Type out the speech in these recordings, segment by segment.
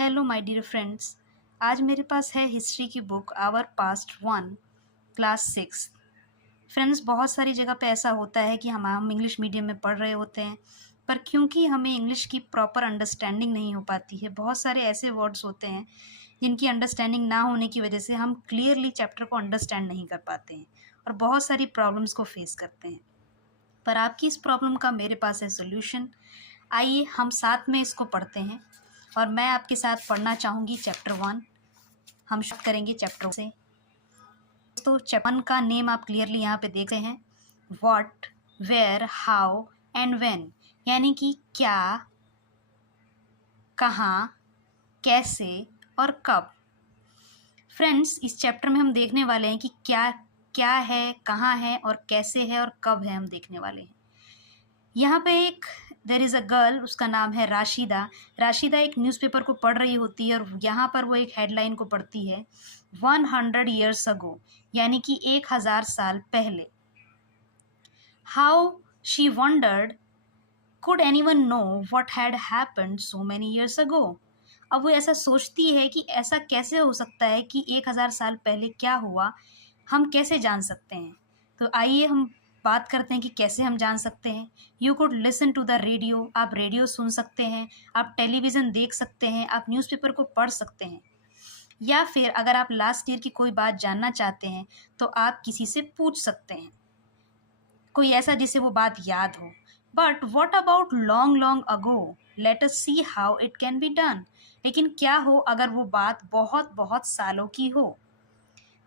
Hello my dear friends. आज मेरे पास है हिस्ट्री की book our past one class 6। Friends, बहुत सारी जगह पे ऐसा होता है कि हम इंग्लिश मीडियम में पढ़ रहे होते हैं, पर क्योंकि हमें इंग्लिश की प्रॉपर अंडरस्टैंडिंग नहीं हो पाती है, बहुत सारे ऐसे वर्ड्स होते हैं जिनकी अंडरस्टैंडिंग ना होने की वजह से हम क्लियरली चैप्टर को अंडरस्टैंड नहीं कर पाते हैं और बहुत सारी प्रॉब्लम्स को फेस करते हैं। पर आपकी इस प्रॉब्लम का मेरे पास है सोल्यूशन। आइए हम साथ में इसको पढ़ते हैं और मैं आपके साथ पढ़ना चाहूँगी चैप्टर 1। हम शुरू करेंगे चैप्टर से। तो चैप्टर 1 का नेम आप क्लियरली यहाँ पे देख रहे हैं, what, where, how and when, यानी कि क्या, कहाँ, कैसे और कब। फ्रेंड्स, इस चैप्टर में हम देखने वाले हैं कि क्या क्या है, कहाँ है और कैसे है और कब है, हम देखने वाले हैं। यहाँ पे एक देर इज़ अ गर्ल, उसका नाम है राशिदा। राशिदा एक न्यूज़पेपर को पढ़ रही होती है और यहाँ पर वो एक हेडलाइन को पढ़ती है, 100 years ago, यानी कि 1000 साल पहले। How she wondered could anyone know what had happened so many years ago। अब वो ऐसा सोचती है कि ऐसा कैसे हो सकता है कि 1000 साल पहले क्या हुआ, हम कैसे जान सकते हैं। तो आइए हम बात करते हैं कि कैसे हम जान सकते हैं। You could listen to the radio, आप रेडियो सुन सकते हैं, आप टेलीविज़न देख सकते हैं, आप न्यूज़पेपर को पढ़ सकते हैं, या फिर अगर आप लास्ट ईयर की कोई बात जानना चाहते हैं तो आप किसी से पूछ सकते हैं, कोई ऐसा जिसे वो बात याद हो। But what about long long ago, let us see how it can be done. लेकिन क्या हो अगर वो बात बहुत बहुत सालों की हो,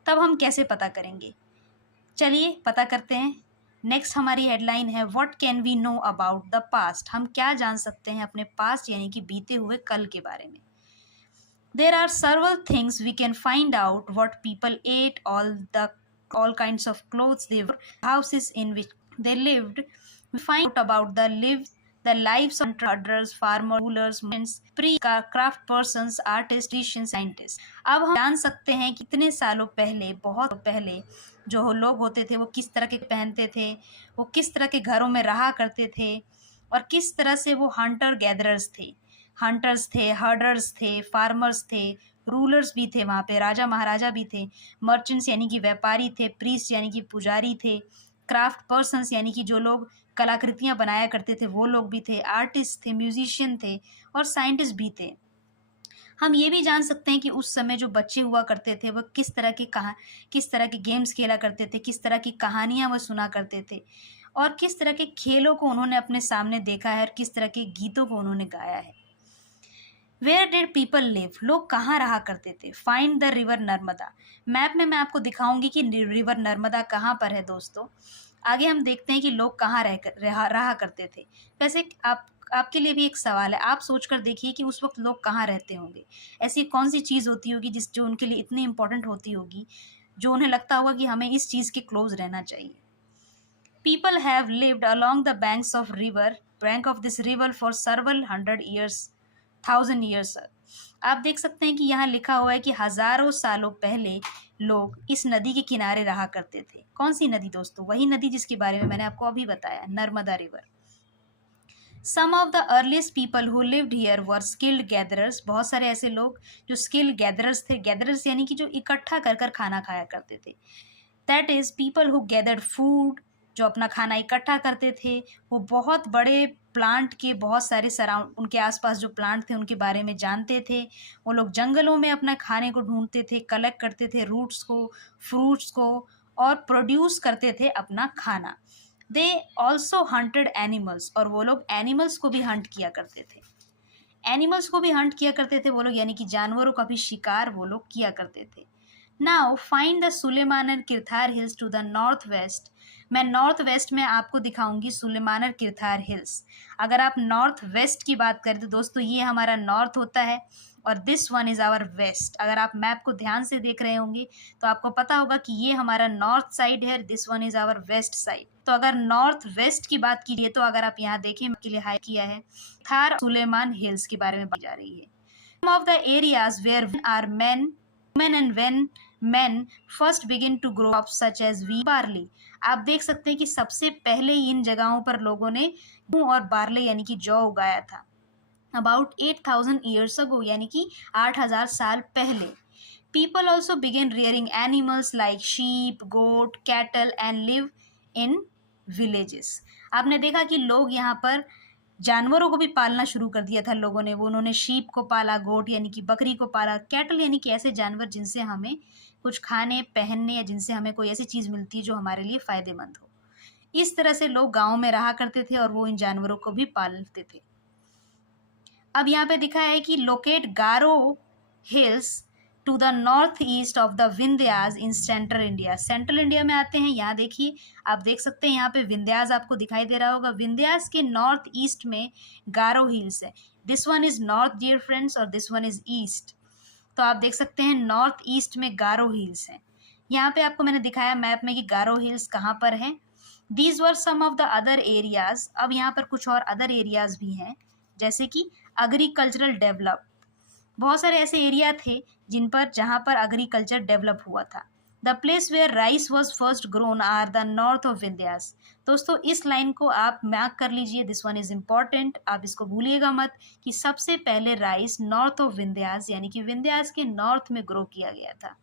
तब हम कैसे पता करेंगे। चलिए पता करते हैं। नेक्स्ट हमारी हेडलाइन है, what can we know about the past, हम क्या जान सकते हैं अपने पास्ट यानी कि बीते हुए कल के बारे में। There are several things we can find out: what people ate, all kinds of clothes they wore, houses in which they lived. We find out about the lives of hunters, farmers, rulers, merchants, pre-craft persons, artists, musicians, scientists. अब हम जान सकते हैं कितने सालों पहले, बहुत पहले जो लोग होते थे वो किस तरह के पहनते थे, वो किस तरह के घरों में रहा करते थे और किस तरह से वो हंटर्स थे, हर्डर्स थे, फार्मर्स थे, रूलर्स भी थे, वहाँ पे राजा महाराजा भी थे, मर्चेंट्स यानी कि व्यापारी थे, प्रीस्ट यानी कि पुजारी थे, क्राफ्ट पर्सन्स यानी कि जो लोग कलाकृतियाँ बनाया करते थे वो लोग भी थे, आर्टिस्ट थे, म्यूजिशियन थे और साइंटिस्ट भी थे। हम ये भी जान सकते हैं कि उस समय जो बच्चे हुआ करते थे वो किस तरह के गेम्स खेला करते थे, किस तरह की कहानियाँ वो सुना करते थे और किस तरह के खेलों को उन्होंने अपने सामने देखा है और किस तरह के गीतों को उन्होंने गाया है। वेयर डिड पीपल लिव, लोग कहाँ रहा करते थे। Find the river Narmada, map में मैं आपको दिखाऊंगी कि रिवर नर्मदा कहाँ पर है दोस्तों। आगे हम देखते हैं कि लोग कहाँ रहा करते थे। वैसे आपके लिए भी एक सवाल है, आप सोच कर देखिए कि उस वक्त लोग कहाँ रहते होंगे। ऐसी कौन सी चीज़ होती होगी जो उनके लिए इतनी इंपॉर्टेंट होती होगी, जो उन्हें लगता होगा कि हमें इस चीज़ के क्लोज रहना चाहिए। People have lived along the bank of this river for several thousand years. आप देख सकते हैं कि यहाँ लिखा हुआ है कि हजारों सालों पहले लोग इस नदी के किनारे रहा करते थे। कौन सी नदी दोस्तों? वही नदी जिसके बारे में मैंने आपको अभी बताया, Narmada river. Some of the earliest people who lived here were skilled gatherers. बहुत सारे ऐसे लोग जो skilled gatherers थे। gatherers यानी कि जो इकट्ठा कर कर खाना खाया करते थे। That is people who gathered food, जो अपना खाना इकट्ठा करते थे। वो बहुत बड़े प्लांट के बहुत सारे उनके आसपास जो प्लांट थे उनके बारे में जानते थे। वो लोग जंगलों में अपना खाने को ढूंढते थे, कलेक्ट करते थे रूट्स को, फ्रूट्स को और प्रोड्यूस करते थे अपना खाना। दे ऑल्सो हंटेड एनिमल्स, और वो लोग एनिमल्स को भी हंट किया करते थे। एनिमल्स को भी हंट किया करते थे वो लोग, यानी कि जानवरों का भी शिकार वो लोग किया करते थे। Now find the Sulaiman and Kirthar hills to the north west. मैं नॉर्थ वेस्ट में आपको दिखाऊंगी सुलेमान और किरथार हिल्स। अगर आप नॉर्थ वेस्ट की बात करें तो दोस्तों ये हमारा नॉर्थ होता है और this one is our west. अगर आप मैप को ध्यान से देख रहे होंगे तो आपको पता होगा कि ये हमारा नॉर्थ साइड है, this one is our west side. तो अगर नॉर्थ वेस्ट की बात कीजिए तो अगर आप यहाँ देखें, के लिए हाई किया है, थार सुलेमान हिल्स के बारे में बात जा रही है। Some of the areas where are women and when men first begin to grow up such as wheat, barley। आप देख सकते हैं कि सबसे पहले इन जगहों पर लोगों ने गेहूं और बार्ले यानी कि जौ उगाया था। अबाउट 8,000 ईयर्स अगो, यानी कि 8,000 साल पहले। People also began rearing animals like sheep, goat, cattle and live in villages. आपने देखा कि लोग यहाँ पर जानवरों को भी पालना शुरू कर दिया था लोगों ने। वो उन्होंने शीप को पाला, गोट यानी कि बकरी को पाला, कैटल यानी कि ऐसे जानवर जिनसे हमें कुछ खाने पहनने या जिनसे हमें कोई ऐसी चीज़ मिलती है जो हमारे लिए फ़ायदेमंद हो। इस तरह से लोग गाँव में रहा करते थे और वो इन जानवरों को भी पालते थे। अब यहाँ पे दिखा है कि locate Garo hills to the north east of the Vindhyas in central India. Central India में आते हैं, यहाँ देखिए, आप देख सकते हैं यहाँ पे विंध्यास आपको दिखाई दे रहा होगा। विंध्यास के नॉर्थ ईस्ट में गारो हिल्स है। This one is north dear friends और दिस वन इज ईस्ट। तो आप देख सकते हैं नॉर्थ ईस्ट में गारो हिल्स हैं। यहाँ पे आपको मैंने दिखाया मैप में कि गारो हिल्स कहाँ पर है। These were some of the other areas. अब यहाँ पर कुछ और अदर एरियाज भी हैं, जैसे कि एग्रीकल्चरल डेवलप। बहुत सारे ऐसे एरिया थे जहाँ पर एग्रीकल्चर डेवलप हुआ था। The place where rice was first grown are the north of Vindhyas. दोस्तों इस लाइन को आप मार्क कर लीजिए, दिस वन इज इम्पॉर्टेंट, आप इसको भूलिएगा मत कि सबसे पहले राइस नॉर्थ ऑफ विंध्यास यानी कि विंध्यास के नॉर्थ में ग्रो किया गया था।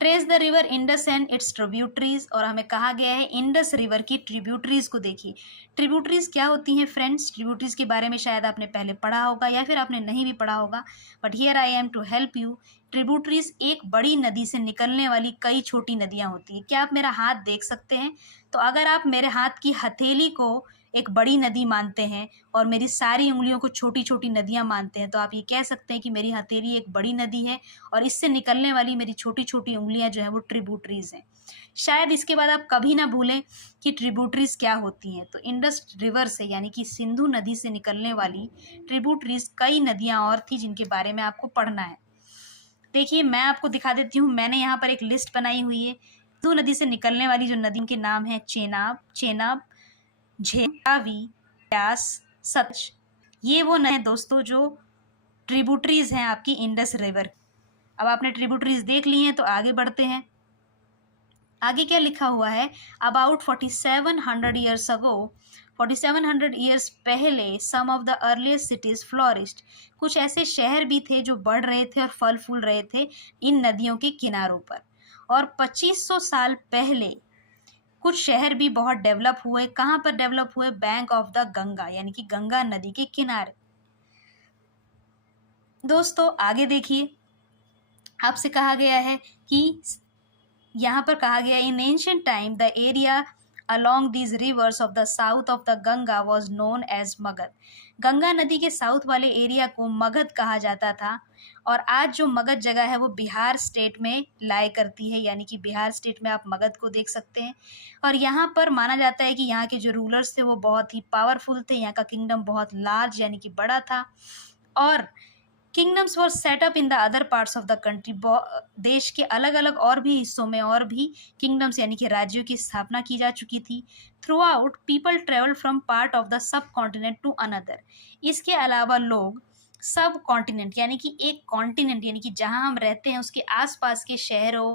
Trace the river Indus and it's tributaries, और हमें कहा गया है इंडस रिवर की ट्रिब्यूटरीज को देखिए। ट्रिब्यूटरीज क्या होती हैं फ्रेंड्स? ट्रिब्यूटरीज के बारे में शायद आपने पहले पढ़ा होगा या फिर आपने नहीं भी पढ़ा होगा, but here I am to help you. Tributaries एक बड़ी नदी से निकलने वाली कई छोटी नदियाँ होती हैं। क्या आप मेरा हाथ देख सकते हैं? तो अगर आप मेरे हाथ की हथेली को एक बड़ी नदी मानते हैं और मेरी सारी उंगलियों को छोटी छोटी नदियाँ मानते हैं, तो आप ये कह सकते हैं कि मेरी हथेली एक बड़ी नदी है और इससे निकलने वाली मेरी छोटी छोटी उंगलियाँ जो हैं वो ट्रिब्यूटरीज हैं। शायद इसके बाद आप कभी ना भूलें कि ट्रिब्यूटरीज क्या होती हैं। तो इंडस रिवर से यानी कि सिंधु नदी से निकलने वाली ट्रिब्यूटरीज कई नदियाँ और थी जिनके बारे में आपको पढ़ना है। देखिए मैं आपको दिखा देती हूँ, मैंने यहाँ पर एक लिस्ट बनाई हुई है। सिंधु नदी से निकलने वाली जो नदी के नाम है चेनाब, झेलावी, व्यास, सतलज। ये वो नए दोस्तों जो ट्रिब्यूटरीज हैं आपकी इंडस रिवर। अब आपने ट्रिब्यूटरीज देख ली हैं तो आगे बढ़ते हैं। आगे क्या लिखा हुआ है? अबाउट 4700 ईयर्स अगो, 4700 ईयर्स पहले some of the earliest cities flourished. कुछ ऐसे शहर भी थे जो बढ़ रहे थे और फल फूल रहे थे इन नदियों के किनारों पर। और 2500 साल पहले कुछ शहर भी बहुत डेवलप हुए। कहाँ पर डेवलप हुए? बैंक ऑफ द गंगा यानी कि गंगा नदी के किनारे। दोस्तों आगे देखिए, आपसे कहा गया है कि यहाँ पर कहा गया इन ancient time the area along these rivers of the south of the Ganga was known as Magadh. Ganga नदी के साउथ वाले एरिया को मगध कहा जाता था। और आज जो मगध जगह है वो बिहार स्टेट में लाई करती है, यानी कि बिहार स्टेट में आप मगध को देख सकते हैं। और यहाँ पर माना जाता है कि यहाँ के जो रूलर्स थे वो बहुत ही पावरफुल थे। यहाँ का किंगडम बहुत लार्ज यानी कि बड़ा था। और kingdoms were set up in the other parts of the country. देश के अलग अलग और भी हिस्सों में और भी किंगडम्स यानी कि राज्यों की स्थापना की जा चुकी थी। Through out people travel from part of the subcontinent to another. इसके अलावा लोग सब कॉन्टिनेंट यानी कि एक कॉन्टिनेंट यानी कि जहाँ हम रहते हैं उसके आसपास के शहरों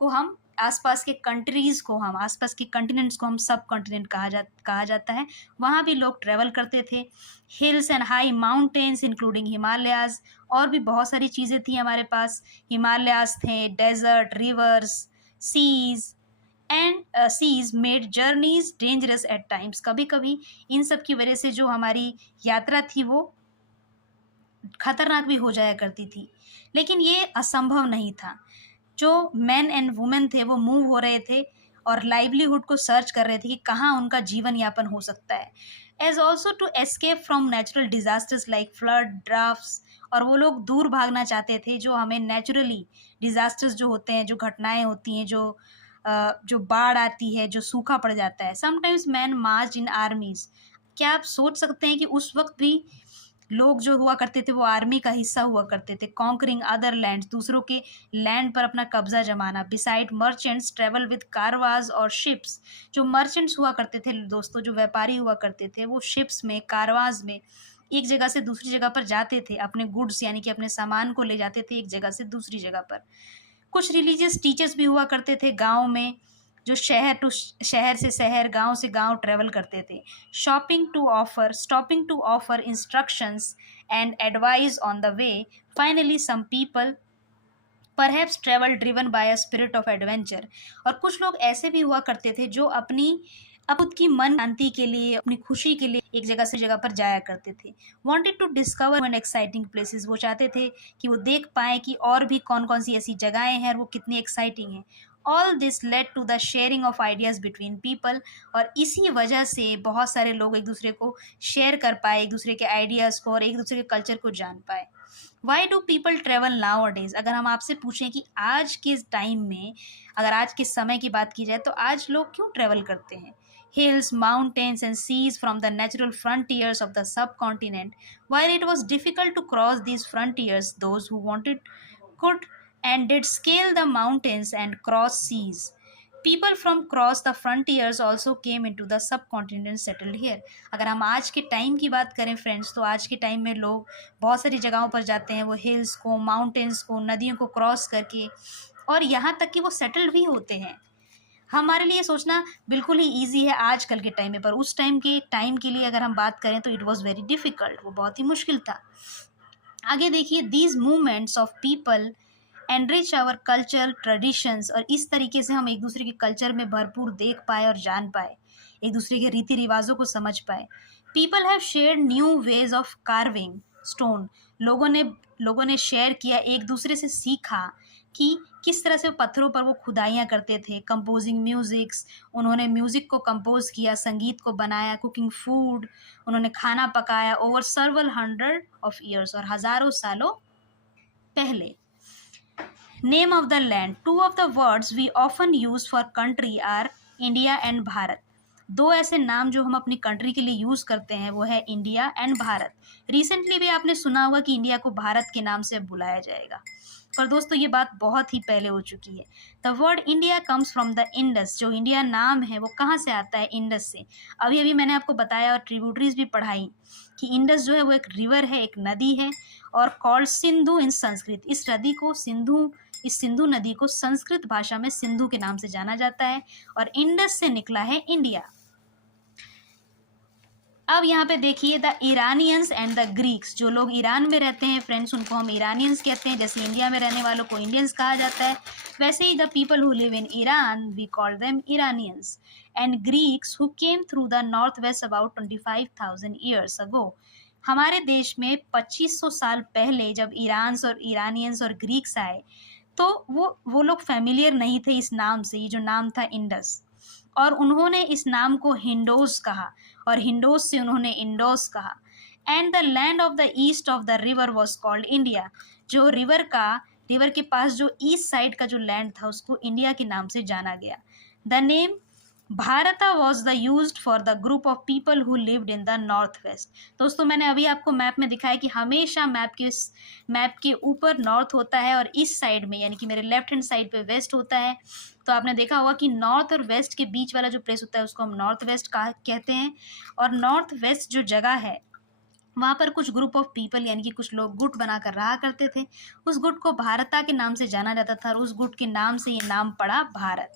को हम, आसपास के कंट्रीज़ को हम, आसपास के कॉन्टिनेंट्स को हम सब कॉन्टिनेंट कहा जाता है। वहाँ भी लोग ट्रैवल करते थे। Hills and high mountains including Himalayas, और भी बहुत सारी चीज़ें थी हमारे पास। हिमालयाज थे, desert, rivers, seas and seas made journeys dangerous at times. कभी कभी इन सब की वजह से जो हमारी यात्रा थी वो खतरनाक भी हो जाया करती थी, लेकिन ये असंभव नहीं था। जो मैन एंड वुमेन थे वो मूव हो रहे थे और लाइवलीहुड को सर्च कर रहे थे कि कहाँ उनका जीवन यापन हो सकता है। As also to escape from natural disasters like flood, droughts. और वो लोग दूर भागना चाहते थे जो हमें नेचुरली डिजास्टर्स जो होते हैं, जो घटनाएं होती हैं, जो बाढ़ आती है, जो सूखा पड़ जाता है। समटाइम्स मैन मार्च इन आर्मीज। क्या आप सोच सकते हैं कि उस वक्त भी लोग जो हुआ करते थे वो आर्मी का हिस्सा हुआ करते थे। कॉन्करिंग अदर लैंड्स, दूसरों के लैंड पर अपना कब्जा जमाना। बिसाइड मर्चेंट्स ट्रेवल विद कारवाज और शिप्स। जो मर्चेंट्स हुआ करते थे दोस्तों, जो व्यापारी हुआ करते थे, वो शिप्स में, कारवाज में एक जगह से दूसरी जगह पर जाते थे। अपने गुड्स यानी कि अपने सामान को ले जाते थे एक जगह से दूसरी जगह पर। कुछ रिलीजियस टीचर्स भी हुआ करते थे गाँव में। जो शहर से शहर, गांव से गांव ट्रेवल करते थे। Stopping to offer instructions and advice on the way. Finally some people perhaps travel driven by a spirit of adventure. और कुछ लोग ऐसे भी हुआ करते थे जो खुद की मन शांति के लिए, अपनी खुशी के लिए एक जगह से जगह पर जाया करते थे। Wanted to discover and exciting places, वो चाहते थे कि वो देख पाए कि और भी कौन कौन सी ऐसी जगहें हैं और वो कितनी एक्साइटिंग हैं। All this led to the sharing of ideas between people. और इसी वजह से बहुत सारे लोग एक दूसरे को शेयर कर पाए, एक दूसरे के आइडियाज़ को और एक दूसरे के कल्चर को जान पाए। Why do people travel now days? अगर हम आपसे पूछें कि आज के टाइम में, अगर आज के समय की बात की जाए तो आज लोग क्यों ट्रेवल करते हैं? Hills, mountains and seas from the natural frontiers of the subcontinent. While it was difficult to cross these frontiers, those who wanted could and did scale the mountains and cross seas. People from cross the frontiers also came into the subcontinent and settled here. अगर हम आज के time की बात करें friends, तो आज के टाइम में लोग बहुत सारी जगहों पर जाते हैं, वो हिल्स को, माउंटेन्स को, नदियों को क्रॉस करके, और यहाँ तक कि वो सेटल भी होते हैं। हमारे लिए सोचना बिल्कुल ही ईजी है आजकल के टाइम में, पर उस टाइम के लिए अगर हम बात करें तो इट वॉज वेरी डिफ़िकल्ट, वो बहुत ही मुश्किल था। आगे देखिए, these movements of people enrich our culture traditions. और इस तरीके से हम एक दूसरे के कल्चर में भरपूर देख पाए और जान पाए, एक दूसरे के रीति रिवाजों को समझ पाए। People have shared new ways of carving stone. लोगों ने शेयर किया, एक दूसरे से सीखा कि किस तरह से पत्थरों पर वो खुदाइयाँ करते थे। कंपोजिंग म्यूज़िक्स, उन्होंने म्यूज़िक को कंपोज किया, संगीत को बनाया। कुकिंग फूड, उन्होंने खाना पकाया। Over several hundred of years, और हज़ारों सालों पहले। Name of the land. Two of the words we often use for country are India and Bharat. दो ऐसे नाम जो हम अपनी कंट्री के लिए यूज़ करते हैं वो है इंडिया एंड भारत। रिसेंटली भी आपने सुना होगा कि इंडिया को भारत के नाम से बुलाया जाएगा, पर दोस्तों ये बात बहुत ही पहले हो चुकी है। The word India comes from the Indus. जो इंडिया नाम है वो कहाँ से आता है? इंडस से। अभी अभी मैंने आपको बताया और ट्रिब्यूटरीज भी पढ़ाई कि इंडस जो है वो एक रिवर है, एक नदी है, और कॉल्ड सिंधु इन संस्कृत। इस सिंधु नदी को संस्कृत भाषा में सिंधु के नाम से जाना जाता है, और इंडस से निकला है इंडिया। अब यहाँ पे देखिए, the Iranians and the Greeks. जो लोग ईरान में रहते हैं फ्रेंड्स, उनको हम ईरानियंस कहते हैं। जैसे इंडिया में रहने वालों को इंडियंस कहा जाता है, वैसे ही the people who live in Iran we call them Iranians. And Greeks who came through the north west about 25,000 years ago. हमारे देश में 2500 साल पहले जब ईरानियंस और ग्रीक्स आए, तो वो लोग फैमिलियर नहीं थे इस नाम से, ये जो नाम था इंडस, और उन्होंने इस नाम को हिंडोस कहा, और हिंडोस से उन्होंने इंडोस कहा। And the land of the east of the river was called India. जो रिवर के पास जो ईस्ट साइड का जो लैंड था उसको इंडिया के नाम से जाना गया। द नेम भारता was the used for the group of people who lived in the north waste. दोस्तों मैंने अभी आपको मैप में दिखाया कि हमेशा मैप के ऊपर नॉर्थ होता है और इस साइड में, यानी कि मेरे लेफ्ट हैंड साइड पे वेस्ट होता है। तो आपने देखा होगा कि नॉर्थ और वेस्ट के बीच वाला जो प्लेस होता है उसको हम नॉर्थ वेस्ट कहते हैं। और नॉर्थ वेस्ट जो जगह है वहाँ पर कुछ ग्रुप ऑफ पीपल, यानी कि कुछ लोग गुट बनाकर रहा करते थे। उस गुट को भारता के नाम से जाना जाता था, और उस गुट के नाम से ये नाम पड़ा Bharat.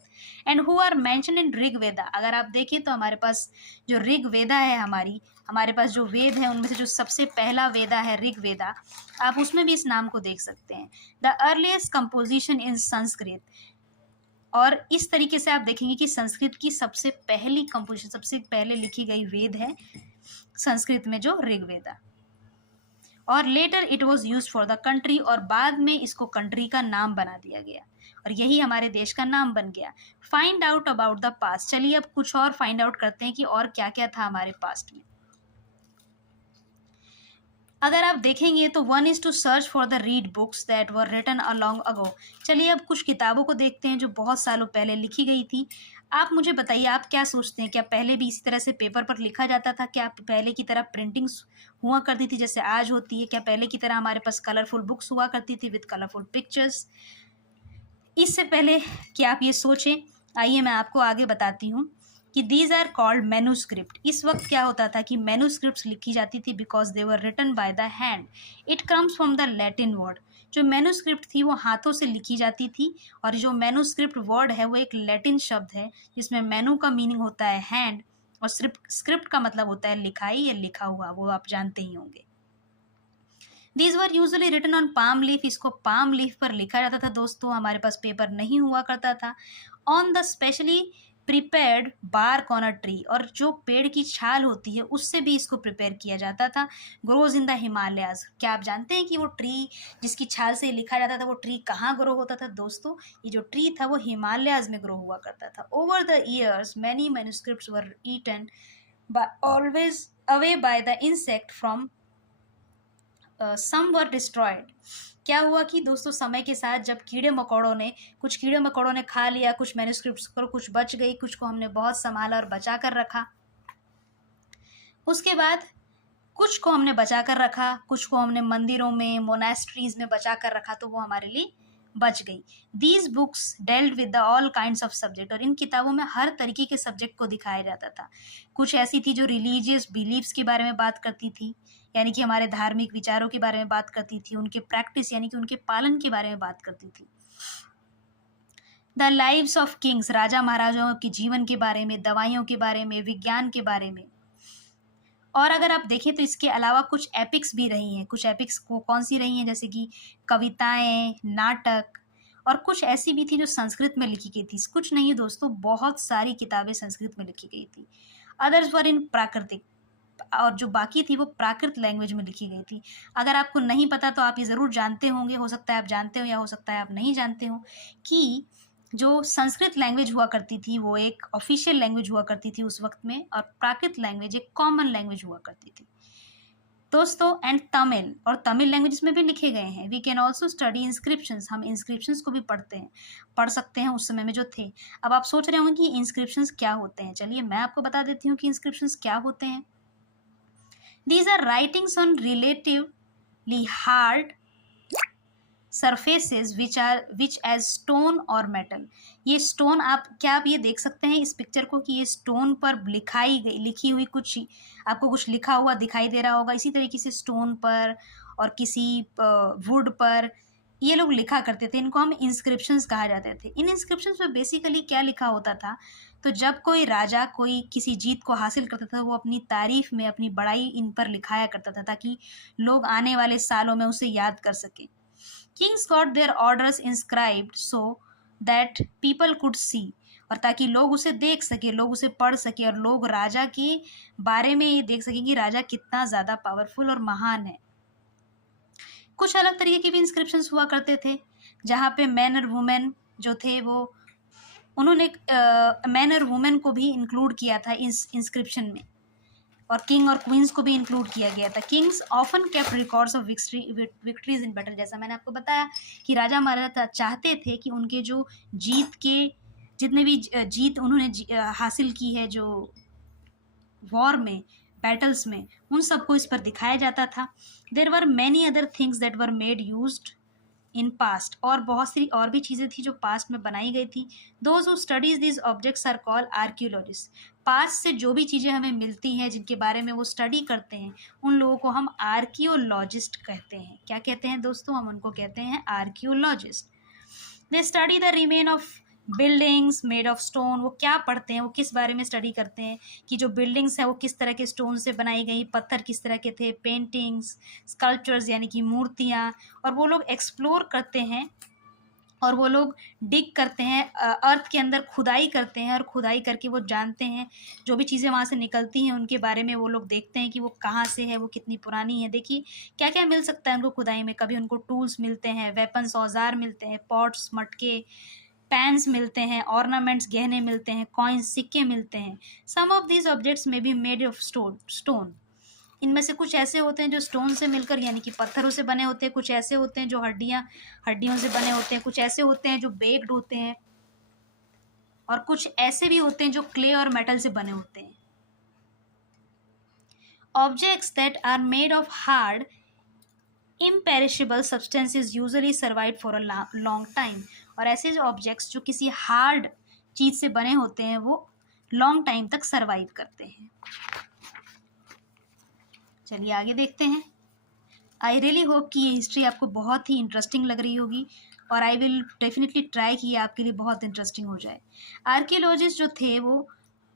And who are mention in Rig Veda. अगर आप देखें तो हमारे पास जो ऋग वेदा है, हमारे पास जो वेद है उनमें से जो सबसे पहला वेदा है ऋग वेदा, आप उसमें भी इस नाम को देख सकते हैं। The earliest composition in Sanskrit. और इस तरीके से आप देखेंगे कि संस्कृत की सबसे पहली कंपोजिशन, सबसे पहले लिखी गई वेद है संस्कृत में जो ऋग्वेदा। और later it was use for the country, और बाद में इसको कंट्री का नाम बना दिया गया, और यही हमारे देश का नाम बन गया। Find out about the past. चलिए अब कुछ और फाइंड आउट करते हैं कि और क्या क्या था हमारे पास्ट में। अगर आप देखेंगे तो 1 is to search for the read books that were written long ago। चलिए अब कुछ किताबों को देखते हैं जो बहुत सालों पहले लिखी गई थी। आप मुझे बताइए, आप क्या सोचते हैं, क्या पहले भी इसी तरह से पेपर पर लिखा जाता था? क्या पहले की तरह प्रिंटिंग्स हुआ करती थी जैसे आज होती है? क्या पहले की तरह हमारे पास कलरफुल बुक्स हुआ करती थी विद कलरफुल पिक्चर्स? इससे पहले कि आप ये सोचें, आइए मैं आपको आगे बताती हूँ। कि दीज आर कॉल्ड मैन्यूस्क्रिप्ट। इस वक्त क्या होता था कि मैन्यूस्क्रिप्ट लिखी जाती थी because they were written by the hand. It comes from the Latin word. जो मैन्यूस्क्रिप्ट थी वो हाथों से लिखी जाती थी, और जो मैन्यूस्क्रिप्ट वर्ड है वो एक लैटिन शब्द है जिसमें मैनू का मीनिंग होता है हैंड, और स्क्रिप्ट का मतलब होता है लिखाई या लिखा हुआ, वो आप जानते ही होंगे। These were usually written on palm leaf. इसको पाम लीफ पर लिखा जाता था दोस्तों, हमारे पास पेपर नहीं हुआ करता था। On the specially prepared bark on a tree, और जो पेड़ की छाल होती है उससे भी इसको प्रिपेयर किया जाता था। Grows in the Himalayas. क्या आप जानते हैं कि वो ट्री जिसकी छाल से लिखा जाता था वो ट्री कहाँ ग्रो होता था दोस्तों? ये जो ट्री था वो हिमालयाज में ग्रो हुआ करता था। Over the years many manuscripts were eaten always away by the insect from some were destroyed. क्या हुआ कि दोस्तों समय के साथ जब कुछ कीड़े मकोड़ों ने खा लिया कुछ मैन्यूस्क्रिप्ट्स को, कुछ बच गई, कुछ को हमने बहुत संभाला और बचा कर रखा। उसके बाद कुछ को हमने बचा कर रखा, कुछ को हमने मंदिरों में, मोनास्ट्रीज में बचा कर रखा, तो वो हमारे लिए बच गई। These books dealt with the all kinds of subject. और इन किताबों में हर तरीके के सब्जेक्ट को दिखाया जाता था। कुछ ऐसी थी जो रिलीजियस बिलीव्स के बारे में बात करती थी, यानी कि हमारे धार्मिक विचारों के बारे में बात करती थी, उनके प्रैक्टिस यानी कि उनके पालन के बारे में बात करती थी। द लाइव्स ऑफ किंग्स, राजा महाराजाओं के जीवन के बारे में, दवाइयों के बारे में, विज्ञान के बारे में। और अगर आप देखें तो इसके अलावा कुछ एपिक्स भी रही हैं। कुछ एपिक्स को कौन सी रही हैं, जैसे कि कविताएं, नाटक, और कुछ ऐसी भी थी जो संस्कृत में लिखी गई थी। कुछ नहीं दोस्तों, बहुत सारी किताबें संस्कृत में लिखी गई थी। अदर्स वर इन प्राकृतिक, और जो बाकी थी वो प्राकृत लैंग्वेज में लिखी गई थी। अगर आपको नहीं पता तो आप ये ज़रूर जानते होंगे, हो सकता है आप जानते हो या हो सकता है आप नहीं जानते हो, कि जो संस्कृत लैंग्वेज हुआ करती थी वो एक ऑफिशियल लैंग्वेज हुआ करती थी उस वक्त में, और प्राकृत लैंग्वेज एक कॉमन लैंग्वेज हुआ करती थी दोस्तों। एंड तमिल, और तमिल लैंग्वेज में भी लिखे गए हैं। We can also study inscriptions, हम इंस्क्रिप्शंस को भी पढ़ सकते हैं उस समय में जो थे। अब आप सोच रहे होंगे कि इंस्क्रिप्शंस क्या होते हैं, चलिए मैं आपको बता देती हूँ कि इंस्क्रिप्शंस क्या होते हैं। These are writings on relatively hard surfaces which as stone or metal। ये स्टोन, आप ये देख सकते हैं इस पिक्चर को कि ये स्टोन पर लिखी हुई कुछ, आपको कुछ लिखा हुआ दिखाई दे रहा होगा। इसी तरीके से स्टोन पर और किसी वुड पर ये लोग लिखा करते थे। इनको हम इंस्क्रिप्शंस कहा जाते थे। इन इंस्क्रिप्शंस में बेसिकली क्या लिखा होता था, तो जब कोई राजा कोई किसी जीत को हासिल करता था वो अपनी तारीफ में अपनी बड़ाई इन पर लिखाया करता था, ताकि लोग आने वाले सालों में उसे याद कर सकें। Kings got there orders inscribed so that people could see, और ताकि लोग उसे देख सके, लोग उसे पढ़ सके, और लोग राजा के बारे में ये देख सकें कि राजा कितना ज़्यादा पावरफुल और महान है। कुछ अलग तरीके के भी इंस्क्रिप्शंस हुआ करते थे, जहाँ पे मैन और वुमेन जो थे वो उन्होंने मैन और वुमेन को भी इंक्लूड किया था इस इंस्क्रिप्शन में, और किंग और क्वींस को भी इंक्लूड किया गया था। Kings often kept records of victories in battle. जैसा मैंने आपको बताया कि राजा महाराजा चाहते थे कि उनके जो जितने भी जीत उन्होंने हासिल की है जो वॉर में, बैटल्स में, उन सबको इस पर दिखाया जाता था। There were many other things that were made used in past, और बहुत सी और भी चीज़ें थी जो पास्ट में बनाई गई थी। Those who studies this objects are called archaeologist. Past से जो भी चीज़ें हमें मिलती हैं जिनके बारे में वो स्टडी करते हैं उन लोगों को हम आर्कियोलॉजिस्ट कहते हैं। क्या कहते हैं दोस्तों? हम उनको कहते हैं archaeologist. They study the remain of buildings made of stone. वो क्या पढ़ते हैं, वो किस बारे में स्टडी करते हैं कि जो बिल्डिंग्स है वो किस तरह के स्टोन से बनाई गई, पत्थर किस तरह के थे, पेंटिंग्स, स्कल्पचर्स यानी कि मूर्तियाँ, और वो लोग एक्सप्लोर करते हैं और वो लोग डिग करते हैं, अर्थ के अंदर खुदाई करते हैं, और खुदाई करके वो जानते हैं जो भी चीज़ें वहाँ से निकलती हैं उनके बारे में वो लोग देखते हैं कि वो कहाँ से है, वो कितनी पुरानी है। देखिए क्या क्या मिल सकता है उनको खुदाई में। कभी उनको टूल्स मिलते हैं, वेपन्स औजार मिलते हैं, पॉट्स मटके पैन्स मिलते हैं, ऑर्नामेंट्स गहने मिलते हैं, कॉइन्स सिक्के मिलते हैं। सम ऑफ दीज ऑब्जेक्ट्स में बी मेड ऑफ स्टोन। इनमें से कुछ ऐसे होते हैं जो स्टोन से मिलकर यानी कि पत्थरों से बने होते हैं, कुछ ऐसे होते हैं जो हड्डियों से बने होते हैं, कुछ ऐसे होते हैं जो बेक्ड होते हैं, और कुछ ऐसे भी होते हैं जो क्ले और मेटल से बने होते हैं। Objects that are made of hard imperishable substances usually survive for a long time। और ऐसे जो ऑब्जेक्ट्स जो किसी हार्ड चीज़ से बने होते हैं वो लॉन्ग टाइम तक सर्वाइव करते हैं। चलिए आगे देखते हैं। आई रियली होप कि ये हिस्ट्री आपको बहुत ही इंटरेस्टिंग लग रही होगी और आई विल डेफिनेटली ट्राई कि ये आपके लिए बहुत इंटरेस्टिंग हो जाए। आर्कियोलॉजिस्ट जो थे वो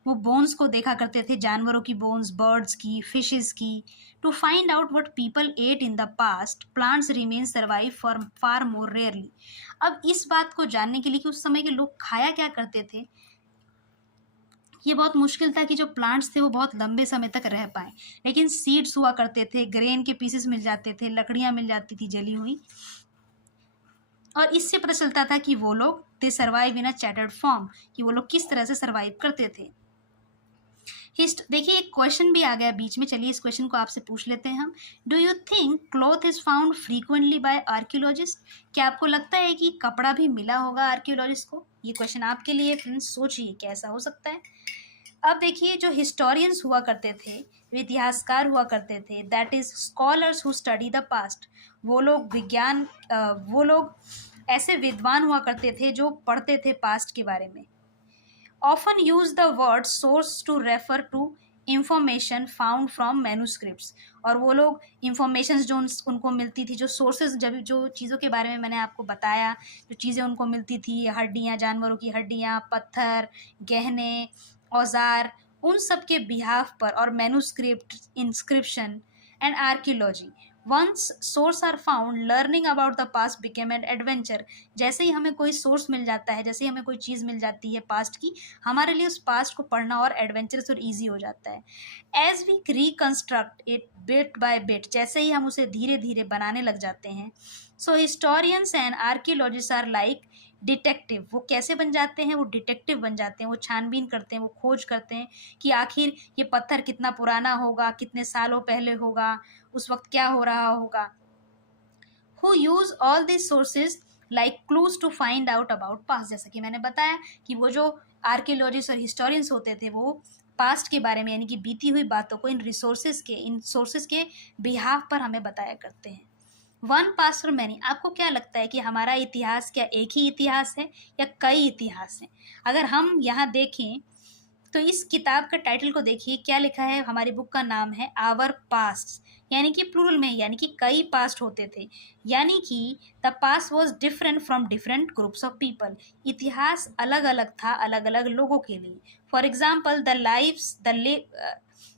बोन्स को देखा करते थे, जानवरों की बोन्स, बर्ड्स की, फिशेस की, to find out what people ate in the past, plants remain survive for far more rarely. अब इस बात को जानने के लिए कि उस समय के लोग खाया क्या करते थे, ये बहुत मुश्किल था कि जो प्लांट्स थे वो बहुत लंबे समय तक रह पाए। लेकिन सीड्स हुआ करते थे, ग्रेन के पीसेस मिल जाते थे, लकड़ियाँ मिल जाती थी जली हुई, और इससे पता चलता था कि वो लोग दे सर्वाइव इन अ चैटर्ड फॉर्म, कि वो लोग किस तरह से सर्वाइव करते थे। देखिए एक क्वेश्चन भी आ गया बीच में, चलिए इस क्वेश्चन को आपसे पूछ लेते हैं हम। Do you think cloth is found frequently by archaeologist? क्या आपको लगता है कि कपड़ा भी मिला होगा आर्कियोलॉजिस्ट को? ये क्वेश्चन आपके लिए, फ्रेंड्स सोचिए कैसा हो सकता है। अब देखिए जो हिस्टोरियंस हुआ करते थे, जो इतिहासकार हुआ करते थे, that is scholars who study the past, वो लोग ऐसे विद्वान हुआ करते थे जो पढ़ते थे पास्ट के बारे में। Often use the word source to refer to information found from manuscripts, और वो लोग इंफॉर्मेशन जो उनको मिलती थी, जो सोर्सेज, जब जो चीज़ों के बारे में मैंने आपको बताया, जो चीज़ें उनको मिलती थी, हड्डियाँ, जानवरों की हड्डियाँ, पत्थर, गहने, औजार, उन सब के बिहाफ पर, और manuscript, inscription and archaeology, once source are found, learning about the past became an adventure. जैसे ही हमें कोई सोर्स मिल जाता है, जैसे ही हमें कोई चीज़ मिल जाती है पास्ट की, हमारे लिए उस पास्ट को पढ़ना और एडवेंचरस और ईजी हो जाता है। As we reconstruct it bit by bit, जैसे ही हम उसे धीरे धीरे बनाने लग जाते हैं, so historians and archaeologist are like detective. वो कैसे बन जाते हैं? वो डिटेक्टिव बन जाते हैं, वो छानबीन करते हैं, वो खोज करते हैं कि आखिर ये पत्थर कितना पुराना होगा, कितने सालों पहले होगा, उस वक्त क्या हो रहा होगा। Who use all these sources like clues to find out about past, जैसा कि मैंने बताया कि वो जो आर्कियोलॉजिस्ट और हिस्टोरियंस होते थे वो पास्ट के बारे में, यानी कि बीती हुई बातों को इन सोर्सेज के बिहाफ पर हमें बताया करते हैं। वन पास्ट और मैनी, आपको क्या लगता है कि हमारा इतिहास क्या एक ही इतिहास है या कई इतिहास हैं? अगर हम यहाँ देखें तो इस किताब का टाइटल को देखिए, क्या लिखा है, हमारी बुक का नाम है आवर पास्ट, यानी कि प्लूरल में, यानी कि कई पास्ट होते थे, यानी कि the past was different from different groups of people. इतिहास अलग अलग था अलग अलग लोगों के लिए। For example the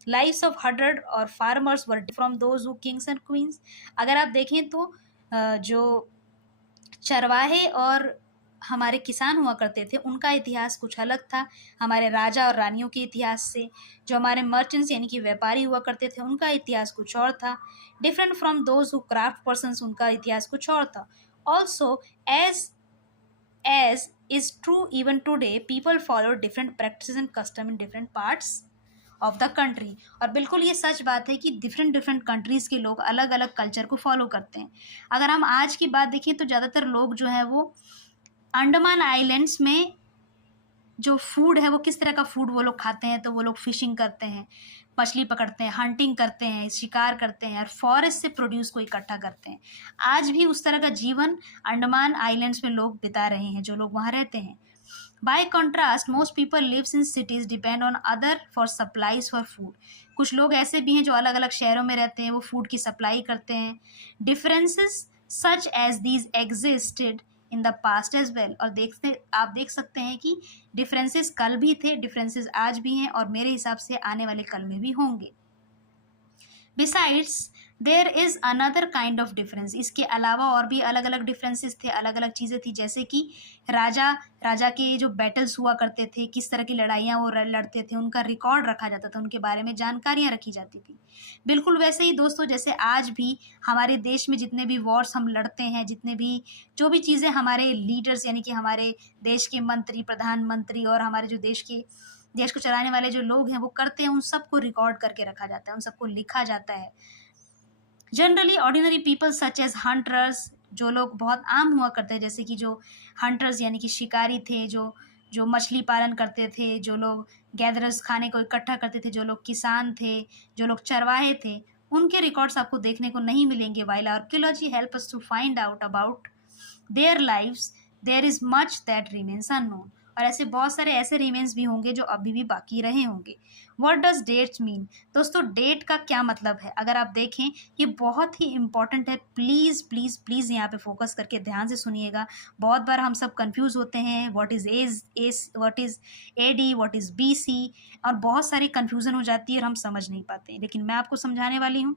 lives of hundred और farmers were from those who kings and queens. अगर आप देखें तो जो चरवाहे और हमारे किसान हुआ करते थे उनका इतिहास कुछ अलग था हमारे राजा और रानियों के इतिहास से। जो हमारे मर्चेंट्स यानी कि व्यापारी हुआ करते थे उनका इतिहास कुछ और था। Different from those who craft persons, उनका इतिहास कुछ और था। Also as is true even today, people follow different practice and custom in different parts of the country. और बिल्कुल ये सच बात है कि डिफरेंट कंट्रीज़ के लोग अलग अलग कल्चर को फॉलो करते हैं। अगर हम आज की बात देखें तो ज़्यादातर लोग जो है वो अंडमान आइलैंड्स में जो फूड है वो किस तरह का फूड वो लोग खाते हैं, तो वो लोग फिशिंग करते हैं, मछली पकड़ते हैं, हंटिंग करते हैं, शिकार करते हैं और फॉरेस्ट से प्रोड्यूस को इकट्ठा करते हैं। आज भी उस तरह का जीवन अंडमान आइलैंड्स में लोग बिता रहे हैं जो लोग वहाँ रहते हैं। By contrast most people lives in cities depend on other for supplies for food. कुछ लोग ऐसे भी हैं जो अलग अलग शहरों में रहते हैं, वो फूड की सप्लाई करते हैं। Differences such as these existed in the past as well. और आप देख सकते हैं कि डिफरेंसेस कल भी थे, डिफरेंसेस आज भी हैं और मेरे हिसाब से आने वाले कल में भी होंगे। Besides there is another kind of difference, इसके अलावा और भी अलग अलग डिफरेंसेस थे, अलग अलग चीज़ें थी, जैसे कि राजा के जो बैटल्स हुआ करते थे, किस तरह की लड़ाइयाँ वो लड़ते थे, उनका रिकॉर्ड रखा जाता था, उनके बारे में जानकारियाँ रखी जाती थी। बिल्कुल वैसे ही दोस्तों जैसे आज भी हमारे देश में जितने भी वॉर्स हम लड़ते हैं, जितने भी जो भी चीज़ें हमारे लीडर्स यानी कि हमारे देश के मंत्री, प्रधानमंत्री और हमारे जो देश को चलाने वाले जो लोग हैं वो करते हैं, उन सबको रिकॉर्ड करके रखा जाता है, उन सबको लिखा जाता है। Generally ordinary people such as hunters, जो लोग बहुत आम हुआ करते हैं, जैसे कि जो हंटर्स यानी कि शिकारी थे, जो मछली पालन करते थे, जो लोग गैदरर्स खाने को इकट्ठा करते थे, जो लोग किसान थे, जो लोग चरवाहे थे, उनके रिकॉर्ड्स आपको देखने को नहीं मिलेंगे। While archaeology help us to find out about their lives, there is much that remains unknown. और ऐसे बहुत सारे ऐसे रिमेन्स भी होंगे जो अभी भी बाकी रहे होंगे। What does dates mean? दोस्तों डेट का क्या मतलब है? अगर आप देखें ये बहुत ही इंपॉर्टेंट है, प्लीज़ प्लीज़ प्लीज़ यहाँ पे फोकस करके ध्यान से सुनिएगा। बहुत बार हम सब कंफ्यूज होते हैं, what is age what is AD, what is BC, और बहुत सारी कन्फ्यूज़न हो जाती है और हम समझ नहीं पाते हैं, लेकिन मैं आपको समझाने वाली हूँ।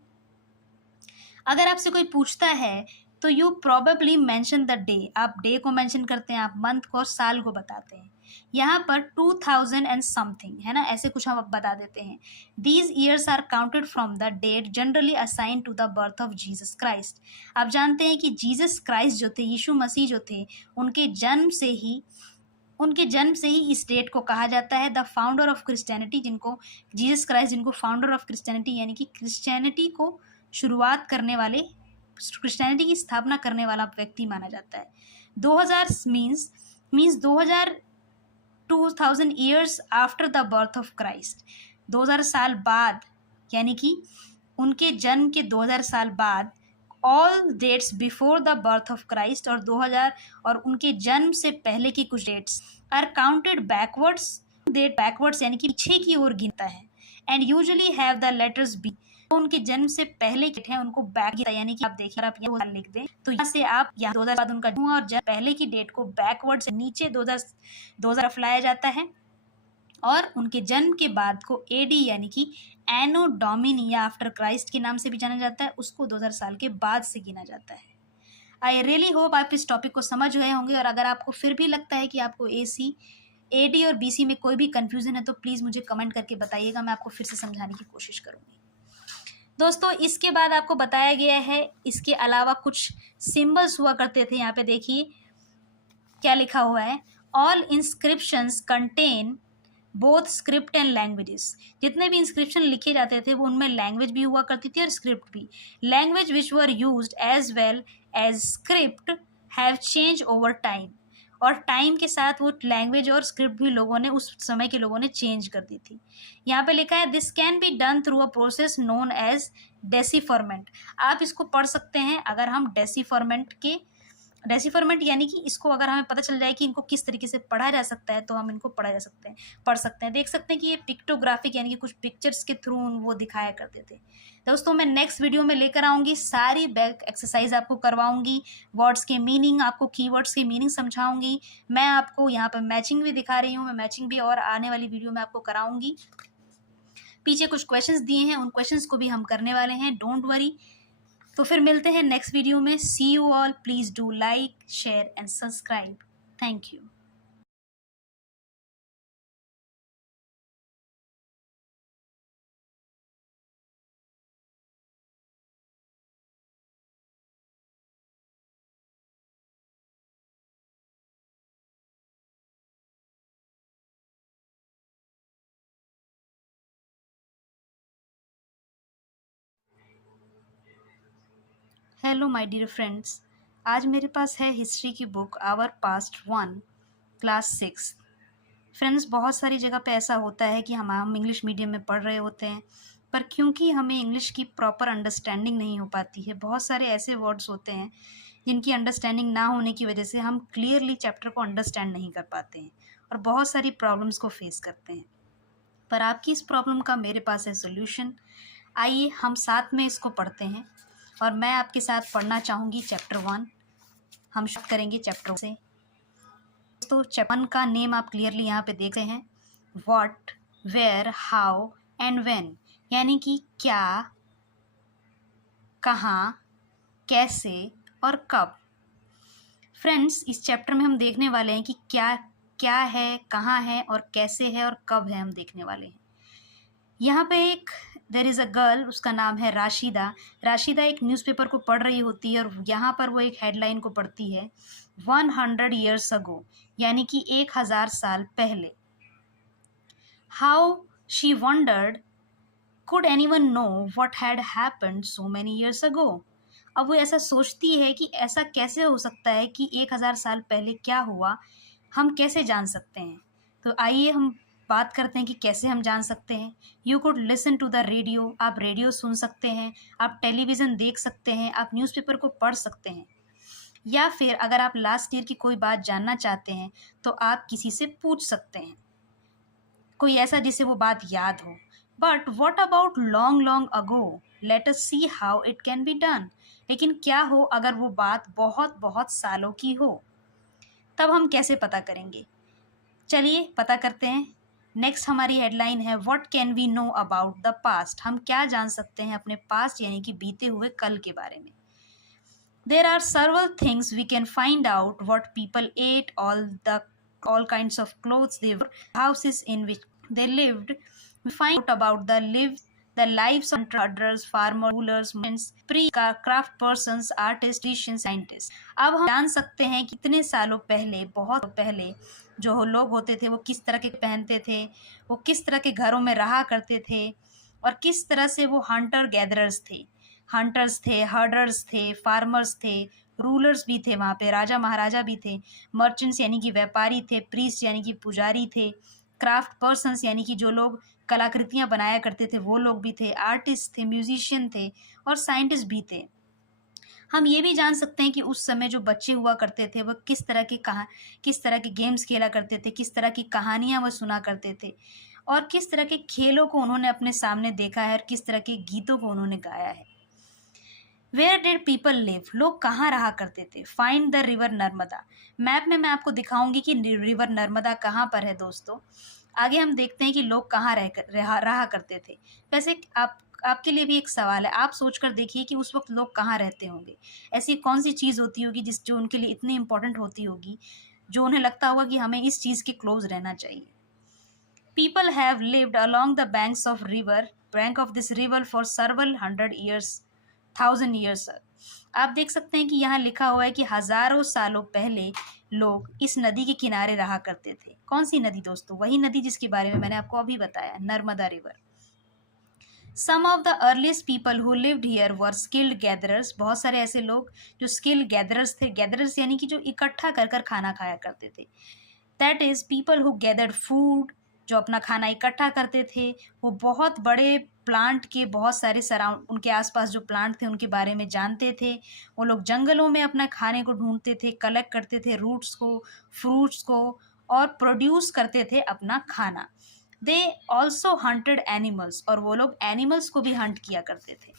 अगर आपसे कोई पूछता है तो you probably mention the day, आप डे को मेंशन करते हैं, आप मंथ को और साल को बताते हैं। यहाँ पर 2000 एंड समथिंग है ना, ऐसे कुछ हम बता देते हैं। These years are counted from the date generally assign to the birth of Jesus Christ. आप जानते हैं कि जीसस क्राइस्ट जो थे, यीशु मसीह जो थे, उनके जन्म से ही इस डेट को कहा जाता है द फाउंडर ऑफ क्रिश्चियनिटी, जिनको जीसस क्राइस्ट, जिनको फाउंडर ऑफ क्रिश्चियनिटी यानी कि क्रिश्चियनिटी को शुरुआत करने वाले, क्रिश्चियनिटी की स्थापना करने वाला व्यक्ति माना जाता है। 2000 means 2000 years after the birth of Christ, 2000 साल बाद, यानी कि उनके जन्म के 2000 साल बाद, all dates before the birth of Christ और 2000 और उनके जन्म से पहले की कुछ dates are counted backwards. Date backwards यानी कि पीछे की ओर गिनता है, and usually have the letters B. तो उनके जन्म से पहले के हैं उनको बैक गिनता, यानी कि आप देखिए, आप यहाँ लिख दें तो यहाँ से आप यहाँ 2000 बाद उनका जन्म और जन्म पहले की डेट को बैकवर्ड से नीचे 2000 लाया जाता है, और उनके जन्म के बाद को एडी यानी कि एनो डोमिनी या आफ्टर क्राइस्ट के नाम से भी जाना जाता है, उसको 2000 साल के बाद से गिना जाता है। आई रियली होप आप इस टॉपिक को समझ गए होंगे, और अगर आपको फिर भी लगता है कि आपको एडी और बीसी में कोई भी कंफ्यूजन है तो प्लीज़ मुझे कमेंट करके बताइएगा, मैं आपको फिर से समझाने की कोशिश करूँगी। दोस्तों इसके बाद आपको बताया गया है, इसके अलावा कुछ सिंबल्स हुआ करते थे। यहाँ पे देखिए क्या लिखा हुआ है, all inscriptions contain both script and languages. जितने भी इंस्क्रिप्शन लिखे जाते थे वो उनमें लैंग्वेज भी हुआ करती थी और स्क्रिप्ट भी। Language which were used as well as script have change over time, और टाइम के साथ वो लैंग्वेज और स्क्रिप्ट भी लोगों ने, उस समय के लोगों ने चेंज कर दी थी। यहाँ पे लिखा है this can be done through a process known as decipherment. आप इसको पढ़ सकते हैं अगर हम डेसीफरमेंट यानी कि इसको अगर हमें पता चल जाए कि इनको किस तरीके से पढ़ा जा सकता है तो हम इनको पढ़ सकते हैं। देख सकते हैं कि ये पिक्टोग्राफिक यानी कि कुछ पिक्चर्स के थ्रू वो दिखाया करते थे। दोस्तों मैं नेक्स्ट वीडियो में लेकर आऊँगी, सारी बैक एक्सरसाइज आपको करवाऊँगी, वर्ड्स के मीनिंग, आपको कीवर्ड्स के मीनिंग समझाऊँगी। मैं आपको यहाँ पर मैचिंग भी दिखा रही हूँ, मैं मैचिंग भी और आने वाली वीडियो में आपको कराऊँगी। पीछे कुछ क्वेश्चंस दिए हैं, उन क्वेश्चंस को भी हम करने वाले हैं, डोंट वरी। तो फिर मिलते हैं नेक्स्ट वीडियो में। See you all, please do like, share and subscribe. Thank you. Hello my dear friends, आज मेरे पास है हिस्ट्री की book our past 1 class 6। Friends बहुत सारी जगह पे ऐसा होता है कि हम इंग्लिश मीडियम में पढ़ रहे होते हैं, पर क्योंकि हमें इंग्लिश की प्रॉपर अंडरस्टैंडिंग नहीं हो पाती है, बहुत सारे ऐसे वर्ड्स होते हैं जिनकी अंडरस्टैंडिंग ना होने की वजह से हम क्लियरली चैप्टर को अंडरस्टैंड नहीं कर पाते हैं और बहुत सारी प्रॉब्लम्स को फेस करते हैं। पर आपकी इस प्रॉब्लम का मेरे पास है सोल्यूशन। आइए हम साथ में इसको पढ़ते हैं, और मैं आपके साथ पढ़ना चाहूँगी चैप्टर 1। हम शुरू करेंगे चैप्टर से। तो चैप्टर 1 का नेम आप क्लियरली यहाँ पे देख रहे हैं, what, where, how and when, यानी कि क्या, कहाँ, कैसे और कब। फ्रेंड्स इस चैप्टर में हम देखने वाले हैं कि क्या क्या है, कहाँ है और कैसे है और कब है, हम देखने वाले हैं। यहाँ पे एक देर इज़ अ गर्ल, उसका नाम है राशिदा। राशिदा एक न्यूज़पेपर को पढ़ रही होती है और यहाँ पर वो एक हेडलाइन को पढ़ती है, 100 years ago, यानी कि 1000 साल पहले। How she wondered could anyone know what had happened so many years ago. अब वो ऐसा सोचती है कि ऐसा कैसे हो सकता है कि 1000 साल पहले क्या हुआ, हम कैसे जान सकते हैं। तो आइए हम बात करते हैं कि कैसे हम जान सकते हैं। You could listen to the radio, आप रेडियो सुन सकते हैं, आप टेलीविज़न देख सकते हैं, आप न्यूज़पेपर को पढ़ सकते हैं। या फिर अगर आप लास्ट ईयर की कोई बात जानना चाहते हैं तो आप किसी से पूछ सकते हैं, कोई ऐसा जिसे वो बात याद हो। But what about long long ago, let us see how it can be done. लेकिन क्या हो अगर वो बात बहुत बहुत सालों की हो, तब हम कैसे पता करेंगे? चलिए पता करते हैं। नेक्स्ट हमारी हेडलाइन है what can we know about the past. हम क्या जान सकते हैं अपने पास्ट यानी कि बीते हुए कल के बारे में। There are several things we can find out: what people ate, all kinds of clothes they wore, houses in which they lived. We find out about the lives of hunters, farmers, rulers, merchants, pre-craft persons, artists, musicians, scientists. अब हम जान सकते हैं कि कितने सालों पहले, बहुत पहले जो लोग होते थे वो किस तरह के पहनते थे, वो किस तरह के घरों में रहा करते थे, और किस तरह से वो हंटर गैदरर्स थे। हंटर्स थे, हर्डर्स थे, फार्मर्स थे, रूलर्स भी थे, वहाँ पे राजा महाराजा भी थे, मर्चेंट्स यानी कि व्यापारी थे, प्रीस्ट यानी कि पुजारी थे, क्राफ्ट पर्सन्स यानी कि जो लोग कलाकृतियाँ बनाया करते थे वो लोग भी थे, आर्टिस्ट थे, म्यूजिशियन थे, और साइंटिस्ट भी थे। हम ये भी जान सकते हैं कि उस समय जो बच्चे हुआ करते थे वो किस तरह के गेम्स खेला करते थे, किस तरह की कहानियाँ वो सुना करते थे, और किस तरह के खेलों को उन्होंने अपने सामने देखा है, और किस तरह के गीतों को उन्होंने गाया है। वेयर डिड पीपल लिव, लोग कहाँ रहा करते थे। Find the river Narmada. Map में मैं आपको दिखाऊंगी कि रिवर नर्मदा कहाँ पर है दोस्तों। आगे हम देखते हैं कि लोग कहाँ रहा करते थे। वैसे आपके लिए भी एक सवाल है, आप सोच कर देखिए कि उस वक्त लोग कहाँ रहते होंगे। ऐसी कौन सी चीज़ होती होगी जो उनके लिए इतनी इंपॉर्टेंट होती होगी, जो उन्हें लगता होगा कि हमें इस चीज़ के क्लोज रहना चाहिए। People have lived along the bank of this river for several hundred years, 1000 years. आप देख सकते हैं कि यहाँ लिखा हुआ है कि हजारों सालों पहले लोग इस नदी के किनारे रहा करते थे। कौन सी नदी दोस्तों? वही नदी जिसके बारे में मैंने आपको अभी बताया, Narmada river. Some of the earliest people who lived here were skilled gatherers. बहुत सारे ऐसे लोग जो स्किल्ड गैदरर्स थे। गैदरर्स यानी कि जो इकट्ठा कर कर खाना खाया करते थे। That is people who gathered food, जो अपना खाना इकट्ठा करते थे। वो बहुत बड़े प्लांट के बहुत सारे उनके आसपास जो प्लांट थे उनके बारे में जानते थे। वो लोग जंगलों में अपना खाने को ढूंढते थे, कलेक्ट करते थे रूट्स को, फ्रूट्स को, और प्रोड्यूस करते थे अपना खाना। दे ऑल्सो हंटेड एनिमल्स, और वो लोग एनिमल्स को भी हंट किया करते थे।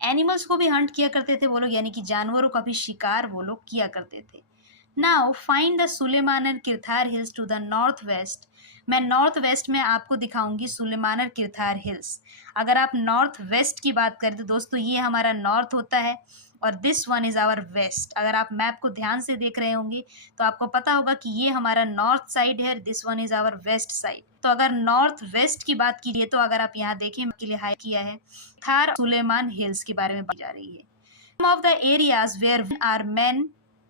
एनिमल्स को भी हंट किया करते थे वो लोग, यानी कि जानवरों का भी शिकार वो लोग किया करते थे। Now find the Sulaiman and Kirthar hills to the north west. मैं नॉर्थ वेस्ट में आपको दिखाऊंगी सुलेमान और किरथार हिल्स। अगर आप नॉर्थ वेस्ट की बात करें तो दोस्तों ये हमारा नॉर्थ होता है, और this one is our west. अगर आप मैप को ध्यान से देख रहे होंगे तो आपको पता होगा कि ये हमारा नॉर्थ साइड है, this one is our west side. तो अगर नॉर्थ वेस्ट की बात कीजिए तो अगर आप यहाँ देखें, के लिए हाई किया है, थार सुलेमान हिल्स के बारे में बात जा रही है। Some of the areas where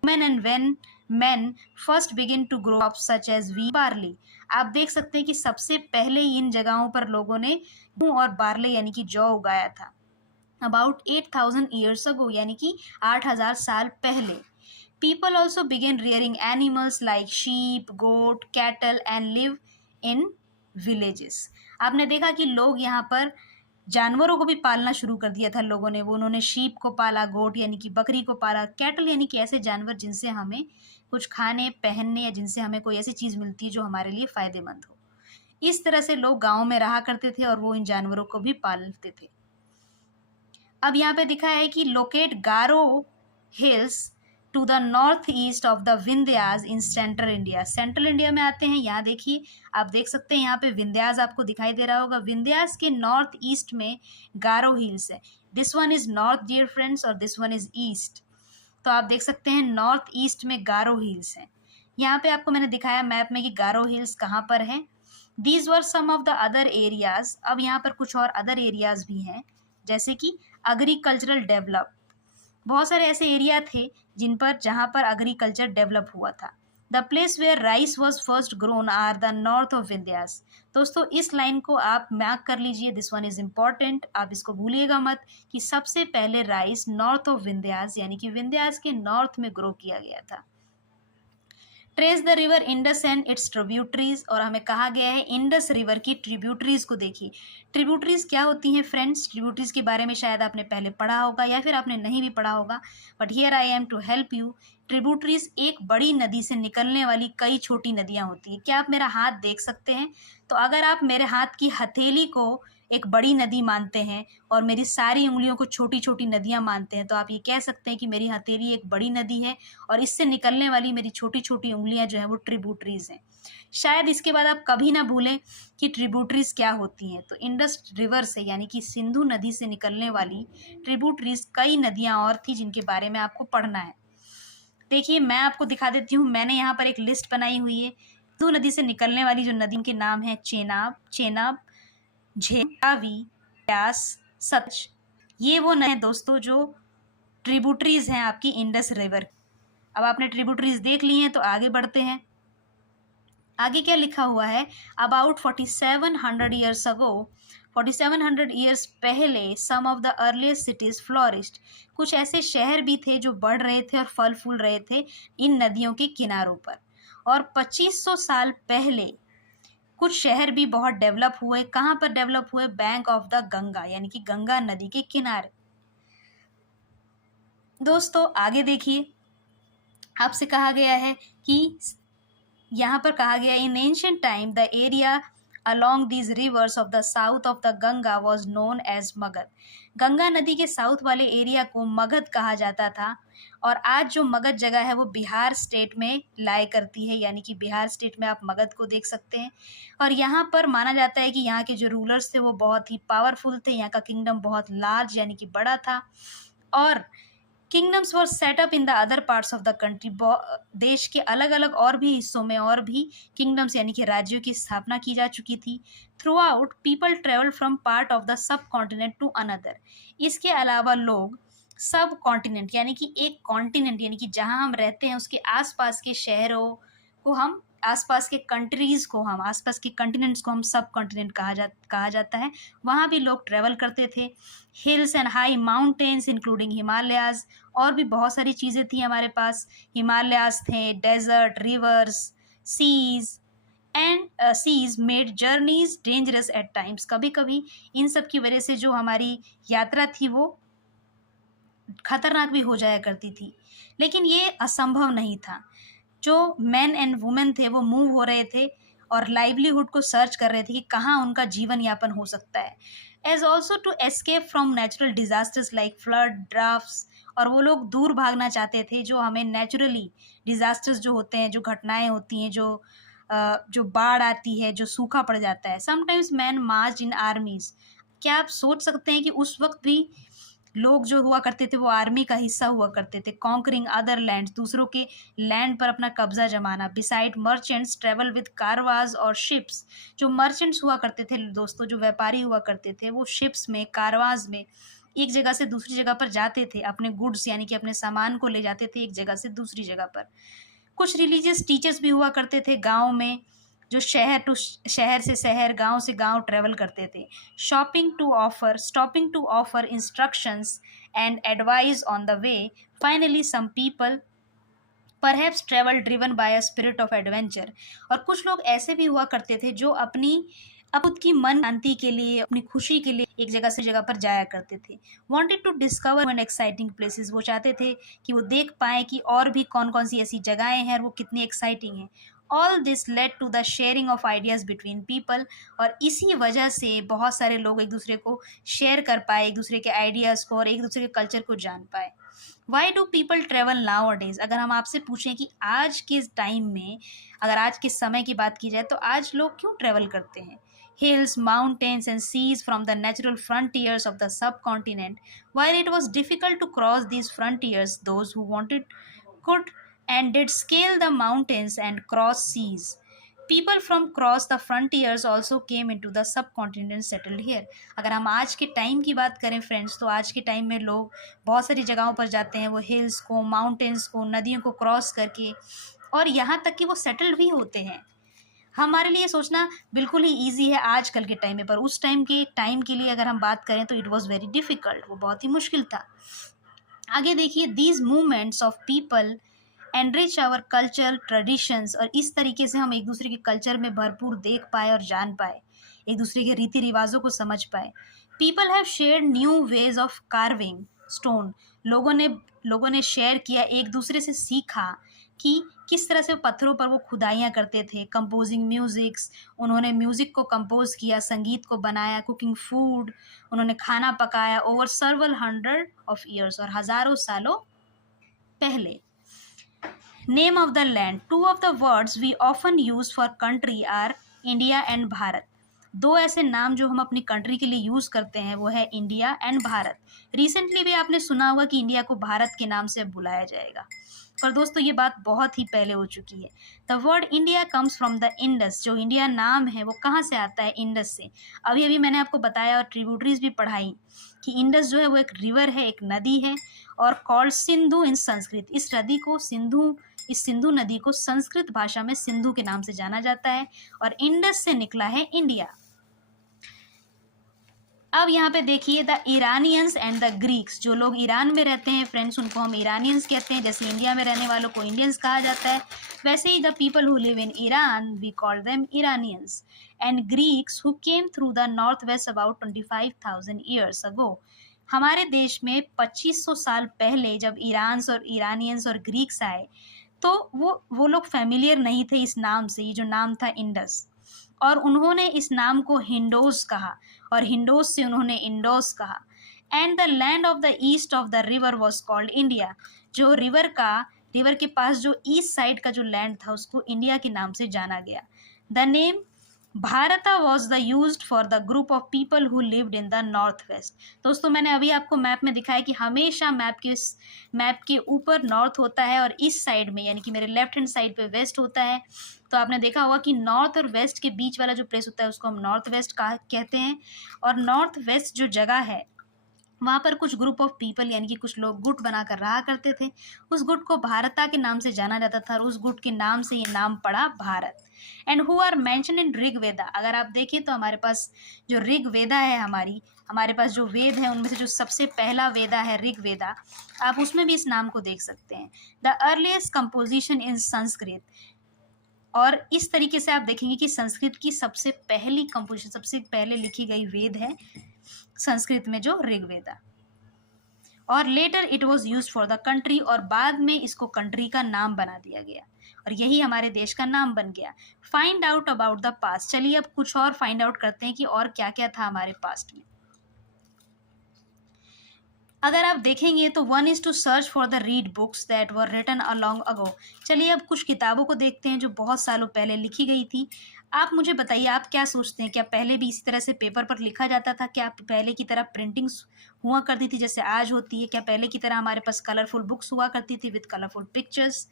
women and when men first begin to grow up such as wheat, barley। आप देख सकते हैं कि सबसे पहले इन जगहों पर लोगों ने गेहूं और बार्ले यानी कि जौ उगाया था। अबाउट 8000 years ago, यानी कि 8000 साल पहले। People also began rearing animals like sheep, goat, cattle and live in villages। आपने देखा कि लोग यहाँ पर जानवरों को भी पालना शुरू कर दिया था लोगों ने। वो उन्होंने शीप को पाला, गोट यानी कि बकरी को पाला, कैटल यानी कि ऐसे जानवर जिनसे हमें कुछ खाने, पहनने, या जिनसे हमें कोई ऐसी चीज़ मिलती है जो हमारे लिए फ़ायदेमंद हो। इस तरह से लोग गाँव में रहा करते थे और वो इन जानवरों को भी पालते थे। अब यहाँ पे दिखा है कि locate Garo hills to the north east of the Vindhyas in central India. Central India में आते हैं, यहाँ देखिए, आप देख सकते हैं यहाँ पे विंध्यास आपको दिखाई दे रहा होगा। विंध्यास के नॉर्थ ईस्ट में गारो हिल्स है। This one is north dear friends, और दिस वन इज ईस्ट। तो आप देख सकते हैं नॉर्थ ईस्ट में गारो हिल्स है। यहाँ पे आपको मैंने दिखाया मैप में कि गारो हिल्स कहाँ पर है। These were some of the other areas. अब यहाँ पर कुछ और अदर एरियाज भी हैं, जैसे कि एग्रीकल्चरल डेवलप। बहुत सारे ऐसे एरिया थे जहाँ पर एग्रीकल्चर डेवलप हुआ था। The place where rice was first grown are the north of Vindhyas. दोस्तों इस लाइन को आप मार्क कर लीजिए, दिस वन इज इम्पॉर्टेंट, आप इसको भूलिएगा मत कि सबसे पहले राइस नॉर्थ ऑफ विंध्यास यानी कि विंध्यास के नॉर्थ में ग्रो किया गया था। Trace the river Indus and it's tributaries, और हमें कहा गया है इंडस रिवर की ट्रिब्यूटरीज को देखिए। ट्रिब्यूटरीज क्या होती हैं फ्रेंड्स? ट्रिब्यूटरीज के बारे में शायद आपने पहले पढ़ा होगा या फिर आपने नहीं भी पढ़ा होगा, but here I am to help you. Tributaries एक बड़ी नदी से निकलने वाली कई छोटी नदियां होती हैं। क्या आप मेरा हाथ देख सकते हैं? तो अगर आप मेरे हाथ की हथेली को एक बड़ी नदी मानते हैं और मेरी सारी उंगलियों को छोटी छोटी नदियां मानते हैं, तो आप ये कह सकते हैं कि मेरी हथेली एक बड़ी नदी है और इससे निकलने वाली मेरी छोटी छोटी उंगलियां जो है वो ट्रिब्यूटरीज हैं। शायद इसके बाद आप कभी ना भूलें कि ट्रिब्यूटरीज क्या होती हैं। तो इंडस रिवर से यानी कि सिंधु नदी से निकलने वाली ट्रिब्यूटरीज कई नदियां और थी जिनके बारे में आपको पढ़ना है। देखिए मैं आपको दिखा देती हूँ, मैंने यहाँ पर एक लिस्ट बनाई हुई है। सिंधु नदी से निकलने वाली जो नदियों के नाम है चेनाब, झेलावी, ब्यास, सतलज। ये वो नए दोस्तों जो ट्रिब्यूटरीज हैं आपकी इंडस रिवर। अब आपने ट्रिब्यूटरीज देख ली हैं तो आगे बढ़ते हैं। आगे क्या लिखा हुआ है? अबाउट 4700 ईयर्स अगो, 4700 ईयर्स पहले some of the earliest cities flourished. कुछ ऐसे शहर भी थे जो बढ़ रहे थे और फल फूल रहे थे इन नदियों के किनारों पर। और 2500 साल पहले कुछ शहर भी बहुत डेवलप हुए। कहाँ पर डेवलप हुए? बैंक ऑफ द गंगा, यानी कि गंगा नदी के किनारे। दोस्तों आगे देखिए, आपसे कहा गया है कि यहाँ पर कहा गया इन ancient time the area along these rivers of the south of the Ganga was known as Magadh. Ganga नदी के साउथ वाले एरिया को मगध कहा जाता था। और आज जो मगध जगह है वो बिहार स्टेट में लाई करती है, यानी कि बिहार स्टेट में आप मगध को देख सकते हैं। और यहाँ पर माना जाता है कि यहाँ के जो रूलर्स थे वो बहुत ही पावरफुल थे। यहाँ का किंगडम बहुत लार्ज यानी कि बड़ा था। और kingdoms were set up in the other parts of the country. देश के अलग अलग और भी हिस्सों में और भी किंगडम्स यानी कि राज्यों की स्थापना की जा चुकी थी। Through out people travel from part of the subcontinent to another. इसके अलावा लोग सब कॉन्टिनेंट यानी कि एक कॉन्टिनेंट यानी कि जहाँ हम रहते हैं उसके आसपास के शहरों को हम, आसपास के कंट्रीज़ को हम, आसपास के कॉन्टिनेंट्स को हम सब कॉन्टिनेंट कहा जाता है। वहाँ भी लोग ट्रेवल करते थे। Hills and high mountains including Himalayas, और भी बहुत सारी चीज़ें थी हमारे पास। हिमालयाज थे, desert, rivers, seas and seas made journeys dangerous at times. कभी कभी इन सब की वजह से जो हमारी यात्रा थी वो खतरनाक भी हो जाया करती थी, लेकिन ये असंभव नहीं था। जो मैन एंड वुमेन थे वो मूव हो रहे थे और लाइवलीहुड को सर्च कर रहे थे कि कहाँ उनका जीवन यापन हो सकता है। As also to escape from natural disasters like flood, droughts. और वो लोग दूर भागना चाहते थे जो हमें नेचुरली डिजास्टर्स जो होते हैं, जो घटनाएं होती हैं, जो बाढ़ आती है, जो सूखा पड़ जाता है। समटाइम्स मैन मार्च इन आर्मीज। क्या आप सोच सकते हैं कि उस वक्त भी लोग जो हुआ करते थे वो आर्मी का हिस्सा हुआ करते थे। कॉन्करिंग अदर लैंड, दूसरों के लैंड पर अपना कब्जा जमाना। बिसाइड मर्चेंट्स ट्रेवल विद कारवाज और शिप्स। जो मर्चेंट्स हुआ करते थे दोस्तों, जो व्यापारी हुआ करते थे, वो शिप्स में, कारवाज में एक जगह से दूसरी जगह पर जाते थे। अपने गुड्स यानी कि अपने सामान को ले जाते थे एक जगह से दूसरी जगह पर। कुछ रिलीजियस टीचर्स भी हुआ करते थे गाँव में, जो शहर से शहर, गांव से गांव ट्रेवल करते थे। Stopping to offer instructions and advice on the way. Finally some people perhaps travel driven by a spirit of adventure. और कुछ लोग ऐसे भी हुआ करते थे जो अपनी खुद की मन शांति के लिए, अपनी खुशी के लिए एक जगह से जगह पर जाया करते थे। Wanted to discover an exciting places. वो चाहते थे कि वो देख पाए कि और भी कौन कौन सी ऐसी जगहें हैं और वो कितनी एक्साइटिंग हैं। All this led to the sharing of ideas between people. और इसी वजह से बहुत सारे लोग एक दूसरे को शेयर कर पाए, एक दूसरे के आइडियाज़ को और एक दूसरे के कल्चर को जान पाए। Why do people travel now days? अगर हम आपसे पूछें कि आज के टाइम में, अगर आज के समय की बात की जाए तो आज लोग क्यों ट्रेवल करते हैं? Hills, mountains and seas from the natural frontiers of the subcontinent. While it was difficult to cross these frontiers, those who wanted could and did scale the mountains and cross seas. People from cross the frontiers also came into the subcontinent settled here. अगर हम आज के time की बात करें friends, तो आज के टाइम में लोग बहुत सारी जगहों पर जाते हैं। वो हिल्स को, माउंटेन्स को, नदियों को क्रॉस करके, और यहाँ तक कि वो सेटल्ड भी होते हैं। हमारे लिए सोचना बिल्कुल ही ईजी है आजकल के टाइम में, पर उस टाइम के लिए अगर हम बात करें तो इट वॉज़ वेरी डिफ़िकल्ट, वो बहुत ही मुश्किल था। आगे देखिए, these movements of people enrich our culture traditions, और इस तरीके से हम एक दूसरे के कल्चर में भरपूर देख पाए और जान पाए, एक दूसरे के रीति रिवाजों को समझ पाए। People have shared new ways of carving stone, लोगों ने शेयर किया, एक दूसरे से सीखा कि किस तरह से पत्थरों पर वो खुदाइयाँ करते थे। कंपोजिंग म्यूजिक्स, उन्होंने म्यूजिक को कंपोज किया, संगीत को बनाया। कुकिंग फूड, उन्होंने खाना पकाया। Over several hundred of years, और हजारों सालों पहले। Name of the land, two of the words we often use for country are India and Bharat. दो ऐसे नाम जो हम अपनी कंट्री के लिए यूज करते हैं वो है इंडिया एंड भारत। रिसेंटली भी आपने सुना होगा कि इंडिया को भारत के नाम से अब बुलाया जाएगा, पर दोस्तों ये बात बहुत ही पहले हो चुकी है। The word India comes from the Indus, जो इंडिया नाम है वो कहाँ से आता है? इंडस से। अभी अभी मैंने आपको बताया और ट्रिब्यूटरीज भी पढ़ाई कि इंडस जो है वो एक रिवर है, एक नदी है, और कॉल्ड सिंधु इन संस्कृत। इस सिंधु नदी को संस्कृत भाषा में सिंधु के नाम से जाना जाता है, और इंडस से निकला है इंडिया। अब यहाँ पे देखिए, the Iranians and the Greeks, जो लोग ईरान में रहते हैं फ्रेंड्स उनको हम ईरानियंस कहते हैं, जैसे इंडिया में रहने वालों को इंडियंस कहा जाता है, वैसे ही the people who live in Iran we call them Iranians. And Greeks who came through the north west about 25,000 years ago. हमारे देश में 2500 साल पहले जब ईरानियंस और ग्रीक्स आए तो वो लोग फेमिलियर नहीं थे इस नाम से, ये जो नाम था इंडस, और उन्होंने इस नाम को हिंडोस कहा, और हिंडोस से उन्होंने इंडोस कहा। And the land of the east of the river was called India, जो रिवर के पास जो ईस्ट साइड का जो लैंड था उसको इंडिया के नाम से जाना गया। द नेम भारता was the used for the group of people who lived in the north waste. दोस्तों मैंने अभी आपको मैप में दिखाया कि हमेशा मैप के ऊपर नॉर्थ होता है और इस साइड में यानी कि मेरे लेफ्ट हैंड साइड पे वेस्ट होता है। तो आपने देखा होगा कि नॉर्थ और वेस्ट के बीच वाला जो प्लेस होता है उसको हम नॉर्थ वेस्ट कहते हैं। और नॉर्थ वेस्ट जो जगह है वहाँ पर कुछ ग्रुप ऑफ पीपल यानी कि कुछ लोग गुट बनाकर रहा करते थे। उस गुट को भारता के नाम से जाना जाता था और उस गुट के नाम से ये नाम पड़ा Bharat. And who are mention in Rig Veda, अगर आप देखें तो हमारे पास जो ऋग वेदा है हमारे पास जो वेद है उनमें से जो सबसे पहला वेदा है ऋग वेदा, आप उसमें भी इस नाम को देख सकते हैं। The earliest composition in Sanskrit, और इस तरीके से आप देखेंगे कि संस्कृत की सबसे पहली कंपोजिशन, सबसे पहले लिखी गई वेद है संस्कृत में जो ऋग्वेदा। और later it was use for the country, और बाद में इसको कंट्री का नाम बना दिया गया और यही हमारे देश का नाम बन गया। Find out about the past, चलिए अब कुछ और फाइंड आउट करते हैं कि और क्या क्या था हमारे पास्ट में। अगर आप देखेंगे तो 1 is to search for the read books that were written long ago। चलिए अब कुछ किताबों को देखते हैं जो बहुत सालों पहले लिखी गई थी। आप मुझे बताइए, आप क्या सोचते हैं, क्या पहले भी इसी तरह से पेपर पर लिखा जाता था? क्या पहले की तरह प्रिंटिंग्स हुआ करती थी जैसे आज होती है? क्या पहले की तरह हमारे पास कलरफुल बुक्स हुआ करती थी विद कलरफुल पिक्चर्स?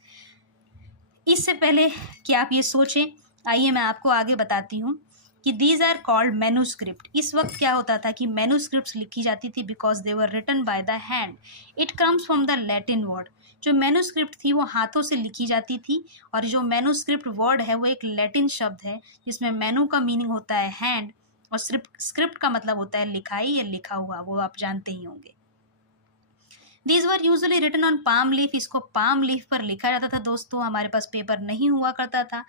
इससे पहले कि आप ये सोचें, आइए मैं आपको आगे बताती हूँ कि दीज आर कॉल्ड मैन्यूस्क्रिप्ट। इस वक्त क्या होता था कि मैन्यूस्क्रिप्ट्स लिखी जाती थी because they were written by the hand. It comes from the Latin word. जो मैन्यूस्क्रिप्ट थी वो हाथों से लिखी जाती थी, और जो मैन्यूस्क्रिप्ट वर्ड है वो एक लैटिन शब्द है जिसमें मैनू का मीनिंग होता है हैंड और स्क्रिप्ट का मतलब होता है लिखाई या लिखा हुआ, वो आप जानते ही होंगे। These were usually written on palm leaf, इसको पाम लीफ पर लिखा जाता था दोस्तों, हमारे पास पेपर नहीं हुआ करता था।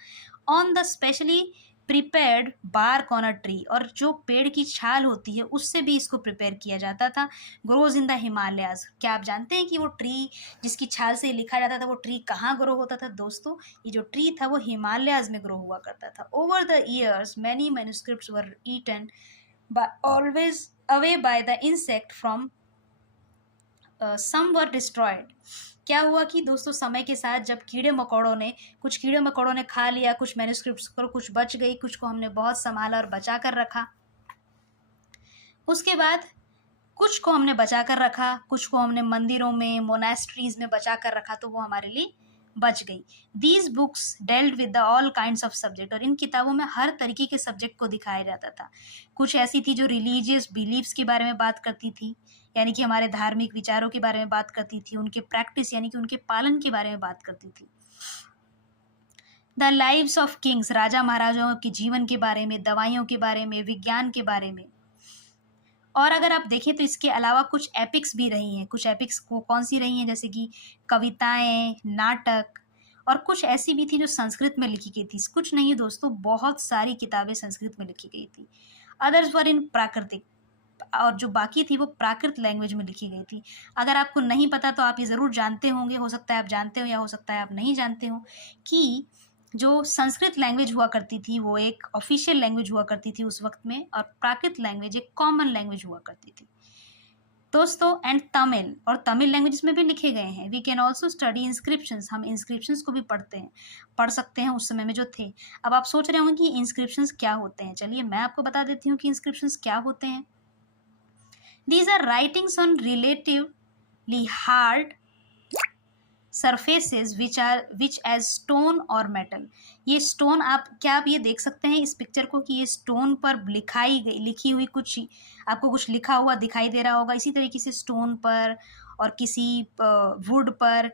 On the specially prepared bark on a tree, और जो पेड़ की छाल होती है उससे भी इसको प्रिपेयर किया जाता था। ग्रोज इन द हिमालयाज, क्या आप जानते हैं कि वो ट्री जिसकी छाल से लिखा जाता था वो ट्री कहाँ ग्रो होता था? दोस्तों ये जो ट्री था वो हिमालयाज में ग्रो हुआ करता था। Over the years many manuscripts were eaten always away by the insect from some were destroyed. क्या हुआ कि दोस्तों समय के साथ जब कुछ कीड़े मकोड़ों ने खा लिया कुछ मैन्यूस्क्रिप्ट्स को, कुछ बच गई, कुछ को हमने बहुत संभाला और बचा कर रखा। उसके बाद कुछ को हमने बचा कर रखा, कुछ को हमने मंदिरों में मोनास्ट्रीज में बचा कर रखा, तो वो हमारे लिए बच गई। These books dealt with the all kinds of subject, और इन किताबों में हर तरीके के सब्जेक्ट को दिखाया जाता था। कुछ ऐसी थी जो रिलीजियस बिलीव्स के बारे में बात करती थी, यानी कि हमारे धार्मिक विचारों के बारे में बात करती थी, उनके प्रैक्टिस यानी कि उनके पालन के बारे में बात करती थी। द लाइव्स ऑफ किंग्स, राजा महाराजाओं के जीवन के बारे में, दवाइयों के बारे में, विज्ञान के बारे में। और अगर आप देखें तो इसके अलावा कुछ एपिक्स भी रही हैं। कुछ एपिक्स को कौन सी रही हैं? जैसे कि कविताएं, नाटक, और कुछ ऐसी भी थी जो संस्कृत में लिखी गई थी। कुछ नहीं दोस्तों, बहुत सारी किताबें संस्कृत में लिखी गई थी। अदर्स वर इन प्राकृतिक, और जो बाकी थी वो प्राकृत लैंग्वेज में लिखी गई थी। अगर आपको नहीं पता तो आप ये ज़रूर जानते होंगे, हो सकता है आप जानते हो या हो सकता है आप नहीं जानते हो, कि जो संस्कृत लैंग्वेज हुआ करती थी वो एक ऑफिशियल लैंग्वेज हुआ करती थी उस वक्त में, और प्राकृत लैंग्वेज एक कॉमन लैंग्वेज हुआ करती थी दोस्तों। एंड तमिल, और तमिल लैंग्वेज में भी लिखे गए हैं। We can also study inscriptions, हम इंस्क्रिप्शंस को भी पढ़ सकते हैं उस समय में जो थे। अब आप सोच रहे होंगे कि इंस्क्रिप्शंस क्या होते हैं, चलिए मैं आपको बता देती हूँ कि इंस्क्रिप्शंस क्या होते हैं। These are writings on relatively hard surfaces which as stone or metal। ये stone, आप ये देख सकते हैं इस पिक्चर को कि ये stone पर लिखी हुई कुछ, आपको कुछ लिखा हुआ दिखाई दे रहा होगा। इसी तरीके से stone पर और किसी वुड पर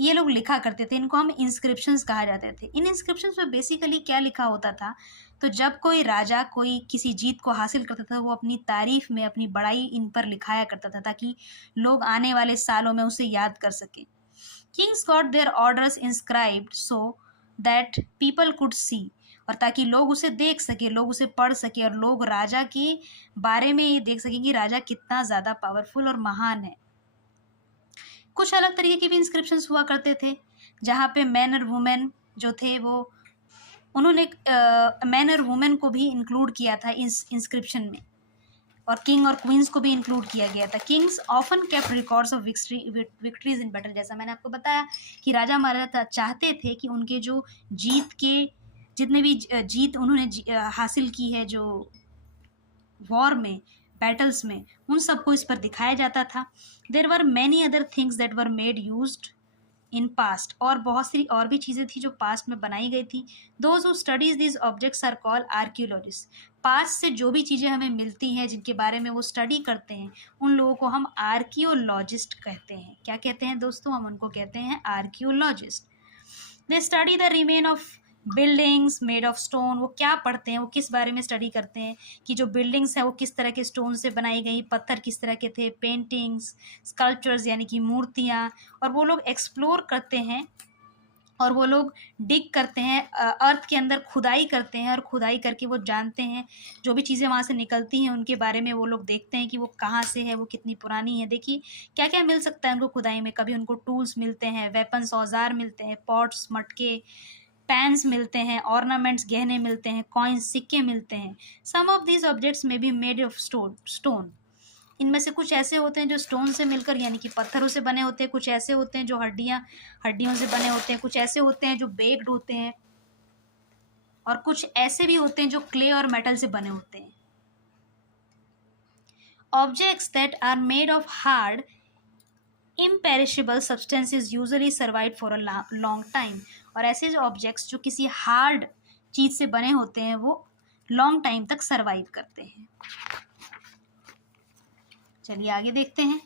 ये लोग लिखा करते थे। इनको हम इंस्क्रिप्शंस कहा जाते थे। इन इंस्क्रिप्शंस में बेसिकली क्या लिखा होता था, तो जब कोई राजा कोई किसी जीत को हासिल करता था, वो अपनी तारीफ में अपनी बड़ाई इन पर लिखाया करता था ताकि लोग आने वाले सालों में उसे याद कर सकें। Kings got there orders inscribed so that people could see, और ताकि लोग उसे देख सके, लोग उसे पढ़ सके, और लोग राजा के बारे में ये देख सकें कि राजा कितना ज़्यादा पावरफुल और महान है। कुछ अलग तरीके के भी इंस्क्रिप्शंस हुआ करते थे, जहाँ पे मैन और वुमेन जो थे वो, उन्होंने मैन और वुमेन को भी इंक्लूड किया था इस इंस्क्रिप्शन में, और किंग और क्वींस को भी इंक्लूड किया गया था। Kings often kept records of victories in battle. जैसा मैंने आपको बताया कि राजा महाराजा चाहते थे कि उनके जो जितने भी जीत उन्होंने हासिल की है जो वॉर में, बैटल्स में, उन सबको इस पर दिखाया जाता था। There were many other things that were made used in past, और बहुत सी और भी चीज़ें थी जो पास्ट में बनाई गई थी। Those who studies this objects are called archaeologist. Past से जो भी चीज़ें हमें मिलती हैं, जिनके बारे में वो स्टडी करते हैं, उन लोगों को हम आर्कियोलॉजिस्ट कहते हैं। क्या कहते हैं दोस्तों? हम उनको कहते हैं archaeologist. They study the remain of buildings made of stone. वो क्या पढ़ते हैं, वो किस बारे में स्टडी करते हैं कि जो बिल्डिंग्स हैं वो किस तरह के स्टोन से बनाई गई, पत्थर किस तरह के थे, पेंटिंग्स, स्कल्पचर्स यानी कि मूर्तियाँ, और वो लोग एक्सप्लोर करते हैं, और वो लोग डिग करते हैं, अर्थ के अंदर खुदाई करते हैं, और खुदाई करके वो जानते हैं जो भी चीज़ें वहाँ से निकलती हैं उनके बारे में। वो लोग देखते हैं कि वो कहाँ से है, वो कितनी पुरानी है। देखिए क्या क्या मिल सकता है उनको खुदाई में। कभी उनको टूल्स मिलते हैं, वेपन्स औजार मिलते हैं, पॉट्स मटके पैन्स मिलते हैं, ऑर्नामेंट्स गहने मिलते हैं, कॉइन्स सिक्के मिलते हैं। सम ऑफ दीज ऑब्जेक्ट्स में बी मेड ऑफ स्टोन। इनमें से कुछ ऐसे होते हैं जो स्टोन से मिलकर यानी कि पत्थरों से बने होते हैं, कुछ ऐसे होते हैं जो हड्डियों से बने होते हैं, कुछ ऐसे होते हैं जो बेक्ड होते हैं, और कुछ ऐसे भी होते हैं जो क्ले और मेटल से बने होते हैं। Objects that are made of hard imperishable substances usually survive for a long time। और ऐसे जो ऑब्जेक्ट्स जो किसी हार्ड चीज़ से बने होते हैं वो लॉन्ग टाइम तक सर्वाइव करते हैं। चलिए आगे देखते हैं।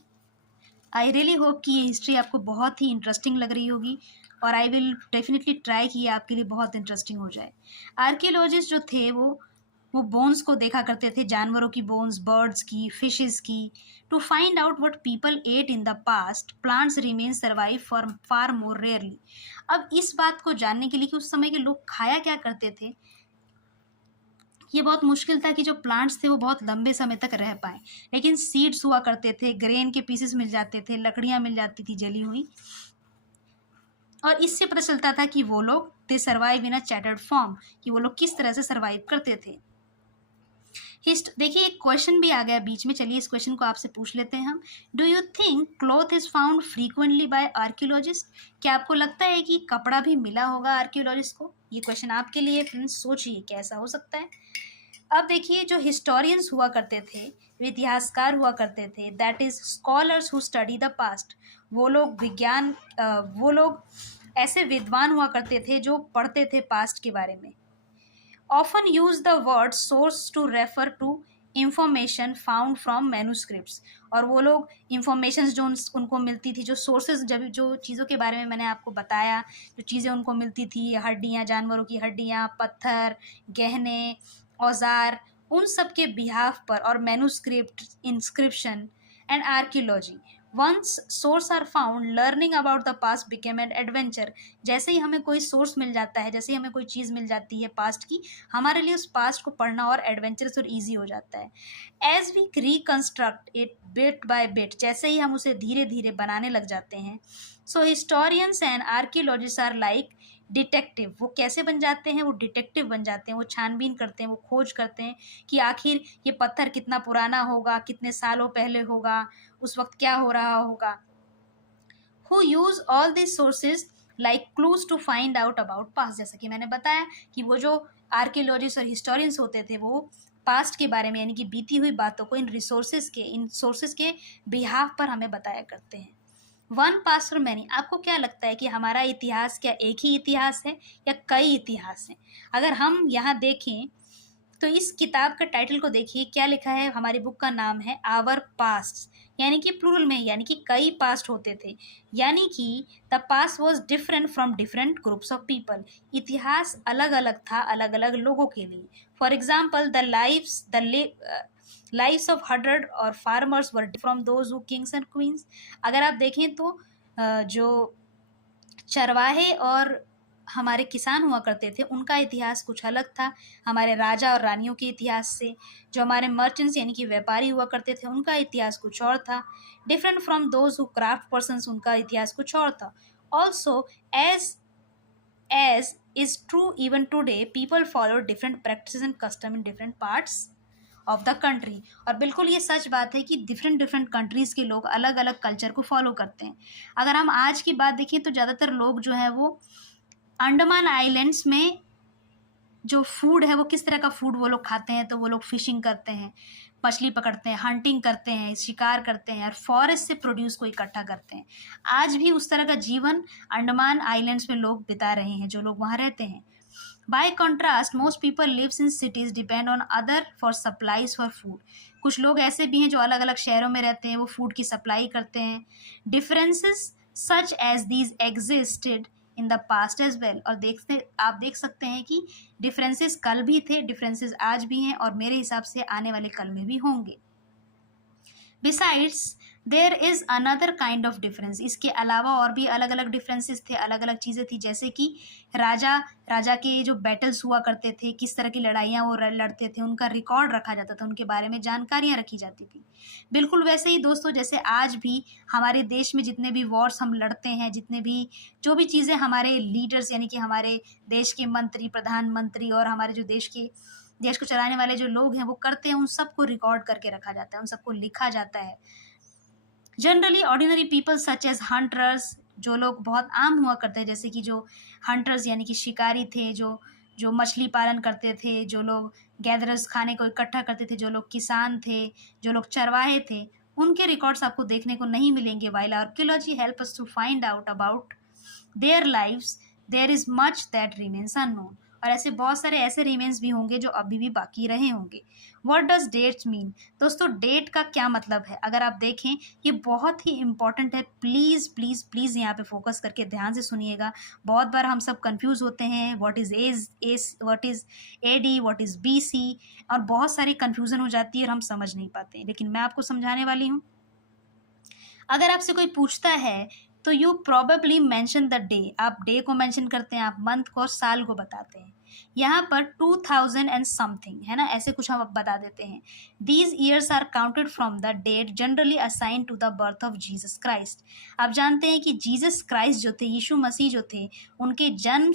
आई रियली होप कि ये हिस्ट्री आपको बहुत ही इंटरेस्टिंग लग रही होगी, और आई विल डेफिनेटली ट्राई कि ये आपके लिए बहुत इंटरेस्टिंग हो जाए। आर्कियोलॉजिस्ट जो थे वो बोन्स को देखा करते थे, जानवरों की बोन्स, बर्ड्स की, फिशेस की, to find out what people ate in the past. Plants remain survive for far more rarely. अब इस बात को जानने के लिए कि उस समय के लोग खाया क्या करते थे, ये बहुत मुश्किल था कि जो प्लांट्स थे वो बहुत लंबे समय तक रह पाए। लेकिन सीड्स हुआ करते थे, ग्रेन के पीसेस मिल जाते थे, लकड़ियाँ मिल जाती थी जली हुई, और इससे पता चलता था कि वो लोग दे सर्वाइव इन अ चैटर्ड फॉर्म, कि वो लोग किस तरह से सर्वाइव करते थे। देखिए एक क्वेश्चन भी आ गया बीच में, चलिए इस क्वेश्चन को आपसे पूछ लेते हैं हम। Do you think cloth is found frequently by archaeologist? क्या आपको लगता है कि कपड़ा भी मिला होगा आर्कियोलॉजिस्ट को? ये क्वेश्चन आपके लिए, फ्रेंड्स सोचिए कैसा हो सकता है। अब देखिए जो हिस्टोरियंस हुआ करते थे, इतिहासकार हुआ करते थे, that is scholars who study the past. वो लोग ऐसे विद्वान हुआ करते थे जो पढ़ते थे पास्ट के बारे में। often use the word source to refer to information found from manuscripts। और वो लोग इंफॉर्मेशन जो उनको मिलती थी, जो सोर्सेज, जब जो चीज़ों के बारे में मैंने आपको बताया, जो चीज़ें उनको मिलती थी, हड्डियाँ, जानवरों की हड्डियाँ, पत्थर, गहने, औजार, उन सब के बिहाफ पर, और manuscript, inscription and archaeology, once source are found learning about the past became an adventure. जैसे ही हमें कोई सोर्स मिल जाता है, जैसे ही हमें कोई चीज़ मिल जाती है पास्ट की, हमारे लिए उस पास्ट को पढ़ना और एडवेंचरस और ईजी हो जाता है। As we reconstruct it bit by bit, जैसे ही हम उसे धीरे धीरे बनाने लग जाते हैं, so historians and archaeologist are like detective. वो कैसे बन जाते हैं? वो डिटेक्टिव बन जाते हैं, वो छानबीन करते हैं, वो खोज करते हैं कि आखिर ये पत्थर कितना पुराना होगा, कितने सालों पहले होगा, उस वक्त क्या हो रहा होगा। Who use all these sources like clues to find out about past। जैसा कि मैंने बताया कि वो जो आर्कियोलॉजिस्ट और हिस्टोरियंस होते थे, वो पास्ट के बारे में यानी कि बीती हुई बातों को इन सोर्सेज के बिहाफ पर हमें बताया करते हैं। वन पास्ट और मैनी। आपको क्या लगता है कि हमारा इतिहास क्या एक ही इतिहास है या कई इतिहास हैं? अगर हम यहाँ देखें तो इस किताब का टाइटल को देखिए, क्या लिखा है? हमारी बुक का नाम है आवर पास्ट, यानी कि प्लूरल में, यानी कि कई पास्ट होते थे, यानी कि the past was different from different groups of people. इतिहास अलग अलग था अलग अलग लोगों के लिए। For example lives of hundred और farmers were from those who kings and queens. अगर आप देखें तो जो चरवाहे और हमारे किसान हुआ करते थे, उनका इतिहास कुछ अलग था हमारे राजा और रानियों के इतिहास से। जो हमारे मर्चेंट्स यानी कि व्यापारी हुआ करते थे, उनका इतिहास कुछ और था। Different from those who craft persons, उनका इतिहास कुछ और था। Also as is true even today, people follow different practice and custom in different parts of the country. और बिल्कुल ये सच बात है कि डिफरेंट डिफरेंट कंट्रीज़ के लोग अलग अलग कल्चर को फॉलो करते हैं। अगर हम आज की बात देखें तो ज़्यादातर लोग जो है वो अंडमान आइलैंड्स में जो फूड है, वो किस तरह का फूड वो लोग खाते हैं, तो वो लोग फिशिंग करते हैं, मछली पकड़ते हैं, हंटिंग करते हैं, शिकार करते हैं और फॉरेस्ट से प्रोड्यूस को इकट्ठा करते हैं। आज भी उस तरह का जीवन अंडमान आइलैंड्स में लोग बिता रहे हैं, जो लोग वहाँ रहते हैं। By contrast most people lives in cities depend on other for supplies for food. कुछ लोग ऐसे भी हैं जो अलग अलग शहरों में रहते हैं, वो फूड की सप्लाई करते हैं। Differences such as these existed in the past as well. और आप देख सकते हैं कि डिफरेंसेस कल भी थे, डिफरेंसेस आज भी हैं और मेरे हिसाब से आने वाले कल में भी होंगे। Besides there is another kind of difference. इसके अलावा और भी अलग अलग डिफरेंसेस थे, अलग अलग चीज़ें थी, जैसे कि राजा के जो बैटल्स हुआ करते थे, किस तरह की लड़ाइयाँ वो लड़ते थे, उनका रिकॉर्ड रखा जाता था, उनके बारे में जानकारियाँ रखी जाती थी। बिल्कुल वैसे ही दोस्तों, जैसे आज भी हमारे देश में जितने भी वॉर्स हम लड़ते हैं, जितने भी जो भी चीज़ें हमारे लीडर्स यानी कि हमारे देश के मंत्री, प्रधानमंत्री और हमारे जो देश को चलाने वाले जो लोग हैं वो करते हैं, उन सबको रिकॉर्ड करके रखा जाता है, उन सबको लिखा जाता है। Generally ordinary people such as hunters, जो लोग बहुत आम हुआ करते हैं, जैसे कि जो हंटर्स यानी कि शिकारी थे, जो मछली पालन करते थे, जो लोग गैदरर्स खाने को इकट्ठा करते थे, जो लोग किसान थे, जो लोग चरवाहे थे, उनके रिकॉर्ड्स आपको देखने को नहीं मिलेंगे। While archaeology help us to find out about their lives, there is much that remains unknown. और ऐसे बहुत सारे ऐसे रिमेन्स भी होंगे जो अभी भी बाकी रहे होंगे। What does dates mean? दोस्तों डेट का क्या मतलब है? अगर आप देखें, ये बहुत ही इंपॉर्टेंट है। प्लीज़ प्लीज़ प्लीज़ यहाँ पे फोकस करके ध्यान से सुनिएगा। बहुत बार हम सब कंफ्यूज होते हैं, what is what is AD, what is BC, और बहुत सारी कन्फ्यूज़न हो जाती है और हम समझ नहीं पाते, लेकिन मैं आपको समझाने वाली हूँ। अगर आपसे कोई पूछता है तो you probably mention the day, आप डे को मेंशन करते हैं, आप मंथ को और साल को बताते हैं। यहाँ पर 2000 एंड समथिंग है ना, ऐसे कुछ हम बता देते हैं। These years are counted from the date generally assign to the birth of Jesus Christ. आप जानते हैं कि जीसस क्राइस्ट जो थे, यीशु मसीह जो थे, उनके जन्म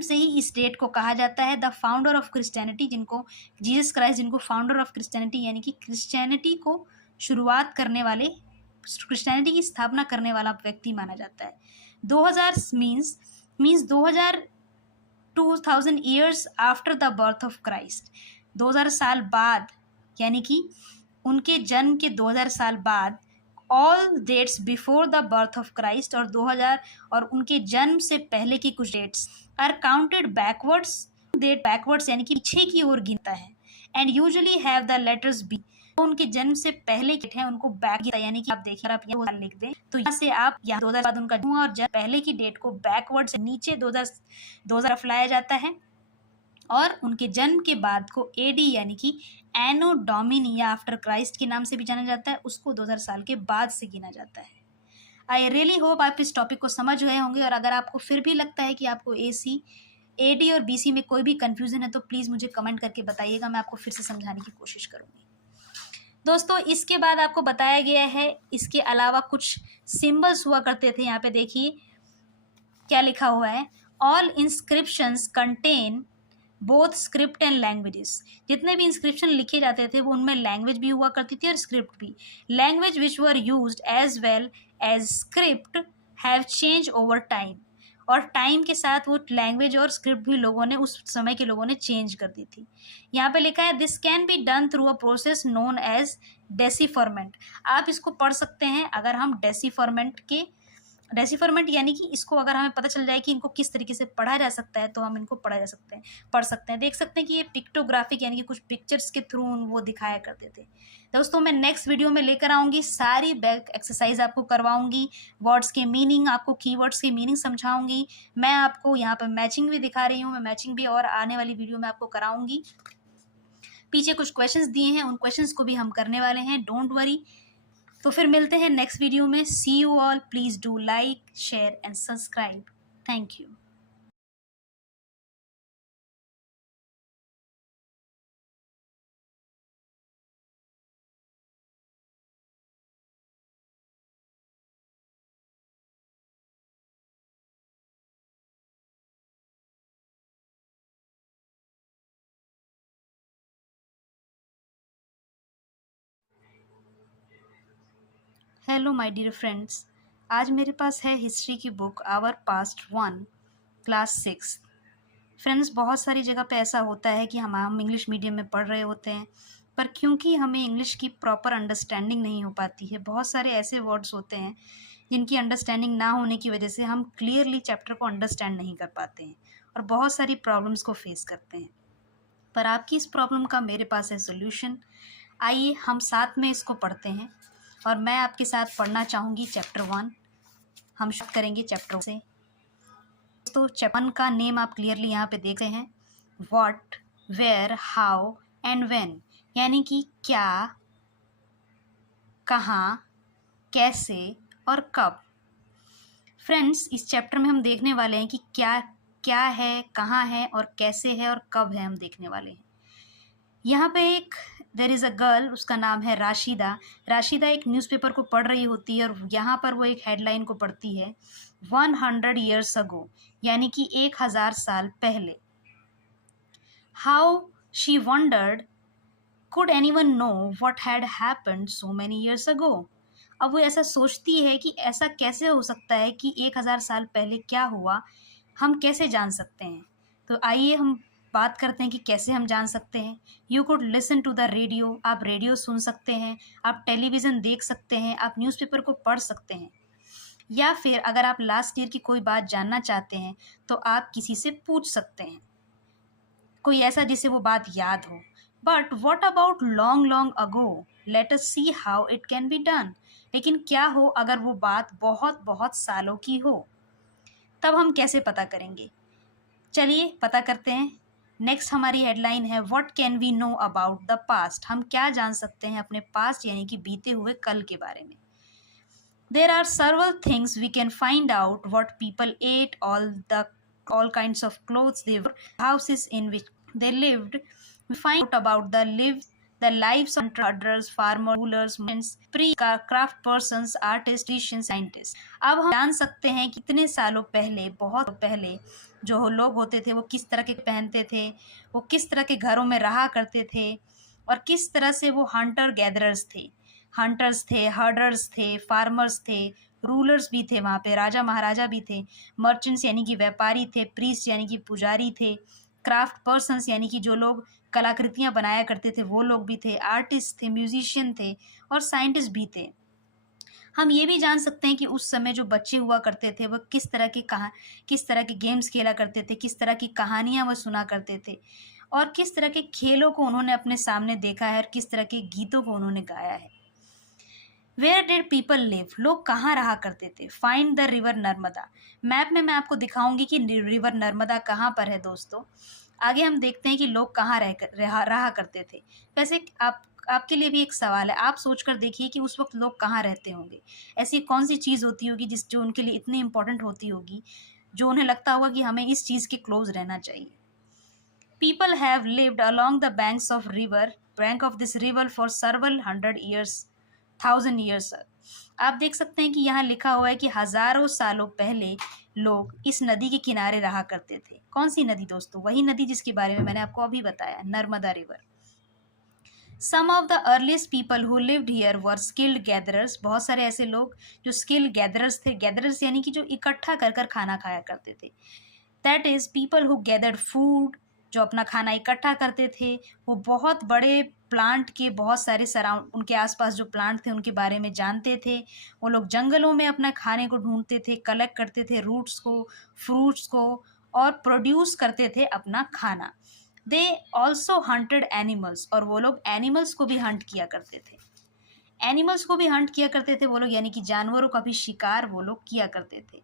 से ही इस डेट को कहा जाता है द फाउंडर ऑफ क्रिश्चियनिटी, जिनको जीसस क्राइस्ट, जिनको फाउंडर ऑफ क्रिश्चियनिटी यानी कि क्रिश्चियनिटी को शुरुआत करने वाले, क्रिश्चियनिटी की स्थापना करने वाला व्यक्ति माना जाता है। 2000 means 2000 years after the birth of Christ. 2000 साल बाद, यानी कि उनके जन्म के 2000 साल बाद, all dates before the birth of Christ और 2000 और उनके जन्म से पहले की कुछ डेट्स आर काउंटेड बैकवर्ड्स यानी कि पीछे की ओर गिनता है, and usually have the letters B. उनके जन्म से पहले के हैं उनको बैक, यानी कि आप देखिए, आप ये लिख दें तो यहाँ से आप यहाँ 2000 बाद उनका जन्म और पहले की डेट को बैकवर्ड से नीचे 2000 लाया जाता है, और उनके जन्म के बाद को AD यानी कि एनो डोमिनी या आफ्टर क्राइस्ट के नाम से भी जाना जाता है, उसको 2000 साल के बाद से गिना जाता है। आई रियली होप आप इस टॉपिक को समझ गए होंगे, और अगर आपको फिर भी लगता है कि आपको AC, AD और BC में कोई भी कन्फ्यूज़न है तो प्लीज़ मुझे कमेंट करके बताइएगा, मैं आपको फिर से समझाने की कोशिश करूँगी। दोस्तों इसके बाद आपको बताया गया है, इसके अलावा कुछ सिंबल्स हुआ करते थे। यहाँ पे देखिए क्या लिखा हुआ है, all inscriptions contain both script and languages. जितने भी इंस्क्रिप्शन लिखे जाते थे वो उनमें लैंग्वेज भी हुआ करती थी और स्क्रिप्ट भी। Language which were used as well as script have change over time. और टाइम के साथ वो लैंग्वेज और स्क्रिप्ट भी लोगों ने, उस समय के लोगों ने चेंज कर दी थी। यहाँ पे लिखा है this can be done through a process known as decipherment. आप इसको पढ़ सकते हैं अगर हम डेसिफरमेंट यानी कि इसको अगर हमें पता चल जाए कि इनको किस तरीके से पढ़ा जा सकता है तो हम इनको पढ़ सकते हैं। देख सकते हैं कि ये पिक्टोग्राफिक यानी कि कुछ पिक्चर्स के थ्रू वो दिखाया करते थे। दोस्तों मैं नेक्स्ट वीडियो में लेकर आऊँगी, सारी बैक एक्सरसाइज आपको करवाऊँगी, वर्ड्स के मीनिंग, आपको कीवर्ड्स के मीनिंग समझाऊँगी। मैं आपको यहाँ पर मैचिंग भी दिखा रही हूँ, मैं मैचिंग भी और आने वाली वीडियो में आपको कराऊँगी। पीछे कुछ क्वेश्चंस दिए हैं, उन क्वेश्चंस को भी हम करने वाले हैं, डोंट वरी। तो फिर मिलते हैं नेक्स्ट वीडियो में। See you all, please do like, share and subscribe. Thank you. Hello my dear friends, आज मेरे पास है हिस्ट्री की book our past 1 class 6। Friends बहुत सारी जगह पे ऐसा होता है कि हम इंग्लिश मीडियम में पढ़ रहे होते हैं, पर क्योंकि हमें इंग्लिश की प्रॉपर अंडरस्टैंडिंग नहीं हो पाती है, बहुत सारे ऐसे वर्ड्स होते हैं जिनकी अंडरस्टैंडिंग ना होने की वजह से हम क्लियरली चैप्टर को अंडरस्टैंड नहीं कर पाते हैं और बहुत सारी प्रॉब्लम्स को फेस करते हैं। पर आपकी इस प्रॉब्लम का मेरे पास है सोल्यूशन। आइए हम साथ में इसको पढ़ते हैं, और मैं आपके साथ पढ़ना चाहूँगी चैप्टर 1। हम शुरू करेंगे चैप्टर से। तो चैप्टर 1 का नेम आप क्लियरली यहाँ पे देख रहे हैं, what, where, how and when, यानी कि क्या, कहाँ, कैसे और कब। फ्रेंड्स इस चैप्टर में हम देखने वाले हैं कि क्या क्या है, कहाँ है और कैसे है और कब है, हम देखने वाले हैं। यहाँ पे एक देर इज़ अ गर्ल, उसका नाम है राशिदा। राशिदा एक न्यूज़पेपर को पढ़ रही होती है और यहाँ पर वो एक हेडलाइन को पढ़ती है, 100 years ago, यानी कि 1000 साल पहले। How she wondered could anyone know what had happened so many years ago। अब वो ऐसा सोचती है कि ऐसा कैसे हो सकता है कि 1000 साल पहले क्या हुआ, हम कैसे जान सकते हैं। तो आइए हम बात करते हैं कि कैसे हम जान सकते हैं। You could listen to the radio, आप रेडियो सुन सकते हैं, आप टेलीविज़न देख सकते हैं, आप न्यूज़पेपर को पढ़ सकते हैं, या फिर अगर आप लास्ट ईयर की कोई बात जानना चाहते हैं तो आप किसी से पूछ सकते हैं, कोई ऐसा जिसे वो बात याद हो। But what about long long ago, let us see how it can be done. लेकिन क्या हो अगर वो बात बहुत बहुत सालों की हो, तब हम कैसे पता करेंगे। चलिए पता करते हैं। नेक्स्ट हमारी हेडलाइन है, what can we know about the past, हम क्या जान सकते हैं अपने पास्ट यानी कि बीते हुए कल के बारे में। There are several things we can find out, what people ate, all kinds of clothes they wore, houses in which they lived. We find out about the lives of traders, farmers, rulers, merchants, pre-craft persons, artists, musicians, scientists. अब हम जान सकते हैं कितने सालों पहले, बहुत पहले जो लोग होते थे वो किस तरह के पहनते थे, वो किस तरह के घरों में रहा करते थे, और किस तरह से वो हंटर्स थे, हर्डर्स थे, फार्मर्स थे, रूलर्स भी थे, वहाँ पे राजा महाराजा भी थे, मर्चेंट्स यानी कि व्यापारी थे, प्रीस्ट यानी कि पुजारी थे, क्राफ्ट पर्सन्स यानी कि जो लोग कलाकृतियाँ बनाया करते थे वो लोग भी थे, आर्टिस्ट थे, म्यूजिशियन थे और साइंटिस्ट भी थे। हम ये भी जान सकते हैं कि उस समय जो बच्चे हुआ करते थे वो किस तरह के गेम्स खेला करते थे, किस तरह की कहानियाँ वो सुना करते थे, और किस तरह के खेलों को उन्होंने अपने सामने देखा है और किस तरह के गीतों को उन्होंने गाया है। वेयर डिड पीपल लिव, लोग कहाँ रहा करते थे। Find the river Narmada, map में मैं आपको दिखाऊंगी कि रिवर नर्मदा कहाँ पर है दोस्तों। आगे हम देखते हैं कि लोग कहाँ रहा करते थे। वैसे आपके लिए भी एक सवाल है, आप सोचकर देखिए कि उस वक्त लोग कहाँ रहते होंगे। ऐसी कौन सी चीज़ होती होगी जो उनके लिए इतनी इम्पोर्टेंट होती होगी, जो उन्हें लगता होगा कि हमें इस चीज़ के क्लोज रहना चाहिए। People have lived along the bank of this river for several hundred years, 1000 years. आप देख सकते हैं कि यहाँ लिखा हुआ है कि हजारों सालों पहले लोग इस नदी के किनारे रहा करते थे। कौन सी नदी दोस्तों? वही नदी जिसके बारे में मैंने आपको अभी बताया, Narmada river. Some of the earliest people who lived here were skilled gatherers. बहुत सारे ऐसे लोग जो स्किल्ड गैदरर्स थे। गैदरर्स यानी कि जो इकट्ठा कर कर खाना खाया करते थे। That is people who gathered food, जो अपना खाना इकट्ठा करते थे। वो बहुत बड़े प्लांट के बहुत सारे सराउंड, उनके आसपास जो प्लांट थे उनके बारे में जानते थे। वो लोग जंगलों में अपना खाने को ढूंढते थे, कलेक्ट करते थे रूट्स को, फ्रूट्स को, और प्रोड्यूस करते थे अपना खाना। दे ऑल्सो हंटेड एनिमल्स, और वो लोग एनिमल्स को भी हंट किया करते थे। एनिमल्स को भी हंट किया करते थे वो लोग, यानी कि जानवरों का भी शिकार वो लोग किया करते थे।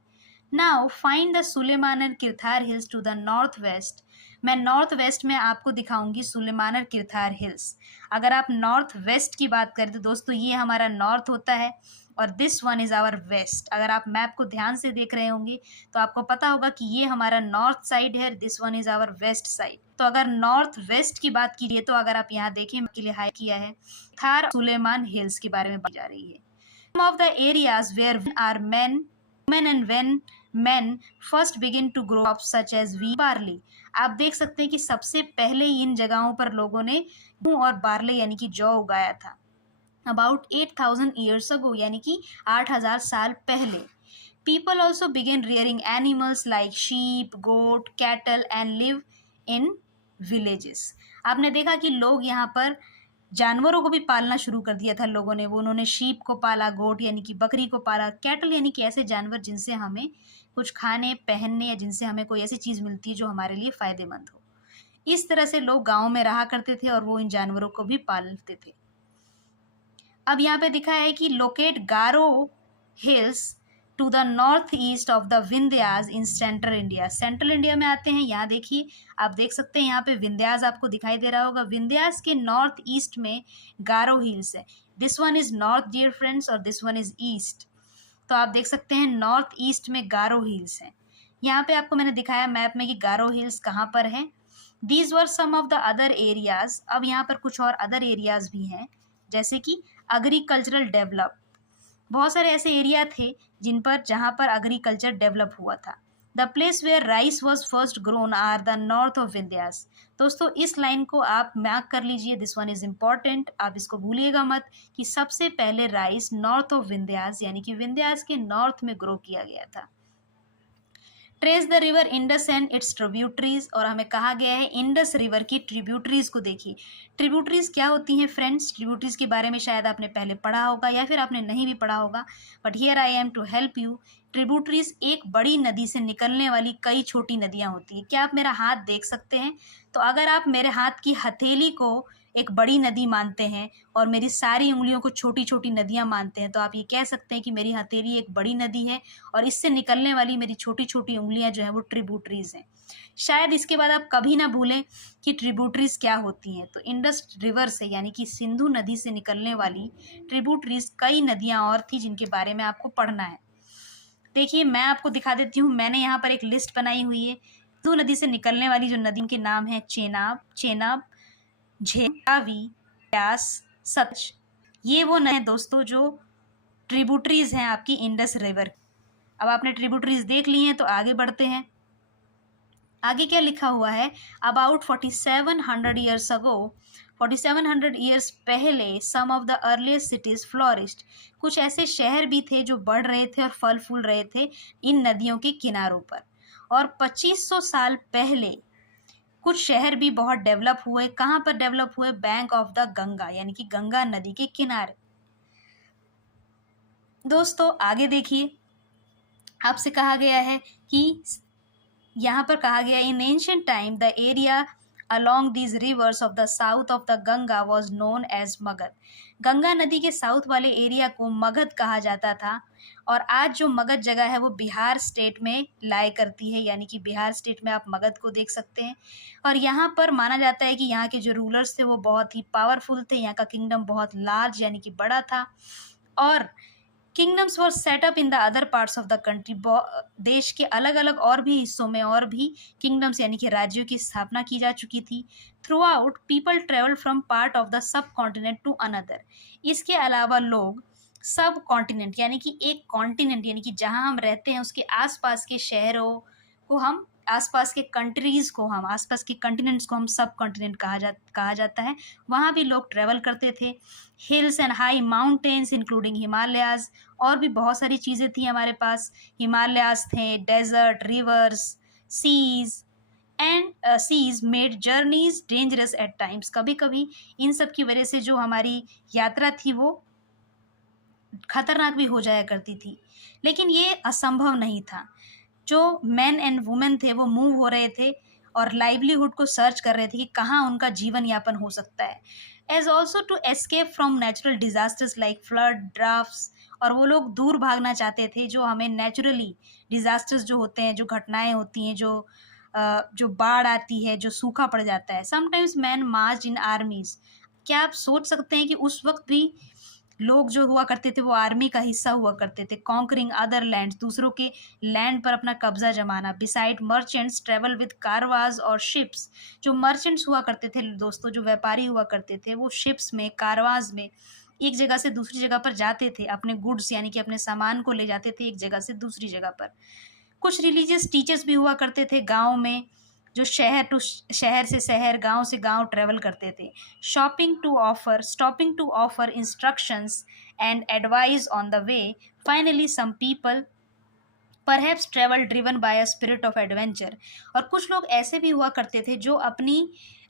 Now find the Sulaiman and Kirthar hills to the north west. मैं नॉर्थ वेस्ट में आपको दिखाऊंगी सुलेमान और किरथार हिल्स। अगर आप नॉर्थ वेस्ट की बात करें तो दोस्तों ये हमारा नॉर्थ होता है और this one is our west. अगर आप मैप को ध्यान से देख रहे होंगे तो आपको पता होगा कि ये हमारा नॉर्थ साइड है, this one is our west side. तो अगर नॉर्थ वेस्ट की बात कीजिए तो अगर आप यहाँ देखें, के लिए हाई किया है, थार सुलेमान हिल्स के बारे में बात जा रही है। Some of the areas where are women and when men first begin to grow up such as wheat, barley। आप देख सकते हैं कि सबसे पहले इन जगहों पर लोगों ने गेहूं और बार्ले यानी कि जौ उगाया था। अबाउट 8000 years ago, यानी कि 8000 साल पहले। People also began rearing animals like sheep, goat, cattle and live in villages। आपने देखा कि लोग यहाँ पर जानवरों को भी पालना शुरू कर दिया था लोगों ने। वो उन्होंने शीप को पाला, गोट यानी कि बकरी को पाला, कैटल यानी कि ऐसे जानवर जिनसे हमें कुछ खाने, पहनने या जिनसे हमें कोई ऐसी चीज़ मिलती है जो हमारे लिए फ़ायदेमंद हो। इस तरह से लोग गाँव में रहा करते थे और वो इन जानवरों को भी पालते थे। अब यहाँ पे दिखा है कि locate Garo hills to the north east of the Vindhyas in central India. Central India में आते हैं, यहाँ देखिए, आप देख सकते हैं यहाँ पे विंध्यास आपको दिखाई दे रहा होगा। विंध्यास के नॉर्थ ईस्ट में गारो हिल्स है। This one is north dear friends और दिस वन इज ईस्ट। तो आप देख सकते हैं नॉर्थ ईस्ट में गारो हिल्स हैं। यहाँ पे आपको मैंने दिखाया मैप में कि गारो हिल्स कहाँ पर है। These were some of the other areas. अब यहाँ पर कुछ और अदर एरियाज भी हैं, जैसे कि एग्रीकल्चरल डेवलप। बहुत सारे ऐसे एरिया थे जहाँ पर एग्रीकल्चर डेवलप हुआ था। The place where rice was first grown are the north of Vindhyas. दोस्तों इस लाइन को आप मार्क कर लीजिए, दिस वन इज इम्पॉर्टेंट, आप इसको भूलिएगा मत कि सबसे पहले राइस नॉर्थ ऑफ विंध्यास यानी कि विंध्यास के नॉर्थ में ग्रो किया गया था। Trace the river Indus and it's tributaries, और हमें कहा गया है इंडस रिवर की ट्रिब्यूटरीज को देखिए। ट्रिब्यूटरीज क्या होती हैं फ्रेंड्स? ट्रिब्यूटरीज के बारे में शायद आपने पहले पढ़ा होगा या फिर आपने नहीं भी पढ़ा होगा, but here I am to help you. Tributaries एक बड़ी नदी से निकलने वाली कई छोटी नदियाँ होती हैं। क्या आप मेरा हाथ देख सकते हैं? तो अगर आप मेरे हाथ की हथेली को एक बड़ी नदी मानते हैं और मेरी सारी उंगलियों को छोटी छोटी नदियाँ मानते हैं, तो आप ये कह सकते हैं कि मेरी हथेली एक बड़ी नदी है और इससे निकलने वाली मेरी छोटी छोटी उंगलियाँ जो हैं वो ट्रिब्यूटरीज हैं। शायद इसके बाद आप कभी ना भूलें कि ट्रिब्यूटरीज क्या होती हैं। तो इंडस रिवर से यानी कि सिंधु नदी से निकलने वाली ट्रिब्यूटरीज कई नदियाँ और थी जिनके बारे में आपको पढ़ना है। देखिए मैं आपको दिखा देती हूँ, मैंने यहाँ पर एक लिस्ट बनाई हुई है। सिंधु नदी से निकलने वाली जो नदी के नाम है चेनाब, झेलावी, व्यास, सतलज। ये वो नए दोस्तों जो ट्रिब्यूटरीज हैं आपकी इंडस रिवर। अब आपने ट्रिब्यूटरीज देख ली हैं तो आगे बढ़ते हैं। आगे क्या लिखा हुआ है? अबाउट 4700 ईयर्स अगो, 4700 ईयर्स पहले some of the earliest cities flourished. कुछ ऐसे शहर भी थे जो बढ़ रहे थे और फल फूल रहे थे इन नदियों के किनारों पर। और 2500 साल पहले कुछ शहर भी बहुत डेवलप हुए। कहाँ पर डेवलप हुए? बैंक ऑफ द गंगा यानी कि गंगा नदी के किनारे। दोस्तों आगे देखिए, आपसे कहा गया है कि यहाँ पर कहा गया इन ancient time the area along these rivers of the south of the Ganga was known as Magad. Ganga नदी के साउथ वाले एरिया को मगध कहा जाता था। और आज जो मगध जगह है वो बिहार स्टेट में लाई करती है, यानी कि बिहार स्टेट में आप मगध को देख सकते हैं। और यहाँ पर माना जाता है कि यहाँ के जो रूलर्स थे वो बहुत ही पावरफुल थे, यहाँ का किंगडम बहुत लार्ज यानी कि बड़ा था। और kingdoms were set up in the other parts of the country. देश के अलग अलग और भी हिस्सों में और भी किंगडम्स यानी कि राज्यों की स्थापना की जा चुकी थी। Through out people travel from part of the subcontinent to another. इसके अलावा लोग सब कॉन्टिनेंट यानी कि एक कॉन्टिनेंट यानी कि जहाँ हम रहते हैं उसके आसपास के शहरों को हम, आसपास के कंट्रीज़ को हम, आसपास के कॉन्टिनेंट्स को हम सब कॉन्टिनेंट कहा जाता है, वहाँ भी लोग ट्रैवल करते थे। Hills and high mountains including Himalayas, और भी बहुत सारी चीज़ें थी हमारे पास। हिमालयाज़ थे, desert, rivers, seas and seas made journeys dangerous at times. कभी कभी इन सब की वजह से जो हमारी यात्रा थी वो खतरनाक भी हो जाया करती थी, लेकिन ये असंभव नहीं था। जो मैन एंड वुमेन थे वो मूव हो रहे थे और लाइवलीहुड को सर्च कर रहे थे कि कहाँ उनका जीवन यापन हो सकता है। As also to escape from natural disasters like flood, droughts, और वो लोग दूर भागना चाहते थे जो हमें नेचुरली डिजास्टर्स जो होते हैं, जो घटनाएं होती हैं, जो बाढ़ आती है, जो सूखा पड़ जाता है। समटाइम्स मैन मार्च इन आर्मीज। क्या आप सोच सकते हैं कि उस वक्त भी लोग जो हुआ करते थे वो आर्मी का हिस्सा हुआ करते थे। कॉन्करिंग अदर लैंड, दूसरों के लैंड पर अपना कब्जा जमाना। बिसाइड मर्चेंट्स ट्रेवल विद कारवाज और शिप्स। जो मर्चेंट्स हुआ करते थे दोस्तों, जो व्यापारी हुआ करते थे, वो शिप्स में, कारवाज में एक जगह से दूसरी जगह पर जाते थे, अपने गुड्स यानी कि अपने सामान को ले जाते थे एक जगह से दूसरी जगह पर। कुछ रिलीजियस टीचर्स भी हुआ करते थे गांव में, जो शहर से शहर, गांव से गांव ट्रेवल करते थे। Stopping to offer instructions and advice on the way. Finally some people perhaps travel driven by a spirit of adventure. और कुछ लोग ऐसे भी हुआ करते थे जो अपनी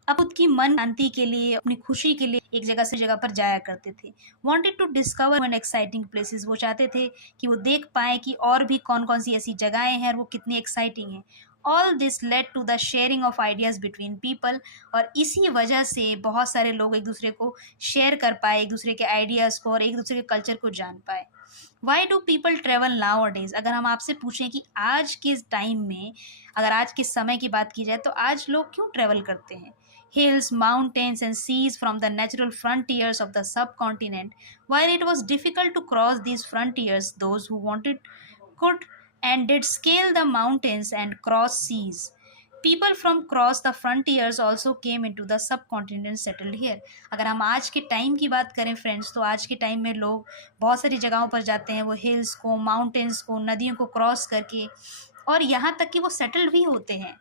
खुद की मन शांति के लिए, अपनी खुशी के लिए एक जगह से जगह पर जाया करते थे। Wanted to discover and exciting places. वो चाहते थे कि वो देख पाएँ कि और भी कौन कौन सी ऐसी जगहें हैं और वो कितनी एक्साइटिंग हैं। All this led to the sharing of ideas between people. और इसी वजह से बहुत सारे लोग एक दूसरे को शेयर कर पाए, एक दूसरे के आइडियाज़ को और एक दूसरे के कल्चर को जान पाए। Why do people travel now a days. अगर हम आपसे पूछें कि आज के टाइम में, अगर आज के समय की बात की जाए तो आज लोग क्यों ट्रेवल करते हैं। Hills, mountains and seas from the natural frontiers of the subcontinent. While it was difficult to cross these frontiers, those who wanted could and did scale the mountains and cross seas. People from cross the frontiers also came into the subcontinent settled here. अगर हम आज के time की बात करें friends, तो आज के टाइम में लोग बहुत सारी जगहों पर जाते हैं, वो हिल्स को, माउंटेन्स को, नदियों को क्रॉस करके, और यहाँ तक कि वो सेटल भी होते हैं।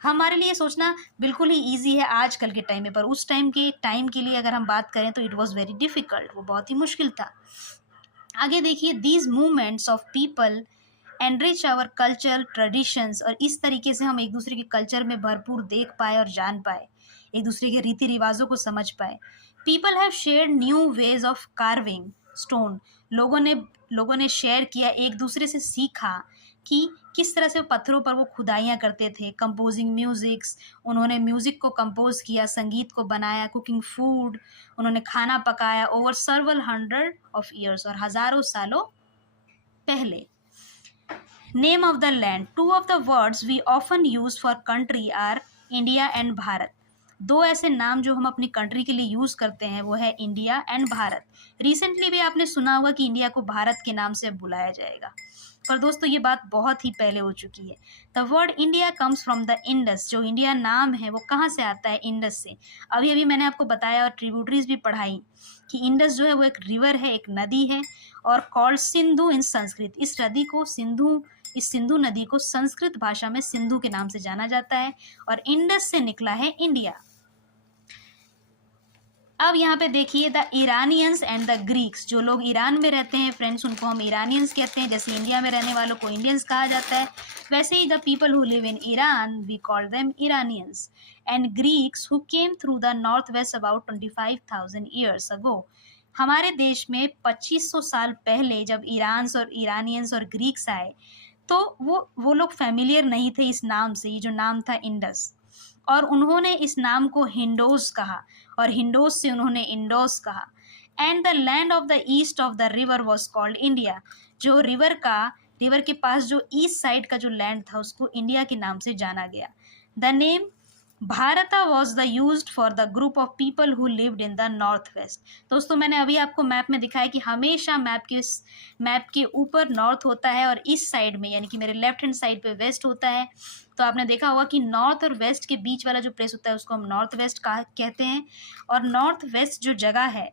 हमारे लिए सोचना बिल्कुल ही ईजी है आजकल के टाइम में, पर उस टाइम के लिए अगर हम बात करें तो इट वॉज वेरी डिफ़िकल्ट, वो बहुत ही मुश्किल था। आगे देखिए, these movements of people enrich our culture traditions. और इस तरीके से हम एक दूसरे के कल्चर में भरपूर देख पाए और जान पाए, एक दूसरे के रीति रिवाजों को समझ पाए। People have shared new ways of carving stone. लोगों ने शेयर किया, एक दूसरे से सीखा कि किस तरह से पत्थरों पर वो खुदाइयाँ करते थे। कंपोजिंग म्यूज़िक्स, उन्होंने म्यूज़िक को कंपोज किया, संगीत को बनाया। कुकिंग फूड, उन्होंने खाना पकाया। Over several hundred of years, और हज़ारों सालों पहले। Name of the land. Two of the words we often use for country are India and Bharat. दो ऐसे नाम जो हम अपनी कंट्री के लिए यूज़ करते हैं वो है इंडिया एंड भारत। रिसेंटली भी आपने सुना होगा कि इंडिया को भारत के नाम से बुलाया जाएगा, पर दोस्तों ये बात बहुत ही पहले हो चुकी है। The word India comes from the Indus. जो इंडिया नाम है वो कहाँ से आता है? इंडस से। अभी अभी मैंने आपको बताया और ट्रिब्यूटरीज भी पढ़ाई कि इंडस जो है वो एक रिवर है, एक नदी है, और कॉल्ड सिंधु इन संस्कृत। इस सिंधु नदी को संस्कृत भाषा में सिंधु के नाम से जाना जाता है, और इंडस से निकला है इंडिया। अब यहाँ पे देखिए, the Iranians and the Greeks. जो लोग ईरान में रहते हैं फ्रेंड्स, उनको हम इरानियंस कहते हैं। जैसे इंडिया में रहने वालों को इंडियंस कहा जाता है, वैसे ही the people who live in Iran we call them Iranians. And Greeks who came through the north west about 25,000 years ago. हमारे देश में 2500 साल पहले जब इरानियंस और ग्रीक्स आए, तो वो लोग फैमिलियर नहीं थे इस नाम से, ये जो नाम था इंडस। और उन्होंने इस नाम को हिंडोस कहा और हिंडोस से उन्होंने इंडोस कहा। And the land of the east of the river was called India. जो रिवर के पास जो ईस्ट साइड का जो लैंड था उसको इंडिया के नाम से जाना गया। द नेम भारता was the used for the group of people who lived in the north waste. दोस्तों मैंने अभी आपको मैप में दिखाया कि हमेशा मैप के ऊपर नॉर्थ होता है और इस साइड में यानी कि मेरे लेफ्ट हैंड साइड पे वेस्ट होता है। तो आपने देखा होगा कि नॉर्थ और वेस्ट के बीच वाला जो प्लेस होता है उसको हम नॉर्थ वेस्ट कहते हैं। और नॉर्थ वेस्ट जो जगह है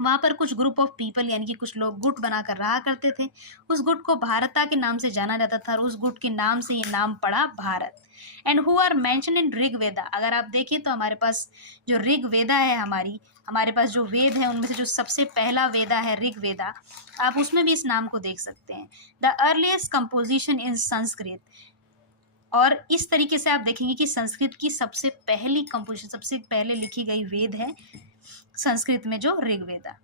वहाँ पर कुछ ग्रुप ऑफ पीपल यानी कि कुछ लोग गुट बनाकर रहा करते थे। उस गुट को भारता के नाम से जाना जाता था और उस गुट के नाम से ये नाम पड़ा Bharat. And who are mention in Rig Veda. अगर आप देखें तो हमारे पास जो ऋग वेदा है हमारे पास जो वेद है उनमें से जो सबसे पहला वेदा है ऋग वेदा, आप उसमें भी इस नाम को देख सकते हैं। The earliest composition in Sanskrit. और इस तरीके से आप देखेंगे कि संस्कृत की सबसे पहली कंपोजिशन, सबसे पहले लिखी गई वेद है संस्कृत में जो ऋग्वेदा।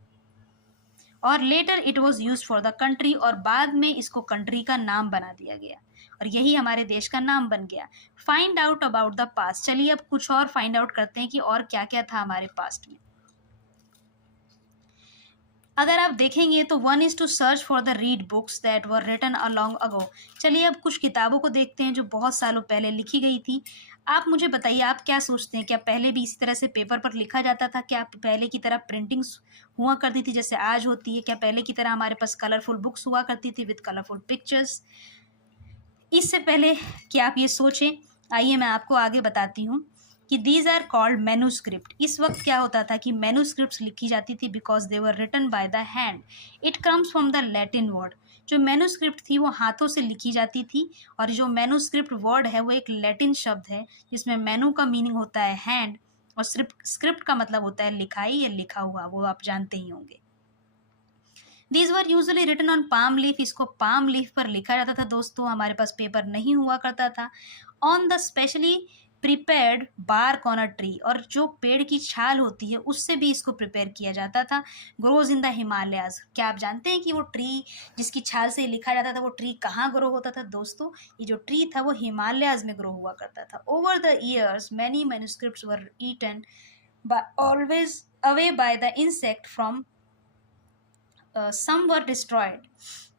और later it was use for the country, और बाद में इसको कंट्री का नाम बना दिया गया और यही हमारे देश का नाम बन गया। Find out about the past. चलिए अब कुछ और फाइंड आउट करते हैं कि और क्या क्या था हमारे पास्ट में। अगर आप देखेंगे तो one is to search for the read books that were written along ago. चलिए अब कुछ किताबों को देखते हैं जो बहुत सालों पहले लिखी गई थी। आप मुझे बताइए, आप क्या सोचते हैं, क्या पहले भी इसी तरह से पेपर पर लिखा जाता था? क्या पहले की तरह प्रिंटिंग्स हुआ करती थी जैसे आज होती है? क्या पहले की तरह हमारे पास कलरफुल बुक्स हुआ करती थी विद कलरफुल पिक्चर्स? इससे पहले कि आप ये सोचें, आइए मैं आपको आगे बताती हूँ कि दीज आर कॉल्ड मैन्यूस्क्रिप्ट। इस वक्त क्या होता था कि मैन्यूस्क्रिप्ट्स लिखी जाती थी because they were written by the hand. It comes from the Latin word. जो मैन्यूस्क्रिप्ट थी वो हाथों से लिखी जाती थी और जो मैन्यूस्क्रिप्ट वर्ड है वो एक लैटिन शब्द है जिसमें मैनू का मीनिंग होता है हैंड और स्क्रिप्ट का मतलब होता है लिखाई या लिखा हुआ, वो आप जानते ही होंगे। These were usually written on palm leaf. इसको पाम लीफ पर लिखा जाता था दोस्तों, हमारे पास पेपर नहीं हुआ करता था। On the specially prepared bark on a tree, और जो पेड़ की छाल होती है उससे भी इसको प्रिपेयर किया जाता था। Grows in the Himalayas. क्या आप जानते हैं कि वो ट्री जिसकी छाल से लिखा जाता था वो ट्री कहाँ ग्रो होता था? दोस्तों ये जो ट्री था वो हिमालयाज में ग्रो हुआ करता था। Over the years many manuscripts were eaten always away by the insect from some were destroyed.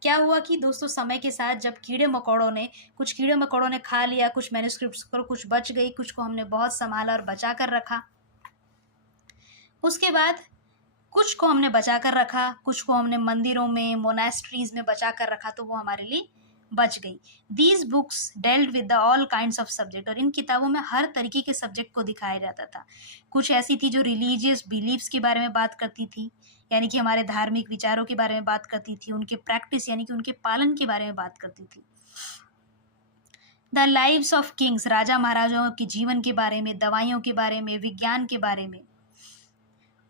क्या हुआ कि दोस्तों समय के साथ जब कुछ कीड़े मकोड़ों ने खा लिया कुछ मैन्यूस्क्रिप्ट्स को, कुछ बच गई, कुछ को हमने बहुत संभाला और बचा कर रखा। उसके बाद कुछ को हमने बचा कर रखा, कुछ को हमने मंदिरों में मोनास्ट्रीज में बचा कर रखा, तो वो हमारे लिए बच गई। These books dealt with the all kinds of subject. और इन किताबों में हर तरीके के सब्जेक्ट को दिखाया जाता था। कुछ ऐसी थी जो रिलीजियस बिलीव्स के बारे में बात करती थी, यानी कि हमारे धार्मिक विचारों के बारे में बात करती थी, उनके प्रैक्टिस यानी कि उनके पालन के बारे में बात करती थी। द लाइव्स ऑफ किंग्स, राजा महाराजाओं के जीवन के बारे में, दवाइयों के बारे में, विज्ञान के बारे में।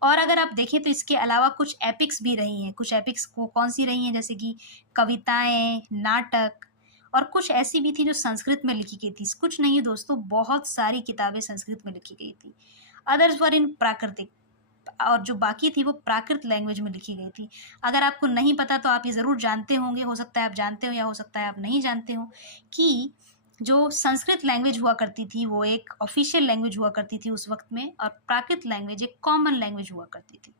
और अगर आप देखें तो इसके अलावा कुछ एपिक्स भी रही हैं। कुछ एपिक्स को कौन सी रही हैं? जैसे कि कविताएं, नाटक, और कुछ ऐसी भी थी जो संस्कृत में लिखी गई थी। कुछ नहीं दोस्तों, बहुत सारी किताबें संस्कृत में लिखी गई थी। अदर्स वर इन प्राकृतिक, और जो बाकी थी वो प्राकृत लैंग्वेज में लिखी गई थी। अगर आपको नहीं पता तो आप ये ज़रूर जानते होंगे, हो सकता है आप जानते हो या हो सकता है आप नहीं जानते हो, कि जो संस्कृत लैंग्वेज हुआ करती थी वो एक ऑफिशियल लैंग्वेज हुआ करती थी उस वक्त में, और प्राकृत लैंग्वेज एक कॉमन लैंग्वेज हुआ करती थी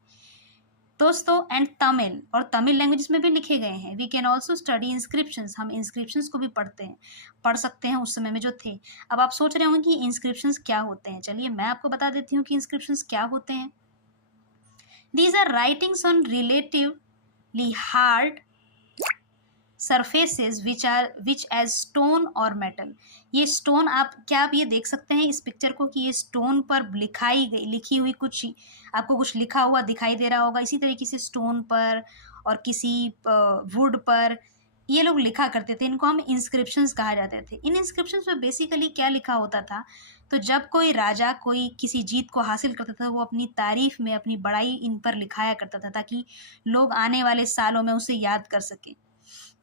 दोस्तों। एंड तमिल, और तमिल लैंग्वेज में भी लिखे गए हैं। We can also study inscriptions, हम इंस्क्रिप्शंस को भी पढ़ सकते हैं उस समय में जो थे। अब आप सोच रहे होंगे कि इंस्क्रिप्शंस क्या होते हैं, चलिए मैं आपको बता देती हूँ कि इंस्क्रिप्शंस क्या होते हैं। These are writings on relatively hard surfaces which as stone or metal। ये स्टोन, आप ये देख सकते हैं इस पिक्चर को कि ये स्टोन पर लिखी हुई कुछ, आपको कुछ लिखा हुआ दिखाई दे रहा होगा। इसी तरीके से स्टोन पर और किसी वुड पर ये लोग लिखा करते थे। इनको हम इंस्क्रिप्शंस कहा जाते थे। इन इंस्क्रिप्शंस में बेसिकली क्या लिखा होता था, तो जब कोई राजा कोई किसी जीत को हासिल करता था वो अपनी तारीफ में अपनी बड़ाई इन पर लिखाया करता था ताकि लोग आने वाले सालों में उसे याद कर सकें।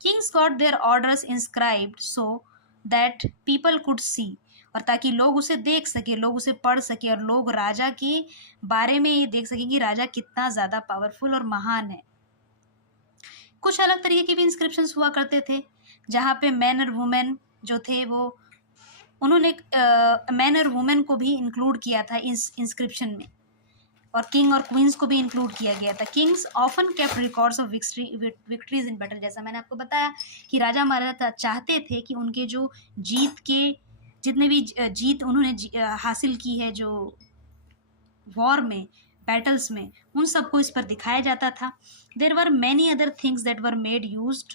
Kings got there orders inscribed so that people could see, और ताकि लोग उसे देख सके, लोग उसे पढ़ सके और लोग राजा के बारे में ये देख सकें कि राजा कितना ज़्यादा पावरफुल और महान है। कुछ अलग तरीके के भी इंस्क्रिप्शंस हुआ करते थे जहाँ पे मैन और वुमेन जो थे वो उन्होंने मैन और वुमेन को भी इंक्लूड किया था इस इंस्क्रिप्शन में, और किंग और क्वींस को भी इंक्लूड किया गया था। Kings often kept records of victories in battle, जैसा मैंने आपको बताया कि राजा महाराजा चाहते थे कि उनके जो जीत के जितने भी जीत उन्होंने हासिल की है जो वॉर में, बैटल्स में, उन सबको इस पर दिखाया जाता था। There were many other things that were made used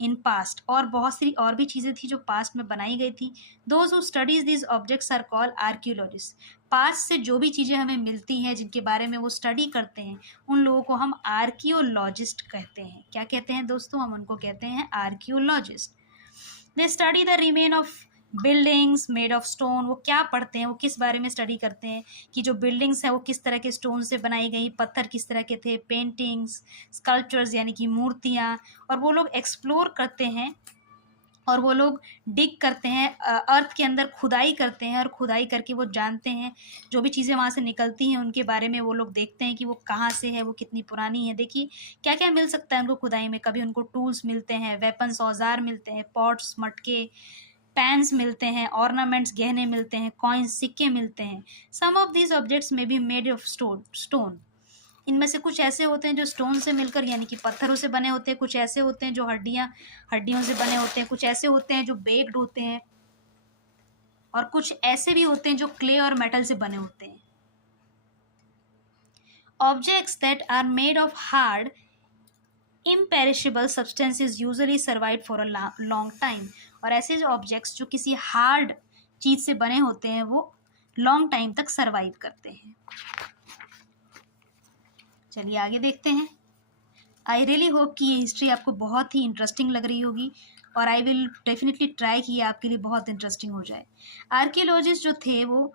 in past, और बहुत सी और भी चीज़ें थी जो पास्ट में बनाई गई थी। Those who studies this objects are called archaeologist. Past से जो भी चीज़ें हमें मिलती हैं जिनके बारे में वो स्टडी करते हैं, उन लोगों को हम आर्कियोलॉजिस्ट कहते हैं। क्या कहते हैं दोस्तों? हम उनको कहते हैं archaeologist. They study the remain of buildings made of stone. वो क्या पढ़ते हैं, वो किस बारे में स्टडी करते हैं कि जो बिल्डिंग्स हैं वो किस तरह के स्टोन से बनाई गई, पत्थर किस तरह के थे, पेंटिंग्स, स्कल्पचर्स यानी कि मूर्तियाँ, और वो लोग एक्सप्लोर करते हैं और वो लोग डिग करते हैं, अर्थ के अंदर खुदाई करते हैं, और खुदाई करके वो जानते हैं जो भी चीज़ें वहाँ से निकलती हैं उनके बारे में वो लोग देखते हैं कि वो कहाँ से है, वो कितनी पुरानी है। देखिए क्या क्या मिल सकता है उनको खुदाई में। कभी उनको टूल्स मिलते हैं, वेपन्स औजार मिलते हैं, पॉट्स मटके पैन्स मिलते हैं, ऑर्नामेंट्स गहने मिलते हैं, कॉइन्स सिक्के मिलते हैं। सम ऑफ दीज ऑब्जेक्ट्स में बी मेड ऑफ स्टोन। इनमें से कुछ ऐसे होते हैं जो स्टोन से मिलकर यानी कि पत्थरों से बने होते हैं, कुछ ऐसे होते हैं जो हड्डियों से बने होते हैं, कुछ ऐसे होते हैं जो बेक्ड होते हैं, और कुछ ऐसे भी होते हैं जो क्ले और मेटल से बने होते हैं। Objects that are made of hard imperishable substances usually survive for a long time। और ऐसे जो ऑब्जेक्ट्स जो किसी हार्ड चीज से बने होते हैं वो लॉन्ग टाइम तक सरवाइव करते हैं। चलिए आगे देखते हैं। आई रियली होप कि ये हिस्ट्री आपको बहुत ही इंटरेस्टिंग लग रही होगी, और आई विल डेफिनेटली ट्राई कि ये आपके लिए बहुत इंटरेस्टिंग हो जाए। आर्कियोलॉजिस्ट जो थे वो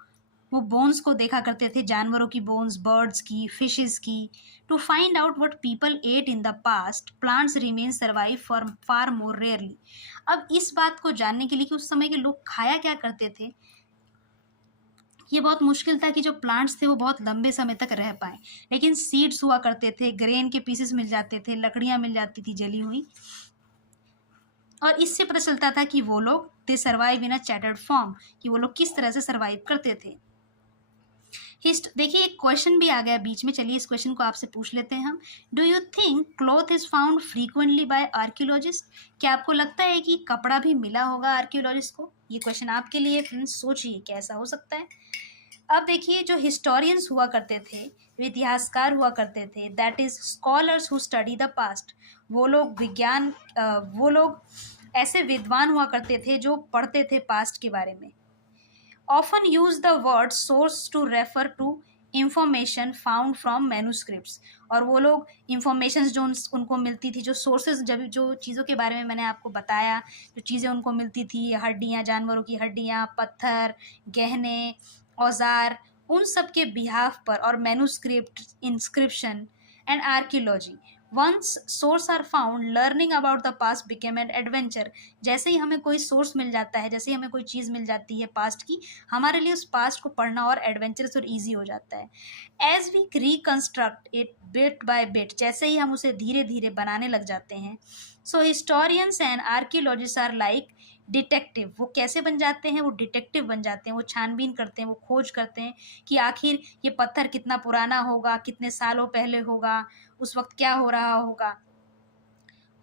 बोन्स को देखा करते थे, जानवरों की बोन्स, बर्ड्स की, फिशेस की, to find out what people ate in the past. Plants remain survive for far more rarely. अब इस बात को जानने के लिए कि उस समय के लोग खाया क्या करते थे, ये बहुत मुश्किल था कि जो प्लांट्स थे वो बहुत लंबे समय तक रह पाए। लेकिन सीड्स हुआ करते थे, ग्रेन के पीसेस मिल जाते थे, लकड़ियाँ मिल जाती थी जली हुई, और इससे पता चलता था कि वो लोग दे सर्वाइव इन अ चैटर्ड फॉर्म, कि वो लोग किस तरह से सर्वाइव करते थे। देखिए एक क्वेश्चन भी आ गया बीच में, चलिए इस क्वेश्चन को आपसे पूछ लेते हैं हम। Do you think cloth is found frequently by archaeologist? क्या आपको लगता है कि कपड़ा भी मिला होगा आर्कियोलॉजिस्ट को? ये क्वेश्चन आपके लिए, फ्रेंड्स सोचिए कैसा हो सकता है। अब देखिए जो हिस्टोरियंस हुआ करते थे, जो इतिहासकार हुआ करते थे, that is scholars who study the past. वो लोग ऐसे विद्वान हुआ करते थे जो पढ़ते थे पास्ट के बारे में। often use the word source to refer to information found from manuscripts। और वो लोग इंफॉर्मेशन जो उनको मिलती थी, जो सोर्सेज, जब जो चीज़ों के बारे में मैंने आपको बताया, जो चीज़ें उनको मिलती थी, हड्डियाँ, जानवरों की हड्डियाँ, पत्थर, गहने, औजार, उन सब के बिहाफ पर, और manuscript, inscription and archaeology. Once source are found, learning about the past became an adventure. जैसे ही हमें कोई सोर्स मिल जाता है, जैसे ही हमें कोई चीज़ मिल जाती है पास्ट की, हमारे लिए उस पास्ट को पढ़ना और एडवेंचरस और ईजी हो जाता है। As we reconstruct it bit by bit, जैसे ही हम उसे धीरे धीरे बनाने लग जाते हैं। So historians and archaeologist are like detective. वो कैसे बन जाते हैं? वो डिटेक्टिव बन जाते हैं। वो छानबीन करते हैं, वो खोज करते हैं कि आखिर ये पत्थर कितना पुराना होगा, कितने सालों पहले होगा, उस वक्त क्या हो रहा होगा।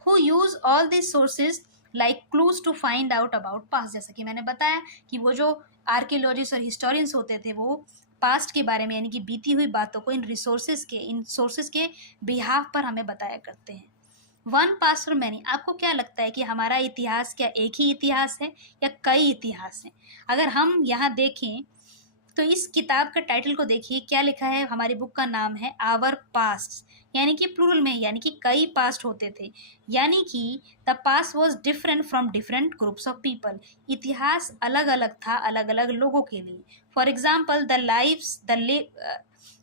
Who use all these sources like clues to find out about past। जैसा कि मैंने बताया कि वो जो आर्कियोलॉजिस्ट और हिस्टोरियंस होते थे वो पास्ट के बारे में यानी कि बीती हुई बातों को इन सोर्सेज के बिहाफ पर हमें बताया करते हैं। वन पास्ट और मैनी। आपको क्या लगता है कि हमारा इतिहास क्या एक ही इतिहास है या कई इतिहास हैं? अगर हम यहाँ देखें तो इस किताब का टाइटल को देखिए, क्या लिखा है? हमारी बुक का नाम है आवर पास्ट, यानी कि प्लूरल में, यानी कि कई पास्ट होते थे, यानी कि the past was different from different groups of people. इतिहास अलग अलग था अलग अलग लोगों के लिए। For example the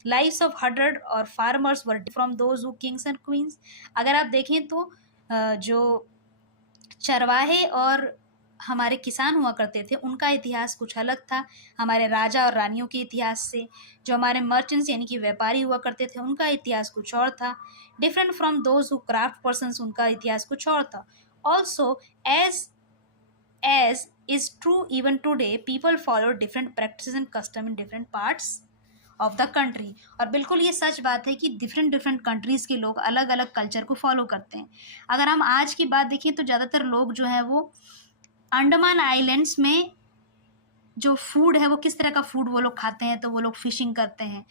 lives of herder और farmers were from those who kings and queens. अगर आप देखें तो जो चरवाहे और हमारे किसान हुआ करते थे उनका इतिहास कुछ अलग था हमारे राजा और रानियों के इतिहास से। जो हमारे मर्चेंट्स यानी कि व्यापारी हुआ करते थे उनका इतिहास कुछ और था। Different from those who craft persons, उनका इतिहास कुछ और था। Also as is true even today. People follow different practices and custom in different parts of the country. और बिल्कुल ये सच बात है कि डिफरेंट डिफरेंट कंट्रीज़ के लोग अलग अलग कल्चर को फॉलो करते हैं। अगर हम आज की बात देखें तो ज़्यादातर लोग जो है वो अंडमान आइलैंड्स में जो फूड है वो किस तरह का फूड वो लोग खाते हैं, तो वो लोग फिशिंग करते हैं,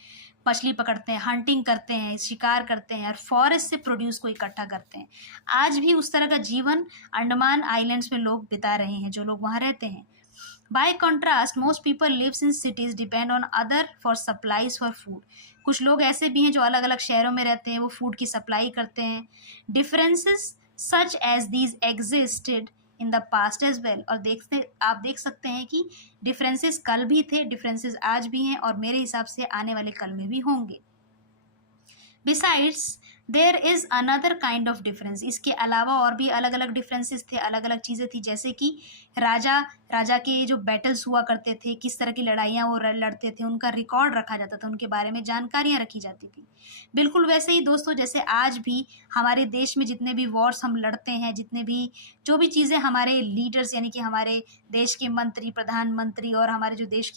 मछली पकड़ते हैं, हंटिंग करते हैं, शिकार करते हैं और फॉरेस्ट से प्रोड्यूस को इकट्ठा करते हैं। आज भी उस तरह का जीवन अंडमान आइलैंड्स में लोग बिता रहे हैं जो लोग वहाँ रहते हैं। By contrast most people lives in cities depend on other for supplies for food. कुछ लोग ऐसे भी हैं जो अलग अलग शहरों में रहते हैं, वो फूड की सप्लाई करते हैं। Differences such as these existed in the past as well. और आप देख सकते हैं कि डिफरेंसेस कल भी थे, डिफरेंसेस आज भी हैं और मेरे हिसाब से आने वाले कल में भी होंगे। Besides there is another kind of difference. इसके अलावा और भी अलग अलग डिफरेंसेस थे, अलग अलग चीज़ें थी, जैसे कि राजा के जो बैटल्स हुआ करते थे, किस तरह की लड़ाइयाँ वो लड़ते थे, उनका रिकॉर्ड रखा जाता था, उनके बारे में जानकारियाँ रखी जाती थी। बिल्कुल वैसे ही दोस्तों जैसे आज भी हमारे देश में जितने भी वॉर्स हम लड़ते हैं, जितने भी जो भी चीज़ें हमारे लीडर्स यानी कि हमारे देश के मंत्री, प्रधानमंत्री और हमारे जो देश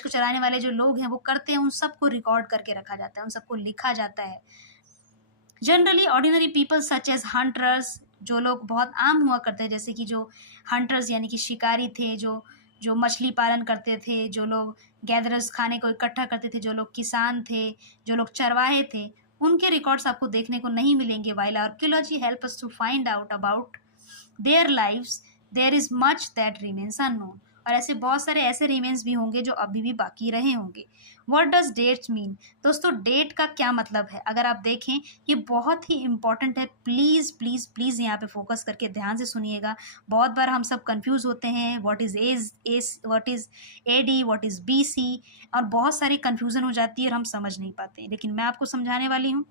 को चलाने वाले जो लोग हैं वो करते हैं, उन सबको रिकॉर्ड करके रखा जाता है, उन सबको लिखा जाता है। Generally ordinary people such as hunters, जो लोग बहुत आम हुआ करते हैं, जैसे कि जो हंटर्स यानी कि शिकारी थे, जो जो मछली पालन करते थे, जो लोग गैदरर्स खाने को इकट्ठा करते थे, जो लोग किसान थे, जो लोग चरवाहे थे, उनके रिकॉर्ड्स आपको देखने को नहीं मिलेंगे। While archaeology help us to find out about their lives there is much that remains unknown. और ऐसे बहुत सारे ऐसे रिमेन्स भी होंगे जो अभी भी बाकी रहे होंगे। What does dates mean? दोस्तों डेट का क्या मतलब है? अगर आप देखें ये बहुत ही इंपॉर्टेंट है, प्लीज़ प्लीज़ प्लीज़ यहाँ पे फोकस करके ध्यान से सुनिएगा। बहुत बार हम सब कंफ्यूज होते हैं, what is age what is AD, what is BC, और बहुत सारी कन्फ्यूज़न हो जाती है और हम समझ नहीं पाते हैं, लेकिन मैं आपको समझाने वाली हूँ।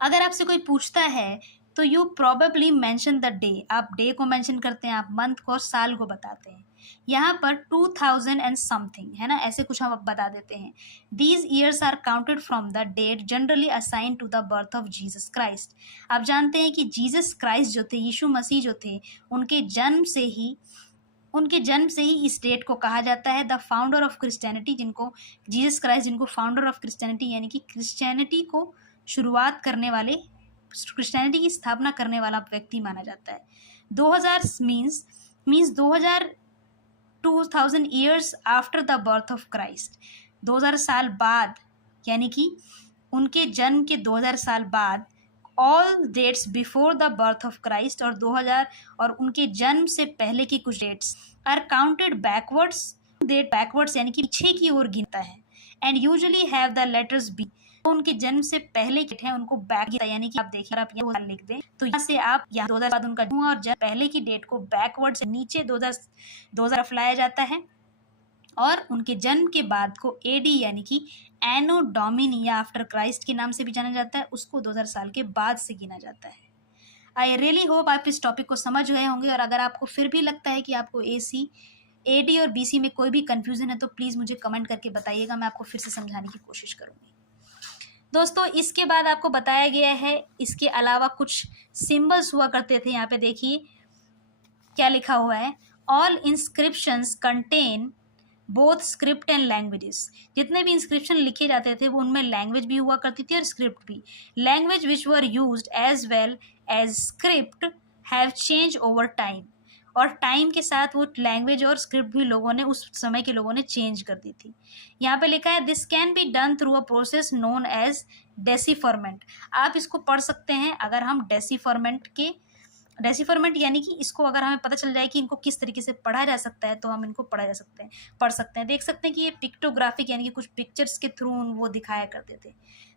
अगर आपसे कोई पूछता है तो you probably mention the day, आप डे को मेंशन करते हैं, आप मंथ को और साल को बताते हैं। यहाँ पर 2000 एंड समथिंग है ना, ऐसे कुछ हम बता देते हैं। These years are counted from the date generally assign to the birth of Jesus Christ. आप जानते हैं कि जीसस क्राइस्ट जो थे, यीशु मसीह जो थे, उनके जन्म से ही इस डेट को कहा जाता है द फाउंडर ऑफ क्रिश्चियनिटी, जिनको जीसस क्राइस्ट, जिनको फाउंडर ऑफ क्रिश्चियनिटी यानी कि क्रिश्चियनिटी को शुरुआत करने वाले, क्रिश्चियनिटी की स्थापना करने वाला व्यक्ति माना जाता है। 2000 means 2000 years after the birth of Christ, 2000 साल बाद, यानी कि उनके जन्म के 2000 साल बाद, all dates before the birth of Christ और 2000 और उनके जन्म से पहले की कुछ dates are counted backwards. Date backwards यानी कि पीछे की ओर गिनता है, and usually have the letters B. तो उनके जन्म से पहले के हैं उनको बैक गिनता, यानी कि आप देखिए, आप यहाँ लिख दें तो यहाँ से आप यहाँ 2000 बाद उनका जन्म और जन्म पहले की डेट को बैकवर्ड से नीचे 2000 लाया जाता है, और उनके जन्म के बाद को एडी यानी कि एनो डोमिनी या आफ्टर क्राइस्ट के नाम से भी जाना जाता है, उसको 2000 साल के बाद से गिना जाता है। आई रियली होप आप इस टॉपिक को समझ गए होंगे, और अगर आपको फिर भी लगता है कि आपको एडी और बीसी में कोई भी कंफ्यूजन है तो प्लीज़ मुझे कमेंट करके बताइएगा, मैं आपको फिर से समझाने की कोशिश करूँगी। दोस्तों इसके बाद आपको बताया गया है, इसके अलावा कुछ सिंबल्स हुआ करते थे। यहाँ पे देखिए क्या लिखा हुआ है, all inscriptions contain both script and languages. जितने भी इंस्क्रिप्शन लिखे जाते थे वो उनमें लैंग्वेज भी हुआ करती थी और स्क्रिप्ट भी। Language which were used as well as script have change over time, और टाइम के साथ वो लैंग्वेज और स्क्रिप्ट भी लोगों ने, उस समय के लोगों ने चेंज कर दी थी। यहाँ पे लिखा है this can be done through a process known as decipherment. आप इसको पढ़ सकते हैं अगर हम डेसीफॉर्मेंट यानी कि इसको अगर हमें पता चल जाए कि इनको किस तरीके से पढ़ा जा सकता है तो हम इनको पढ़ सकते हैं। देख सकते हैं कि ये पिक्टोग्राफिक यानी कि कुछ पिक्चर्स के थ्रू वो दिखाया करते थे।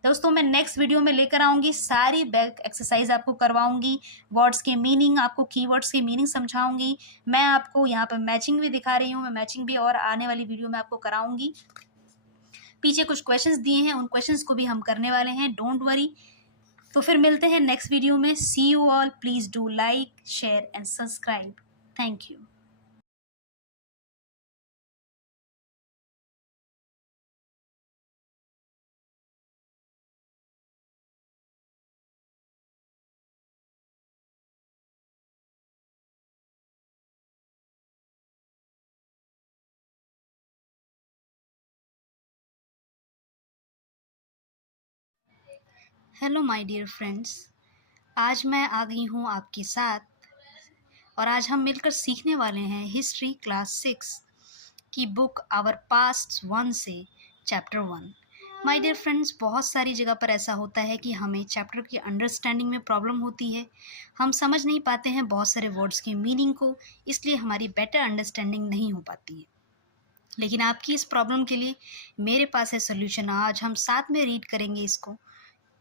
दोस्तों मैं नेक्स्ट वीडियो में लेकर आऊँगी, सारी बैक एक्सरसाइज आपको करवाऊँगी, वर्ड्स के मीनिंग, आपको कीवर्ड्स के मीनिंग समझाऊँगी। मैं आपको यहाँ पर मैचिंग भी दिखा रही हूँ, मैं मैचिंग भी और आने वाली वीडियो में आपको कराऊँगी। पीछे कुछ क्वेश्चंस दिए हैं, उन क्वेश्चंस को भी हम करने वाले हैं, डोंट वरी। तो फिर मिलते हैं नेक्स्ट वीडियो में। See you all, please do like, share and subscribe. Thank you. Hello my dear friends. आज मैं आ गई हूँ आपके साथ और आज हम मिलकर सीखने वाले हैं हिस्ट्री क्लास 6 की बुक आवर पास्ट 1 से चैप्टर 1। माय डियर फ्रेंड्स, बहुत सारी जगह पर ऐसा होता है कि हमें चैप्टर की अंडरस्टैंडिंग में प्रॉब्लम होती है। हम समझ नहीं पाते हैं बहुत सारे वर्ड्स के मीनिंग को, इसलिए हमारी बेटर अंडरस्टैंडिंग नहीं हो पाती है। लेकिन आपकी इस प्रॉब्लम के लिए मेरे पास है सोल्यूशन। आज हम साथ में रीड करेंगे इसको,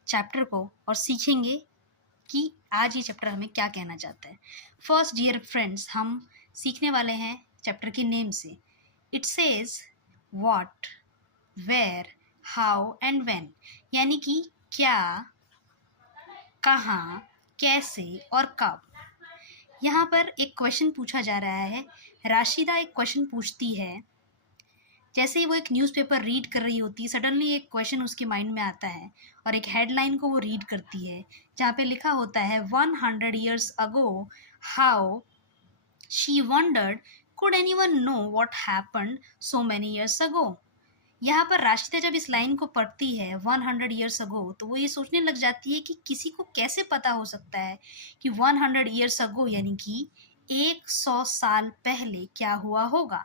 चैप्टर को, और सीखेंगे कि आज ये चैप्टर हमें क्या कहना चाहता है। फर्स्ट डियर फ्रेंड्स, हम सीखने वाले हैं चैप्टर के नेम से। It says what, where, how and when, यानी कि क्या, कहाँ, कैसे और कब। यहाँ पर एक क्वेश्चन पूछा जा रहा है। राशिदा एक क्वेश्चन पूछती है। जैसे ही वो एक न्यूज़पेपर रीड कर रही होती है, सडनली एक क्वेश्चन उसके माइंड में आता है और एक हेडलाइन को वो रीड करती है जहाँ पे लिखा होता है 100 years ago how she wondered could anyone know what happened so many years ago। यहाँ पर राशिदा जब इस लाइन को पढ़ती है 100 years ago, तो वो ये सोचने लग जाती है कि किसी को कैसे पता हो सकता है कि 100 years ago यानी कि 100 साल पहले क्या हुआ होगा।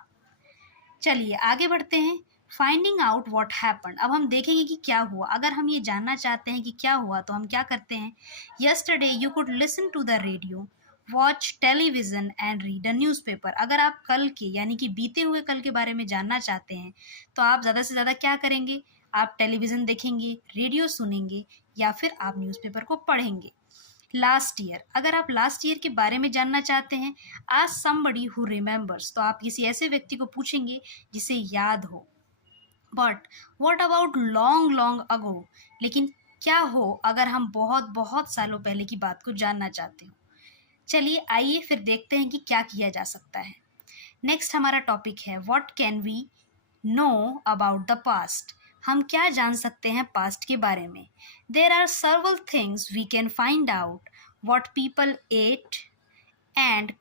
चलिए आगे बढ़ते हैं। Finding out what happened. अब हम देखेंगे कि क्या हुआ। अगर हम ये जानना चाहते हैं कि क्या हुआ तो हम क्या करते हैं। Yesterday you could listen to the radio, watch television and read a newspaper. अगर आप कल के यानी कि बीते हुए कल के बारे में जानना चाहते हैं तो आप ज़्यादा से ज़्यादा क्या करेंगे। आप टेलीविज़न देखेंगे, रेडियो सुनेंगे या फिर आप न्यूज़पेपर को पढ़ेंगे। लास्ट ईयर, अगर आप लास्ट ईयर के बारे में जानना चाहते हैं, आज समबडी हु रिमेंबर्स, तो आप किसी ऐसे व्यक्ति को पूछेंगे जिसे याद हो। But what about long long ago, लेकिन क्या हो अगर हम बहुत बहुत सालों पहले की बात को जानना चाहते हो। चलिए आइए फिर देखते हैं कि क्या किया जा सकता है। नेक्स्ट हमारा टॉपिक है what can we know about the past. हम क्या जान सकते हैं पास्ट के बारे में। There are several things we can find out, what people ate and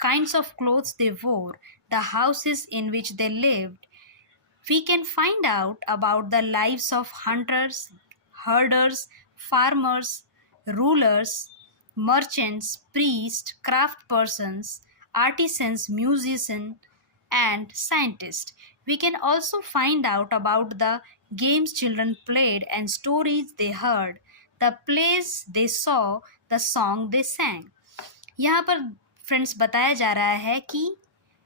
kinds of clothes they wore, the houses in which they lived. We can find out about the lives of hunters, herders, farmers, rulers, merchants, priests, craft persons, artisans, musicians, and scientists. We can also find out about the games children played and stories they heard, the plays they saw, the song they sang. यहाँ पर friends बताया जा रहा है कि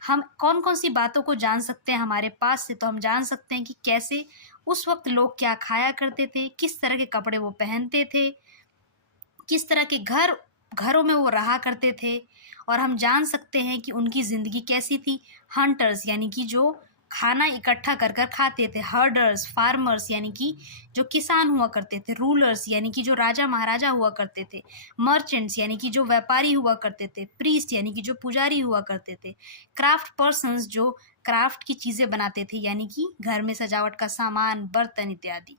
हम कौन कौन सी बातों को जान सकते हैं हमारे पास से। तो हम जान सकते हैं कि कैसे उस वक्त लोग क्या खाया करते थे, किस तरह के कपड़े वो पहनते थे, किस तरह के घरों में वो रहा करते थे, और हम जान सकते हैं कि उनकी ज़िंदगी कैसी थी। हंटर्स यानी कि जो खाना इकट्ठा कर कर खाते थे, हर्डर्स फार्मर्स यानी कि जो किसान हुआ करते थे, रूलर्स यानी कि जो राजा महाराजा हुआ करते थे, मर्चेंट्स यानी कि जो व्यापारी हुआ करते थे, प्रीस्ट यानी कि जो पुजारी हुआ करते थे, क्राफ्ट पर्सन्स जो क्राफ्ट की चीज़ें बनाते थे यानी कि घर में सजावट का सामान, बर्तन इत्यादि,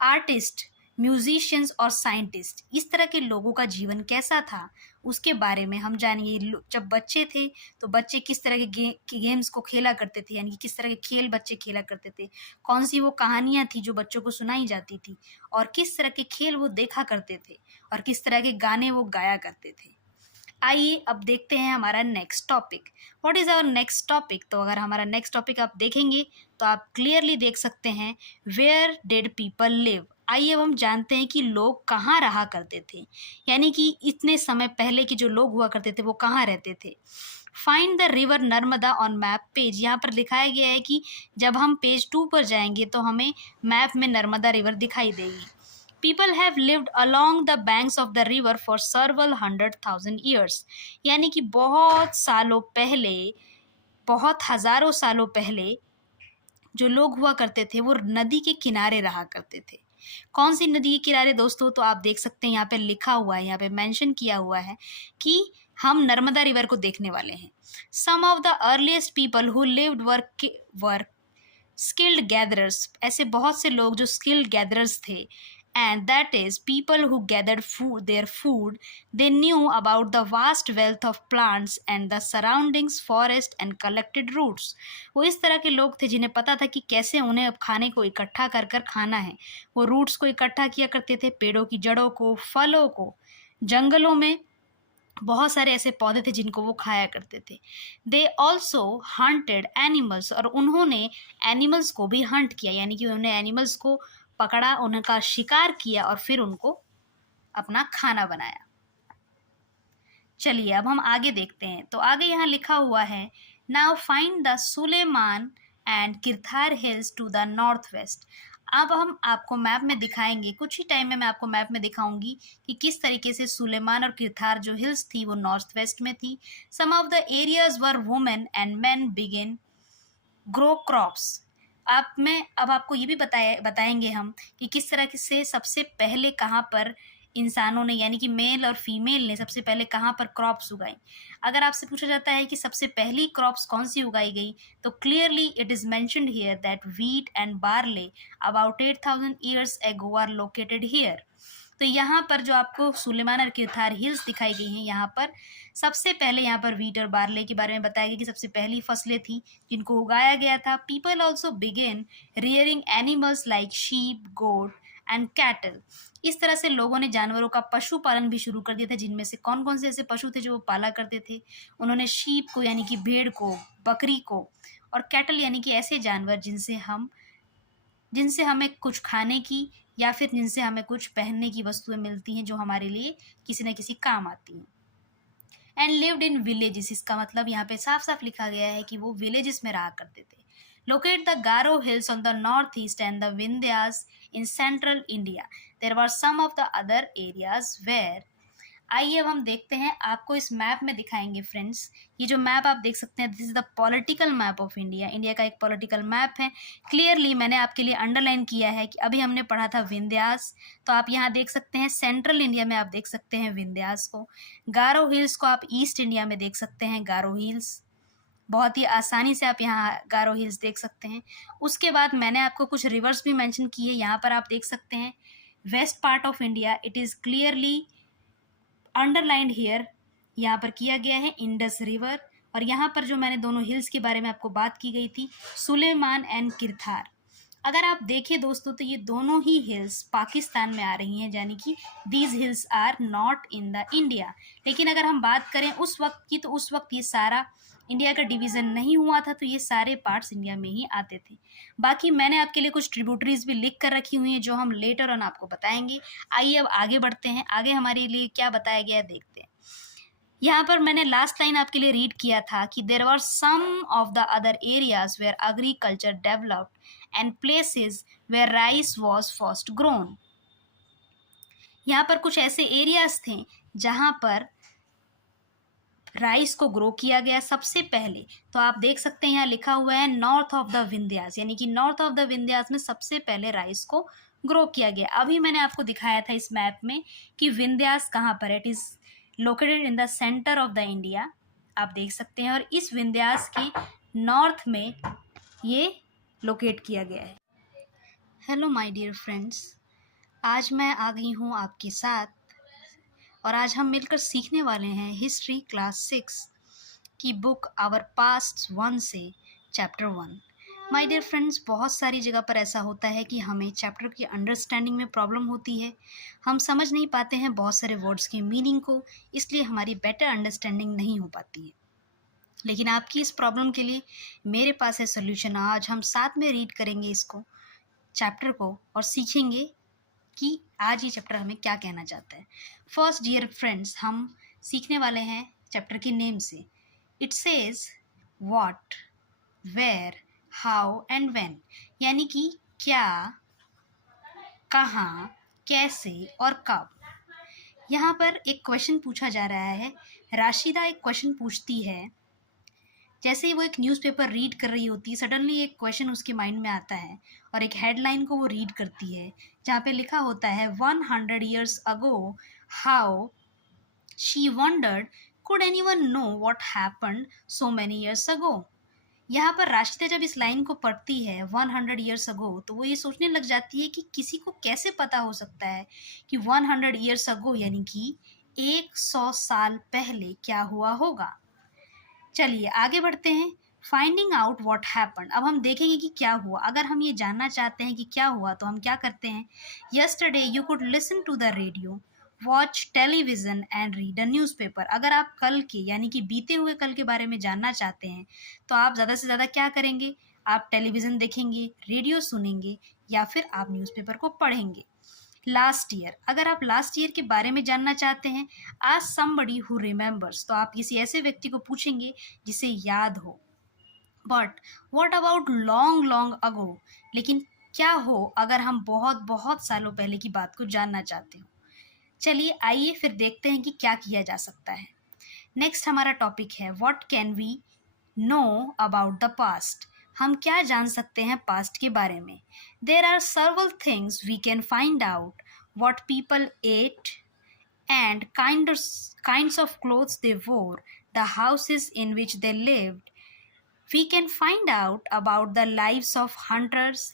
आर्टिस्ट, म्यूजिशियंस और साइंटिस्ट। इस तरह के लोगों का जीवन कैसा था उसके बारे में हम जानेंगे। जब बच्चे थे तो बच्चे किस तरह के गेम्स को खेला करते थे, यानी कि किस तरह के खेल बच्चे खेला करते थे, कौन सी वो कहानियाँ थी जो बच्चों को सुनाई जाती थी, और किस तरह के खेल वो देखा करते थे, और किस तरह के गाने वो गाया करते थे। आइए अब देखते हैं हमारा next topic. What is our next topic. तो अगर हमारा नेक्स्ट टॉपिक आप देखेंगे तो आप क्लियरली देख सकते हैं वेयर डिड पीपल लिव। आइए अब हम जानते हैं कि लोग कहाँ रहा करते थे, यानी कि इतने समय पहले के जो लोग हुआ करते थे वो कहाँ रहते थे। Find the river Narmada on map page. यहाँ पर लिखाया गया है कि जब हम पेज 2 पर जाएंगे तो हमें मैप में नर्मदा रिवर दिखाई देगी। People have lived along the banks of the river for several 100,000 years, यानी कि बहुत सालों पहले, बहुत हज़ारों सालों पहले जो लोग हुआ करते थे वो नदी के किनारे रहा करते थे। कौन सी नदी के किनारे दोस्तों, तो आप देख सकते हैं यहाँ पे लिखा हुआ है, यहाँ पे मेंशन किया हुआ है कि हम नर्मदा रिवर को देखने वाले हैं। Some of the earliest people who lived were skilled gatherers. ऐसे बहुत से लोग जो स्किल्ड गैदरर्स थे and that is people who gathered their food. They knew about the vast wealth of plants and the surroundings forest and collected roots. वो इस तरह के लोग थे जिन्हें पता था कि कैसे उन्हें अब खाने को इकट्ठा कर कर खाना है। वो रूट्स को इकट्ठा किया करते थे, पेड़ों की जड़ों को, फलों को। जंगलों में बहुत सारे ऐसे पौधे थे जिनको वो खाया करते थे। दे ऑल्सो हंटेड एनिमल्स, और उन्होंने एनिमल्स को भी हंट किया, यानी कि उन्होंने एनिमल्स को पकड़ा, उनका शिकार किया और फिर उनको अपना खाना बनाया। चलिए अब हम आगे देखते हैं। तो आगे यहाँ लिखा हुआ है, now find the Sulaiman and Kirthar hills to the north west. अब हम आपको मैप में दिखाएंगे, कुछ ही टाइम में मैं आपको मैप में दिखाऊंगी कि किस तरीके से सुलेमान और किरथार जो हिल्स थी वो नॉर्थ वेस्ट में थी। Some of the areas were women and men begin grow crops. अब आपको ये भी बताएंगे हम कि किस तरह से सबसे पहले कहाँ पर इंसानों ने, यानी कि मेल और फीमेल ने सबसे पहले कहाँ पर क्रॉप्स उगाई। अगर आपसे पूछा जाता है कि सबसे पहली क्रॉप्स कौन सी उगाई गई, तो clearly it is mentioned here that wheat and barley about 8,000 years ago are located here. तो यहाँ पर जो आपको सुलेमान और किरथार हिल्स दिखाई गई हैं, यहाँ पर सबसे पहले यहाँ पर व्हीट और बार्ले के बारे में बताया गया कि सबसे पहली फसलें थी जिनको उगाया गया था। People also began rearing animals like sheep, goat and cattle. इस तरह से लोगों ने जानवरों का पशुपालन भी शुरू कर दिया था, जिनमें से कौन कौन से ऐसे पशु थे जो वो पाला करते थे। उन्होंने शीप को यानी कि भेड़ को, बकरी को, और कैटल यानी कि ऐसे जानवर जिनसे हमें कुछ खाने की या फिर जिनसे हमें कुछ पहनने की वस्तुएं मिलती हैं जो हमारे लिए किसी न किसी काम आती हैं। एंड लिव्ड इन विलेजेस, इसका मतलब यहाँ पे साफ साफ लिखा गया है कि वो विलेजेस में रहा करते थे। Locate the Garo Hills on the north east and the Vindhyas in central India. There were some of the other areas where. आइए अब हम देखते हैं, आपको इस मैप में दिखाएंगे फ्रेंड्स। ये जो मैप आप देख सकते हैं, this is the political map of India. India का एक पॉलिटिकल मैप है। क्लियरली मैंने आपके लिए अंडरलाइन किया है कि अभी हमने पढ़ा था विंध्यास, तो आप यहाँ देख सकते हैं सेंट्रल इंडिया में आप देख सकते हैं विंध्यास को। गारो हिल्स को आप ईस्ट इंडिया में देख सकते हैं, गारो हिल्स। बहुत ही आसानी से आप यहाँ गारो हिल्स देख सकते हैं। उसके बाद मैंने आपको कुछ रिवर्स भी मेंशन किए, यहाँ पर आप देख सकते हैं west part of India, it is clearly underlined here, यहाँ पर किया गया है इंडस रिवर। और यहाँ पर जो मैंने दोनों हिल्स के बारे में आपको बात की गई थी, सुलेमान एंड किरथार। अगर आप देखें दोस्तों तो ये दोनों ही हिल्स पाकिस्तान में आ रही हैं, यानी कि these hills are not in the India. लेकिन अगर हम बात करें उस वक्त की, तो उस वक्त ये सारा इंडिया का डिवीज़न नहीं हुआ था, तो ये सारे पार्ट्स इंडिया में ही आते थे। बाकी मैंने आपके लिए कुछ ट्रिब्यूटरीज भी लिख कर रखी हुई हैं जो हम लेटर ऑन आपको बताएंगे। आइए अब आगे बढ़ते हैं, आगे हमारे लिए क्या बताया गया है देखते हैं। यहाँ पर मैंने लास्ट लाइन आपके लिए रीड किया था कि there were some of the other areas where agriculture developed and places where rice was first grown. यहाँ पर कुछ ऐसे एरियाज थे जहाँ पर राइस को ग्रो किया गया सबसे पहले। तो आप देख सकते हैं यहाँ लिखा हुआ है नॉर्थ ऑफ द विंध्यास, यानी कि नॉर्थ ऑफ द विंध्यास में सबसे पहले राइस को ग्रो किया गया। अभी मैंने आपको दिखाया था इस मैप में कि विंध्यास कहाँ पर है। It is located in the centre of the India, आप देख सकते हैं। और इस विंध्यास के नॉर्थ में ये लोकेट किया गया है। हेलो माय डियर फ्रेंड्स, आज मैं आ गई हूँ आपके साथ और आज हम मिलकर सीखने वाले हैं हिस्ट्री क्लास 6 की बुक आवर पास्ट 1 से चैप्टर 1। माय डियर फ्रेंड्स, बहुत सारी जगह पर ऐसा होता है कि हमें चैप्टर की अंडरस्टैंडिंग में प्रॉब्लम होती है। हम समझ नहीं पाते हैं बहुत सारे वर्ड्स के मीनिंग को, इसलिए हमारी बेटर अंडरस्टैंडिंग नहीं हो पाती है। लेकिन आपकी इस प्रॉब्लम के लिए मेरे पास है सोल्यूशन। आज हम साथ में रीड करेंगे इसको, चैप्टर को, और सीखेंगे कि आज ये चैप्टर हमें क्या कहना चाहता है। फर्स्ट डियर फ्रेंड्स, हम सीखने वाले हैं चैप्टर के नेम से। It says what, where, how and when, यानी कि क्या, कहाँ, कैसे और कब। यहाँ पर एक क्वेश्चन पूछा जा रहा है। राशिदा एक क्वेश्चन पूछती है, जैसे ही वो एक न्यूज़पेपर रीड कर रही होती है, सडनली एक क्वेश्चन उसके माइंड में आता है और एक हेडलाइन को वो रीड करती है जहाँ पे लिखा होता है 100 years ago how she wondered could anyone know what happened so many years ago। यहाँ पर राशिदा जब इस लाइन को पढ़ती है 100 ईयर्स अगो, तो वो ये सोचने लग जाती है कि किसी को कैसे पता हो सकता है कि 100 ईयर्स अगो यानी कि 100 साल पहले क्या हुआ होगा। चलिए आगे बढ़ते हैं। फाइंडिंग आउट व्हाट हैपेंड, अब हम देखेंगे कि क्या हुआ। अगर हम ये जानना चाहते हैं कि क्या हुआ तो हम क्या करते हैं। Yesterday you could listen to the radio, watch television and read a newspaper. अगर आप कल के यानी कि बीते हुए कल के बारे में जानना चाहते हैं तो आप ज़्यादा से ज़्यादा क्या करेंगे, आप टेलीविज़न देखेंगे, रेडियो सुनेंगे या फिर आप न्यूज़पेपर को पढ़ेंगे। लास्ट ईयर, अगर आप लास्ट ईयर के बारे में जानना चाहते हैं, आज समबडी हु रिमेंबर्स, तो आप किसी ऐसे व्यक्ति को पूछेंगे जिसे याद हो। But what about long long ago, लेकिन क्या हो अगर हम बहुत बहुत सालों पहले की बात को जानना चाहते हो। चलिए आइए फिर देखते हैं कि क्या किया जा सकता है। नेक्स्ट हमारा टॉपिक है what can we know about the past, हम क्या जान सकते हैं पास्ट के बारे में। There are several things we can find out, what people ate and kinds of clothes they wore, the houses in which they lived. We can find out about the lives of hunters,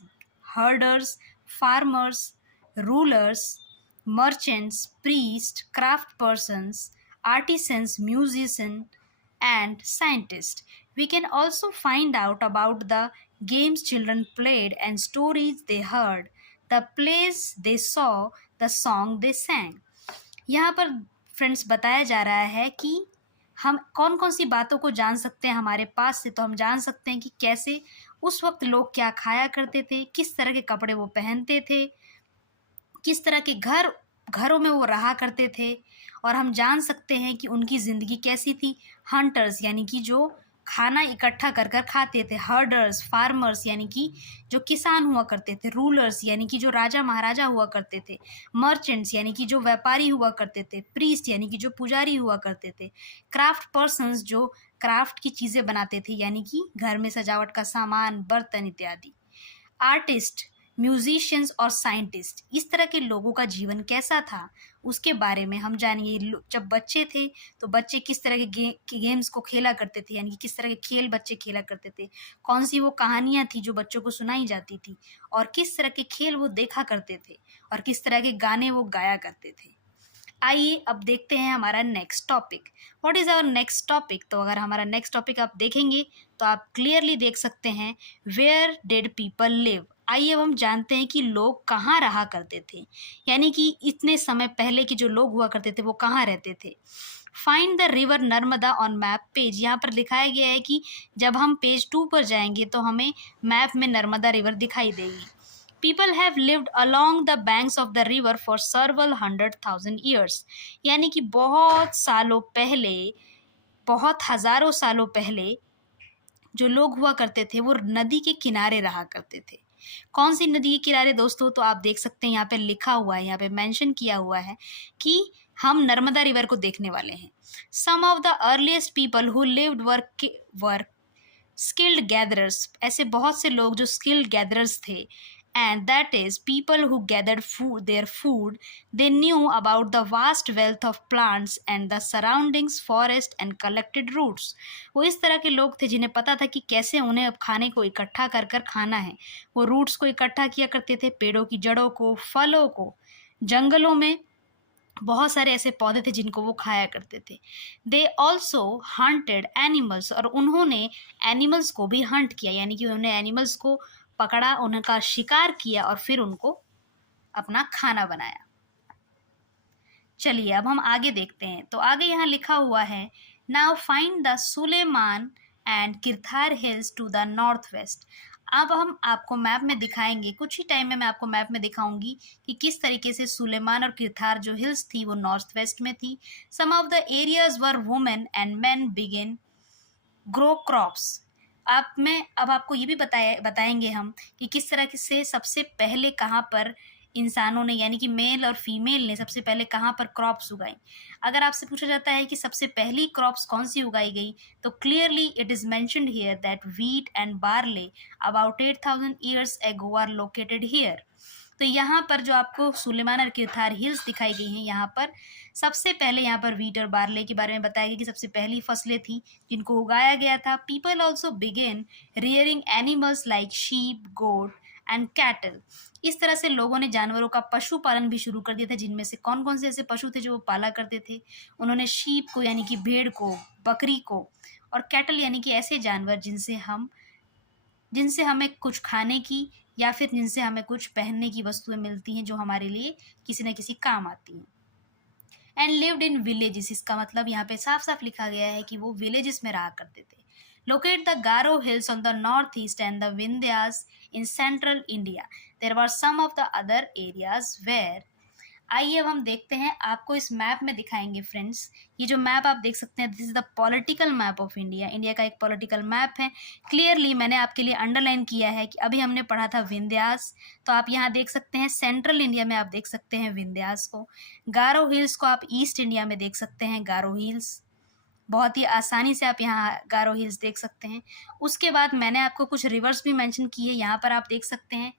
herders, farmers, rulers, merchants, priests, craft persons, artisans, musicians, and scientists. We can also find out about the games children played and stories they heard, the plays they saw, the song they sang. यहाँ पर friends बताया जा रहा है कि हम कौन कौन सी बातों को जान सकते हैं हमारे पास से। तो हम जान सकते हैं कि कैसे उस वक्त लोग क्या खाया करते थे, किस तरह के कपड़े वो पहनते थे, किस तरह के घरों में वो रहा करते थे, और हम जान सकते हैं कि उनकी ज़िंदगी कैसी थी। हंटर्स यानी कि जो खाना इकट्ठा कर कर खाते थे, हर्डर्स फार्मर्स यानी कि जो किसान हुआ करते थे, रूलर्स यानी कि जो राजा महाराजा हुआ करते थे, मर्चेंट्स यानी कि जो व्यापारी हुआ करते थे, प्रीस्ट यानी कि जो पुजारी हुआ करते थे, क्राफ्ट पर्सन्स जो क्राफ्ट की चीज़ें बनाते थे यानी कि घर में सजावट का सामान, बर्तन इत्यादि, आर्टिस्ट, म्यूजिशियंस और साइंटिस्ट। इस तरह के लोगों का जीवन कैसा था उसके बारे में हम जानेंगे। जब बच्चे थे तो बच्चे किस तरह के गेम्स को खेला करते थे, यानी कि किस तरह के खेल बच्चे खेला करते थे, कौन सी वो कहानियाँ थी जो बच्चों को सुनाई जाती थी, और किस तरह के खेल वो देखा करते थे, और किस तरह के गाने वो गाया करते थे। आइए अब देखते हैं हमारा next topic. What is our next topic, तो अगर हमारा नेक्स्ट टॉपिक आप देखेंगे तो आप क्लियरली देख सकते हैं वेयर डिड पीपल लिव। आइए अब हम जानते हैं कि लोग कहाँ रहा करते थे, यानी कि इतने समय पहले के जो लोग हुआ करते थे वो कहाँ रहते थे। Find the river Narmada on map page, यहाँ पर दिखाया गया है कि जब हम पेज 2 पर जाएंगे तो हमें मैप में नर्मदा रिवर दिखाई देगी। People have lived along the banks of the river for several 100,000 years, यानी कि बहुत सालों पहले, बहुत हजारों सालों पहले जो लोग हुआ करते थे वो नदी के किनारे रहा करते थे। कौन सी नदी के किनारे दोस्तों, तो आप देख सकते हैं यहाँ पे लिखा हुआ है, यहाँ पे मेंशन किया हुआ है कि हम नर्मदा रिवर को देखने वाले हैं। Some of the earliest people who lived were skilled gatherers, ऐसे बहुत से लोग जो स्किल्ड गैदरर्स थे, and that is people who gathered their food. They knew about the vast wealth of plants and the surroundings, forest and collected roots. वो इस तरह के लोग थे जिन्हें पता था कि कैसे उन्हें अब खाने को इकट्ठा कर कर खाना है। वो रूट्स को इकट्ठा किया करते थे, पेड़ों की जड़ों को, फलों को, जंगलों में बहुत सारे ऐसे पौधे थे जिनको वो खाया करते थे। दे ऑल्सो हंटेड एनिमल्स, और उन्होंने एनिमल्स को भी हंट किया, यानी कि उन्होंने एनिमल्स को पकड़ा, उनका शिकार किया और फिर उनको अपना खाना बनाया। चलिए अब हम आगे देखते हैं। तो आगे यहाँ लिखा हुआ है now find the Sulaiman and Kirthar hills to the north west. अब हम आपको मैप में दिखाएंगे, कुछ ही टाइम में मैं आपको मैप में दिखाऊंगी कि किस तरीके से सुलेमान और किरथार जो हिल्स थी वो नॉर्थ वेस्ट में थी। Some of the areas were women and men begin grow crops. अब आपको ये भी बताएंगे हम कि किस तरह से सबसे पहले कहाँ पर इंसानों ने, यानी कि मेल और फीमेल ने सबसे पहले कहाँ पर क्रॉप्स उगाई। अगर आपसे पूछा जाता है कि सबसे पहली क्रॉप्स कौन सी उगाई गई, तो clearly it is mentioned here that wheat and barley about 8,000 years ago are located here. तो यहाँ पर जो आपको सुलेमान और किरथार हिल्स दिखाई गई हैं, यहाँ पर सबसे पहले यहाँ पर वीट और बार्ले के बारे में बताया गया कि सबसे पहली फसलें थी जिनको उगाया गया था। People also began rearing animals like sheep, goat and cattle. इस तरह से लोगों ने जानवरों का पशुपालन भी शुरू कर दिया था, जिनमें से कौन कौन से ऐसे पशु थे जो वो पाला करते थे। उन्होंने शीप को यानी कि भेड़ को, बकरी को, और कैटल यानी कि ऐसे जानवर जिनसे हमें कुछ खाने की या फिर जिनसे हमें कुछ पहनने की वस्तुएं मिलती हैं जो हमारे लिए किसी न किसी काम आती हैं। एंड लिव्ड इन विलेजेस, इसका मतलब यहाँ पे साफ साफ लिखा गया है कि वो विलेजेस में रहा करते थे। Locate the Garo Hills on the north east and the Vindhyas in central India. There were some of the other areas where. आइए अब हम देखते हैं, आपको इस मैप में दिखाएंगे फ्रेंड्स। ये जो मैप आप देख सकते हैं, this is the political map of India. India का एक पॉलिटिकल मैप है। क्लियरली मैंने आपके लिए अंडरलाइन किया है कि अभी हमने पढ़ा था विंध्यास, तो आप यहाँ देख सकते हैं सेंट्रल इंडिया में आप देख सकते हैं विंध्यास को। गारो हिल्स को आप ईस्ट इंडिया में देख सकते हैं, गारो हिल्स। बहुत ही आसानी से आप यहाँ गारो हिल्स देख सकते हैं। उसके बाद मैंने आपको कुछ रिवर्स भी मेंशन की है, यहाँ पर आप देख सकते हैं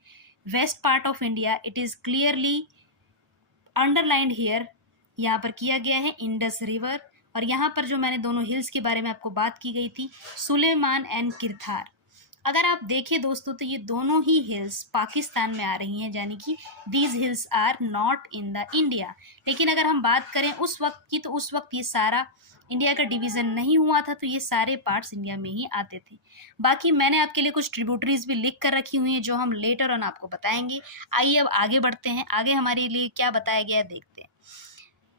west part of India, it is clearly underlined here, यहाँ पर किया गया है इंडस रिवर। और यहाँ पर जो मैंने दोनों हिल्स के बारे में आपको बात की गई थी, सुलेमान एंड किरथार। अगर आप देखिए दोस्तों तो ये दोनों ही हिल्स पाकिस्तान में आ रही हैं, यानी कि these hills are not in the India. लेकिन अगर हम बात करें उस वक्त की, तो उस वक्त ये सारा इंडिया का डिवीज़न नहीं हुआ था, तो ये सारे पार्ट्स इंडिया में ही आते थे। बाकी मैंने आपके लिए कुछ ट्रिब्यूटरीज भी लिख कर रखी हुई हैं जो हम लेटर ऑन आपको बताएंगे। आइए अब आगे बढ़ते हैं, आगे हमारे लिए क्या बताया गया है देखते हैं।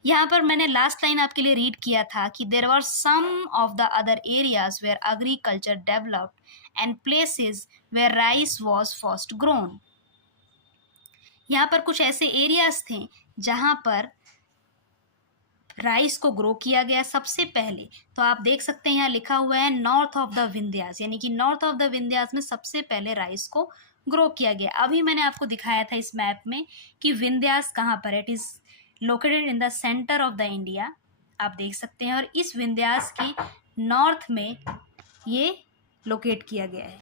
यहाँ पर मैंने लास्ट लाइन आपके लिए रीड किया था कि there were some of the other areas where agriculture developed and places where rice was first grown. यहाँ पर कुछ ऐसे एरियाज थे जहाँ पर राइस को ग्रो किया गया सबसे पहले। तो आप देख सकते हैं यहाँ लिखा हुआ है नॉर्थ ऑफ द विंध्यास, यानी कि नॉर्थ ऑफ द विंध्यास में सबसे पहले राइस को ग्रो किया गया। अभी मैंने आपको दिखाया था इस मैप में कि विंध्यास कहाँ पर है, it is located in the centre of the India, आप देख सकते हैं। और इस विंध्यास के नॉर्थ में ये लोकेट किया गया है।